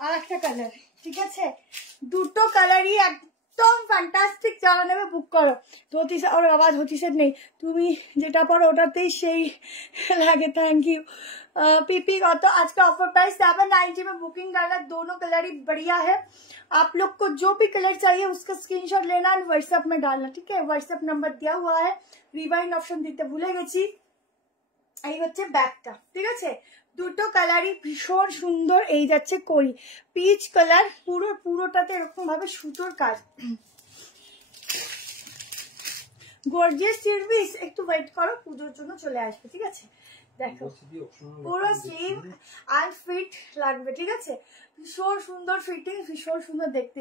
আর একটা কালার, ঠিক আছে, দুটো কালারই একদম ফ্যান্টাস্টিক। যারা নেবে বুক করো। ধोती से और आवाज होती से नहीं, তুমি যেটা পরো ওটাতেই সেই লাগে। Thank you. पीपी का तो आज का ऑफर प्राइस 790 में बुकिंग करना, दोनों कलर ही बढ़िया है। आप लोग को जो भी कलर चाहिए उसका स्क्रीनशॉट लेना और व्हाट्सएप में डालना, ठीक है। व्हाट्सएप नंबर दिया हुआ है, रिवाइंड ऑप्शन দিতে ভুলে গেছি। এই হচ্ছে ব্যাগটা, ঠিক আছে। দুটো কালারই ভীষণ সুন্দর। এই যাচ্ছে করি পিচ কালার, পুরোটাতে এরকম ভাবে সুতোর কাজ, গর্জিয়াস সিরভিস। একটু ওয়েট করো, পুজোর জন্য চলে আসবে, ঠিক আছে। দেখো পুরো স্লিম আর ফিট লাগবে, ঠিক আছে, ভীষণ সুন্দর ফিটিং, ভীষণ সুন্দর দেখতে।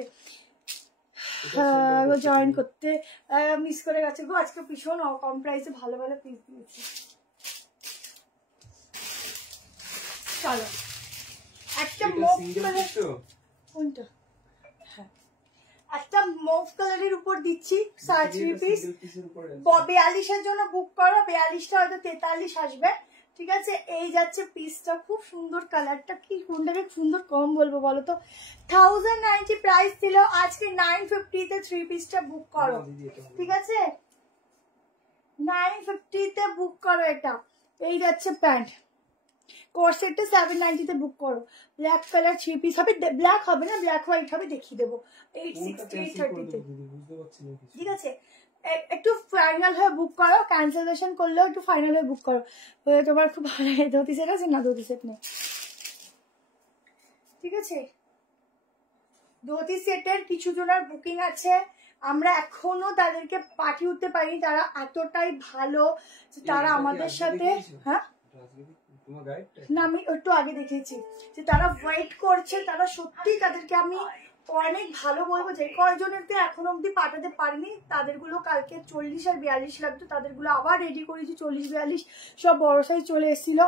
জয়েন করতে মিস করে গেছে গো, আজকে ভীষণ কম প্রাইসে ভালো ভালো পিস দিয়েছি। চলো একটা মুভ কালার, কোনটা, হ্যাঁ একটা মুভ কালারের উপর দিচ্ছি 3 পিস। 42-এর জন্য বুক করো, 42টা হয়তো 43 আসবে, ঠিক আছে। এই যাচ্ছে পিসটা, খুব সুন্দর কালারটা, কি কোনটাকে সুন্দর কম বলবো বলো তো। 1090 প্রাইস ছিল, আজকে 950-তে 3 পিসটা বুক করো, ঠিক আছে। 950-তে বুক করো এটা। এই যাচ্ছে প্যান্ট, কোর্সেটটা 790-তে বুক করো। ব্ল্যাক কালার 3 পিস হবে, ব্ল্যাক হবে না, ব্ল্যাক হোয়াইট হবে, দেখিয়ে দেবো। 860, 830-তে, ঠিক আছে। একটু ফাইনাল হয়ে বুক করো, ক্যান্সেলেশন করলেও একটু ফাইনাল হয়ে বুক করো। তোমার খুব ভালো ধুতি সেট আছে না, ধুতি সেট নেই। ঠিক আছে, ধুতি সেটের কিছু জনের বুকিং আছে, আমরা এখনো তাদেরকে পাঠিয়ে উঠতে পারিনি, তারা এতটাই ভালো যে তারা আমাদের সাথে, হ্যাঁ না আমি একটু আগে দেখেছি যে তারা ওয়েট করছে, তারা সত্যি তাদেরকে আমি অনেক ভালো বলবো। যে কয়জনের তো এখনো অব্দি পাঠাতে পারিনি, তাদেরগুলো কালকে 40 আর 42 লাগতো, তাদেরগুলো আবার রেডি করেছি, 40-42 সব বড় সাইজ চলে এসেছিল,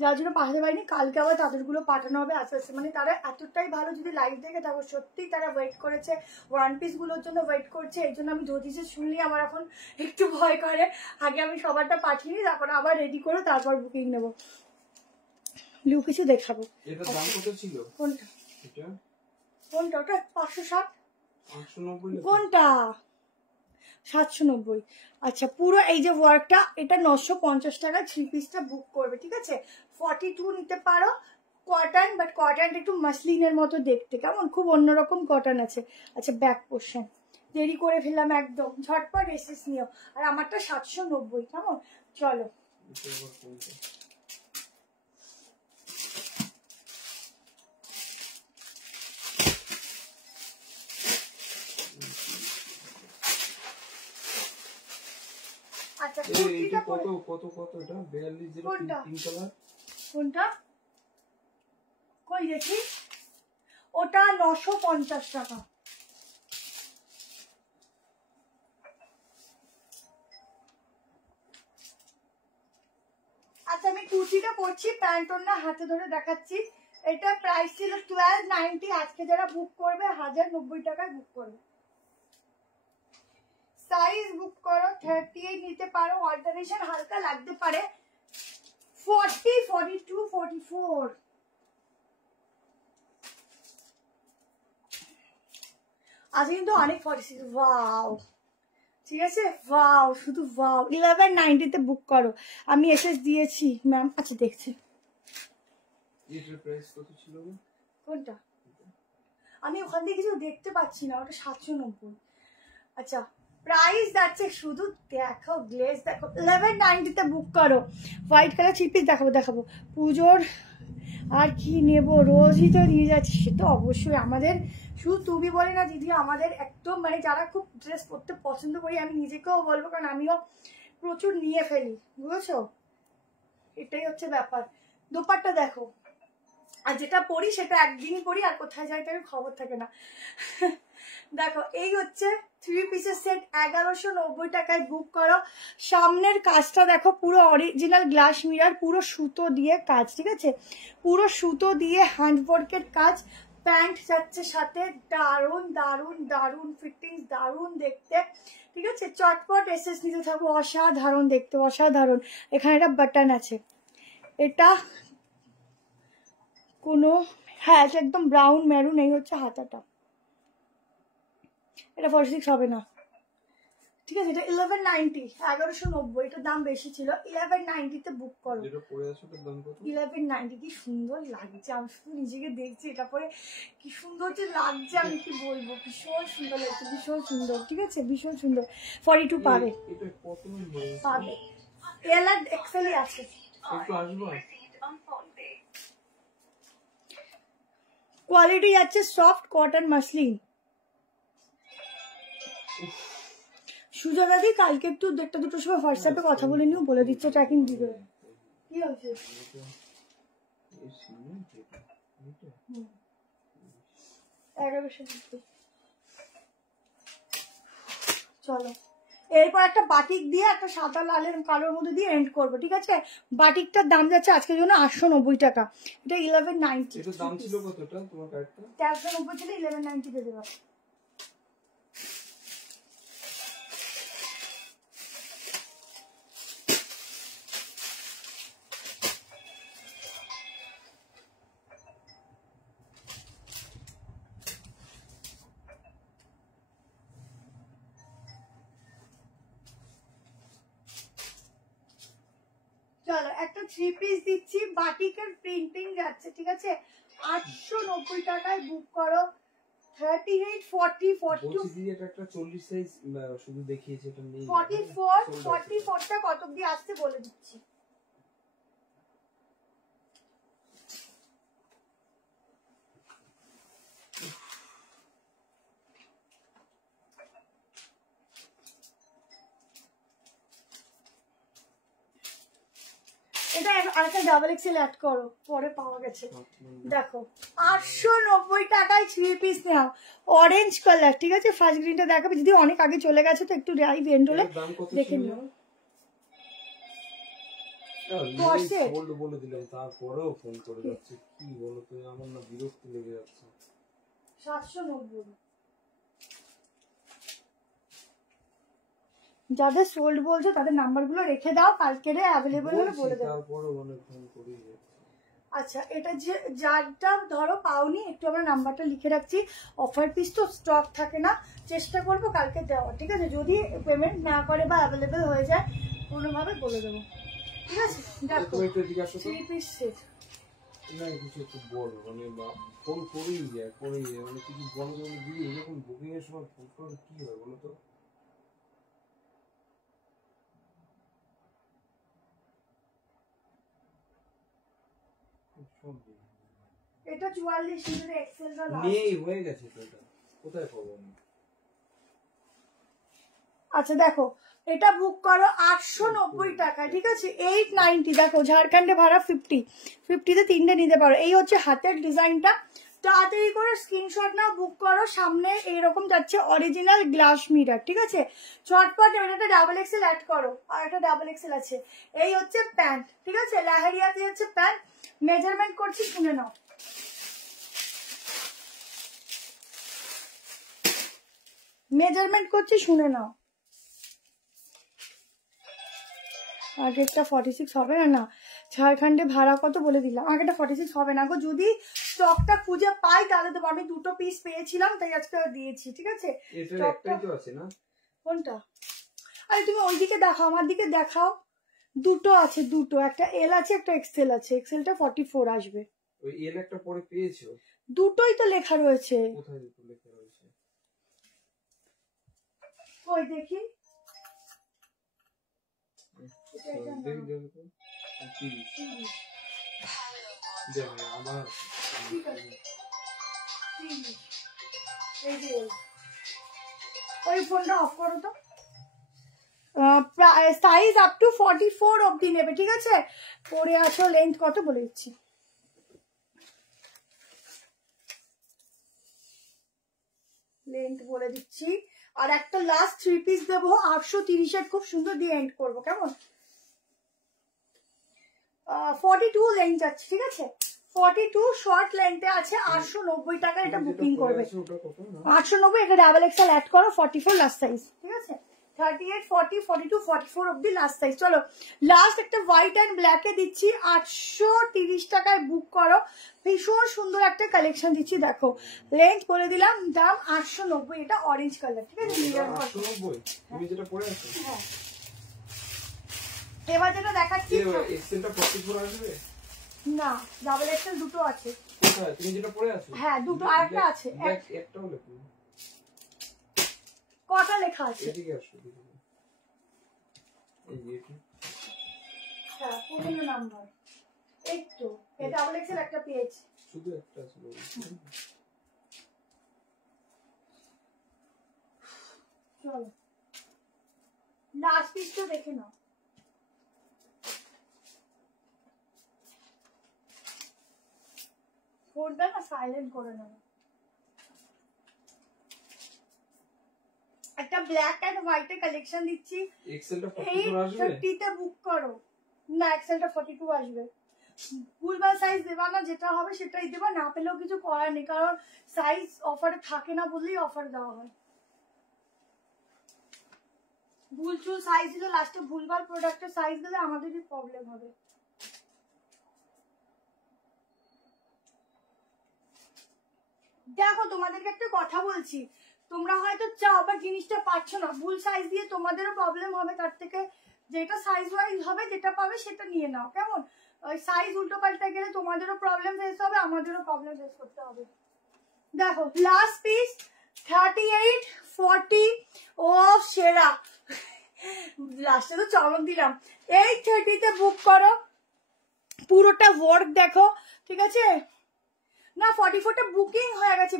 যার জন্য পাঠাতে পারিনি। কালকে আবার তাদেরগুলো পাঠানো হবে আস্তে আস্তে। মানে তারা এতটাই ভালো, যদি লাইভ দেখে থাকো সত্যি তারা ওয়েট করেছে, ওয়ান পিসগুলোর জন্য ওয়েট করছে। এই জন্য আমি ধুতিসে শুনলেই আমার এখন একটু ভয় করে, আগে আমি সবারটা পাঠিয়ে নিই, তারপর আবার রেডি করে তারপর বুকিং নেবো। লু কিছু দেখাবো। এটার দাম কত ছিল? কোনটা? এটা কোনটা? ওটা 560। 590। কোনটা? 790। আচ্ছা, পুরো এই যে ওয়ার্কটা, এটা 950 টাকা 3 পিসটা বুক করবে, ঠিক আছে। 42 নিতে পারো কটন, বাট কটনটা একটু মাসলিনের মতো দেখতে, কেমন খুব অন্যরকম কটন আছে। আচ্ছা, ব্যাক পোর্শন দেরি করে ফেললাম একদম, ঝটপট এসেস নিও। আর আমারটা 790, কেমন? চলো আচ্ছা, এটা কত কত কত? এটা 42 কোনটা? Pink colour. কোনটা? কই দেখি। ওটা 950 টাকা। আচ্ছা, আমি কুর্তিটা পরছি, প্যান্ট না হাতে ধরে দেখাচ্ছি। এটা প্রাইস ছিল 1290, আজকে যারা বুক করবে 1090 টাকায় বুক করবে। সাইজ বুক করো 38 নিতে পারো, অল্টারেশন হালকা লাগতে পারে 40, 42, 44। আজ কিন্তু অনেক 46। ওয়াও, ঠিক আছে, ওয়াও, শুধু ওয়াও। 1190 বুক করো, আমি এসএস দিয়েছি ম্যাম। আচ্ছা, দেখছি এটার প্রাইস কত ছিল? কোনটা? আমি ওখান থেকে কিছু দেখতে পাচ্ছি না, ওটা 790। আচ্ছা, প্রাইস যাচ্ছে, শুধু দেখো গ্লেজ দেখো। 1190 বুক করো। হোয়াইট কালার 3 পিস দেখাবো পুজোর। আর কি নেবো, রোজই তো নিয়ে যাচ্ছি, সে তো অবশ্যই। আমাদের শুধু তুমি বলে না দিদি, আমাদের একদম মানে যারা খুব ড্রেস পরতে পছন্দ করি, আমি নিজেকেও বলবো, কারণ আমিও প্রচুর নিয়ে ফেলি, বুঝেছো? এটাই হচ্ছে ব্যাপার। দোপাট্টা দেখো, আর যেটা পরি সেটা একদিনই পরি, আর কোথায় যাই তার খবর থাকে না। দেখো, এই হচ্ছে 3 পিসের সেট, 1190 টাকায় বুক করো। সামনের কাজটা দেখো, পুরো অরিজিনাল গ্লাস মিরার, পুরো সুতো দিয়ে কাজ, ঠিক আছে, পুরো সুতো দিয়ে হ্যান্ডওয়ার্কের কাজ। প্যান্ট যাচ্ছে সাথে, দারুন দারুন দারুন ফিটিংস, দারুন দেখতে, ঠিক আছে। চটপট এসএস নিতে থাকো, অসাধারণ দেখতে, অসাধারণ। এখানে একটা বাটন আছে, এটা কোনো, হ্যাঁ এটা একদম ব্রাউন মেরুন, এই হচ্ছে হাতাটা। এটা 46 হবে না, ঠিক আছে। এটা 1190, 1190, এটার দাম বেশি ছিল। 1190 বুক করো। যেটা পরে আছে ওটার দাম কত? 1190। কি সুন্দর লাগছে, আমি শুধু নিজেকে দেখছি এটা পরে, কি সুন্দর যে লাগছে, আমি কি বলবো, ভীষণ সুন্দর লাগছে, ভীষণ সুন্দর, ঠিক আছে, ভীষণ সুন্দর। 42 পাবে, এটা কত নম্বর পাবে। এল আর এক্সেলই আছে। একটু আসবা। কোয়ালিটি যাচ্ছে সফট কটন মাসলিন। সুজাদাদি কালকে একটু 1টা-2টোর সময় হোয়াটসঅ্যাপে কথা বলে নিও, বলে দিচ্ছে ট্র্যাকিং দিবে। কি হয়েছে? চলো, এরপর একটা বাটিক দিয়ে, একটা সাদা লালের কালোর মধ্যে দিয়ে এন্ড করবো, ঠিক আছে। বাটিকটার দাম যাচ্ছে আজকের জন্য 890 টাকা। এটা 1190। এটার দাম ছিল কতটা তোমার কার্ডটা? 1390 ছিল, 1190 দিয়ে দেবো। চলো, একটা 3 পিস দিচ্ছি, বাটিকের প্রিন্টিং যাচ্ছে, ঠিক আছে। 890 টাকায় বুক করো। 38, 40, 42, বলছি দিদি এটা একটা 40 সাইজ শুধু দেখিয়েছে, এটা নেই। 44, 44টা কত অবধি আসছে বলে দিচ্ছি। এটা আরেকটা ডাবল এক্সেল অ্যাড করো, পরে পাওয়া গেছে। দেখো 890 টাকায় 3 পিস নেওয়া, অরেঞ্জ কালার, ঠিক আছে? ফার্স্ট গ্রিনটা দেখাবে, যদি অনেক আগে চলে গেছে তো একটু লাইভ এন্ড হলে দেখে নিও। বলে দিলাম, তারপরেও ফোন করে যাচ্ছে, কি বলো তো, আমার না বিরক্তি লেগে যাচ্ছে। 790 যাদের সোল্ড বলছো তাদের নাম্বারগুলো রেখে দাও, কালকে অ্যাভেলেবল হলে বলে দেবো। তারপরেও মানে ফোন করি। আচ্ছা, এটা যে যারটা ধরো পাওনি, একটু আমরা নাম্বারটা লিখে রাখছি। অফার পিস তো স্টক থাকে না, চেষ্টা করবো কালকে দেওয়ার, ঠিক আছে? যদি পেমেন্ট না করে বা অ্যাভেলেবেল হয়ে যায় কোনোভাবে বলে দেবো, ঠিক আছে? দেখো 3 পিস সেট না, কিছু একটু বলো, মানে ফোন করেই যায় মানে কিছু বলো, মানে ভিডিও যখন বুকিং এর সময় ফোন করে কি হয় বলো তো? এটা 44 এর এক্সেল দা নেই, হয়ে গেছে তো। এটা কোথায় পাবো আমি? আচ্ছা দেখো, এটা বুক করো 890 টাকা, ঠিক আছে? 890। দেখো ঝাড়খণ্ডে ভাড়া 50, 50-তে 3টে নিতে পারো। এই হচ্ছে হাতের ডিজাইনটা, তাড়াতাড়ি করে স্ক্রিনশট নাও, বুক করো। সামনে এইরকম যাচ্ছে অরিজিনাল গ্লাস মিরর, ঠিক আছে? চটপট এটা ডাবল এক্সেল অ্যাড করো, আর একটা ডাবল এক্সেল আছে। এই হচ্ছে প্যান্ট, ঠিক আছে? লাহেরিয়াতে হচ্ছে প্যান্ট। মেজারমেন্ট করছি, শুনে নাও। মেজারমেন্ট করছি, শুনে নাও। আগেরটা 46 হবে না, না ঝাড়খণ্ডে ভাড়া কত বলে দিলাম, আগেরটা 46 হবে না গো। যদি স্টকটা খুঁজে পাই তাহলে তো, আমি 2টো পিস পেয়েছিলাম তাই আজকে দিয়েছি, ঠিক আছে? একটাই তো আছে না? কোনটা? আরে তুমি ওইদিকে দেখাও, আমার দিকে দেখাও। 2টো আছে, 2টো, একটা এল আছে একটা এক্সেল আছে। এক্সেলটা 44 আসবে। ওই এল একটা পরে পেয়েছো? 2টোই তো লেখা রয়েছে। কোথায় লেখা রয়েছে? ওই দেখি, ওই ফোনটা অফ করো তো। সাইজ আপ টু 44 অবধি নেবে, ঠিক আছে? পরে আসো, লেন্থ কত বলে দিচ্ছি। লেন্থ বলে দিচ্ছি। আর একটা লাস্ট 3 পিস দেবো 830-এর, খুব সুন্দর দিয়ে এন্ড করবো, কেমন? 42 লেন্থ আছে, ঠিক আছে? 42 শর্ট লেন্থে আছে, 890 টাকা এটা বুকিং করবে। 890, এটা ডাবল এক্সেল অ্যাড করো, 44 লাস্ট সাইজ, ঠিক আছে? 38, 40, 42, 44 অব্দি লাস্ট সাইজ। চলো লাস্ট একটা হোয়াইট অ্যান্ড ব্ল্যাকে দিচ্ছি, 830 টাকায় বুক করো। ভীষণ সুন্দর একটা কালেকশন দিচ্ছি, দেখো লেন্থ বলে দিলাম, দাম 890। এটা অরেঞ্জ কালার, ঠিক আছে? 890 তুমি যেটা পরে আছো? হ্যাঁ, এবার যেটা দেখাচ্ছি, এক্সেলটা 44 আসবে না, ডাবল এক্সেল 2টো আছে। কোথায় তুমি যেটা পরে আছো? হ্যাঁ, 2টো, আরেকটা আছে। একটাও লেখো, কটা লেখা আছে? এদিকে আসো, এই যে হ্যাঁ, 15 নাম্বার। এই তো, এই ডাবল এক্সেল একটা পেয়েছি, শুধু একটা আছে। চলো লাস্ট পিসটা দেখে নাও। ফোনটা না সাইলেন্ট করে নাও। একটা ব্ল্যাক এন্ড হোয়াইট এর কালেকশন দিচ্ছি, এক্সেলটা 44 আসবে। 30 তে বুক করো। না, এক্সেলটা 42 আসবে। ভুলভাল সাইজ দেবা না, যেটা হবে সেটাই দেবা, না পেলেও কিছু করার নেই, কারণ সাইজ অফারে থাকে না বললেই অফার দেওয়া হয়। ভুলচুল সাইজ দিলে লাস্টে, ভুলভাল প্রোডাক্টের সাইজ দিলে আমাদেরই প্রবলেম হবে। দেখো তোমাদেরকে একটা কথা বলছি, তোমরা হয়তো চাও বা জিনিসটা পাচ্ছ না, ভুল সাইজ দিয়ে তোমাদেরও প্রবলেম হবে। তার থেকে যেটা সাইজ ওয়াইজ হবে, যেটা পাবে সেটা নিয়ে নাও, কেমন? ওই সাইজ উল্টো পাল্টা গেলে তোমাদেরও প্রবলেম ফেস হবে, আমাদেরও প্রবলেম ফেস করতে হবে। দেখো লাস্ট পিস 38, 40 ও সেরা, লাস্টে তো চমক দিলাম। 830 তে বুক করো, পুরোটা ওয়ার্ক দেখো, ঠিক আছে? না 44টা বুকিং হয়ে গেছে,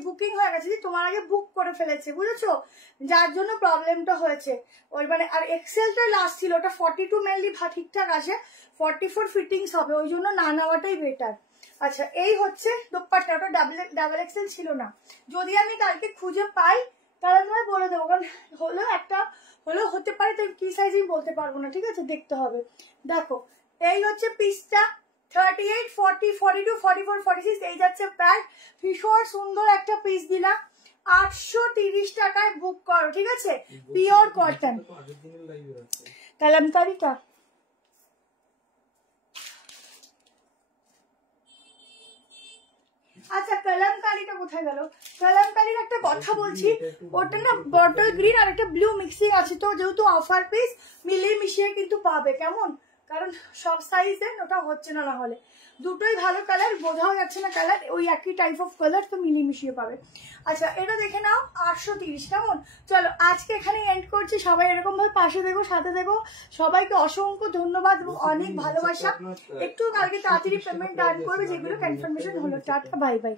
তোমার আগে বুক করে ফেলেছে, বুঝেছো, যার জন্য প্রবলেমটা হয়েছে। ওই মানে আর এক্সেলটা লাস্ট ছিল, ওটা 42 মেনলি ঠিকঠাক আছে, 44 ফিটিংস হবে, ওই জন্য না নেওয়াটাই বেটার। আচ্ছা, এই হচ্ছে দোপাট্টা, ওটা ডাবল এক্সেল ছিল না, যদি আমি কালকে খুঁজে পাই তাহলে তোমায় বলে দেবো, কারণ হলেও হতে পারে, তো কি সাইজ আমি বলতে পারবো না, ঠিক আছে, দেখতে হবে। দেখো এই হচ্ছে পিসটা, 38, 40, 42, 44, 46 এই যাচ্ছে প্যান্ট। ভীষণ সুন্দর একটা পিস দিলাম, 830 টাকায় বুক করো, ঠিক আছে, পিওর কটন। কালামকারিটা আচ্ছা, কালামকারিটা কোথায় গেল? কালামকারির একটা কথা বলছি, ওটা না বটল গ্রিন আর একটা ব্লু মিক্সিং আছে, তো যেহেতু অফার পিস মিলিয়ে মিশিয়ে কিন্তু পাবে, কেমন, কারণ সব সাইজের ওটা হচ্ছে না, না হলে দুটোই ভালো কালার, বোঝাও যাচ্ছে না কালার, ওই একই টাইপ অফ কালার, তো মিলিয়ে মিশিয়ে পাবে। আচ্ছা, এটা দেখে নাও 830, কেমন। চলো আজকে এখানে এন্ড করছি, সবাই এরকম ভাবে পাশে দেখো, সাথে দেখো, সবাইকে অসংখ্য ধন্যবাদ এবং অনেক ভালোবাসা। একটু কালকে তাড়াতাড়ি পেমেন্ট ডান করবে যেগুলো কনফার্মেশন হলো। Tata, bye bye.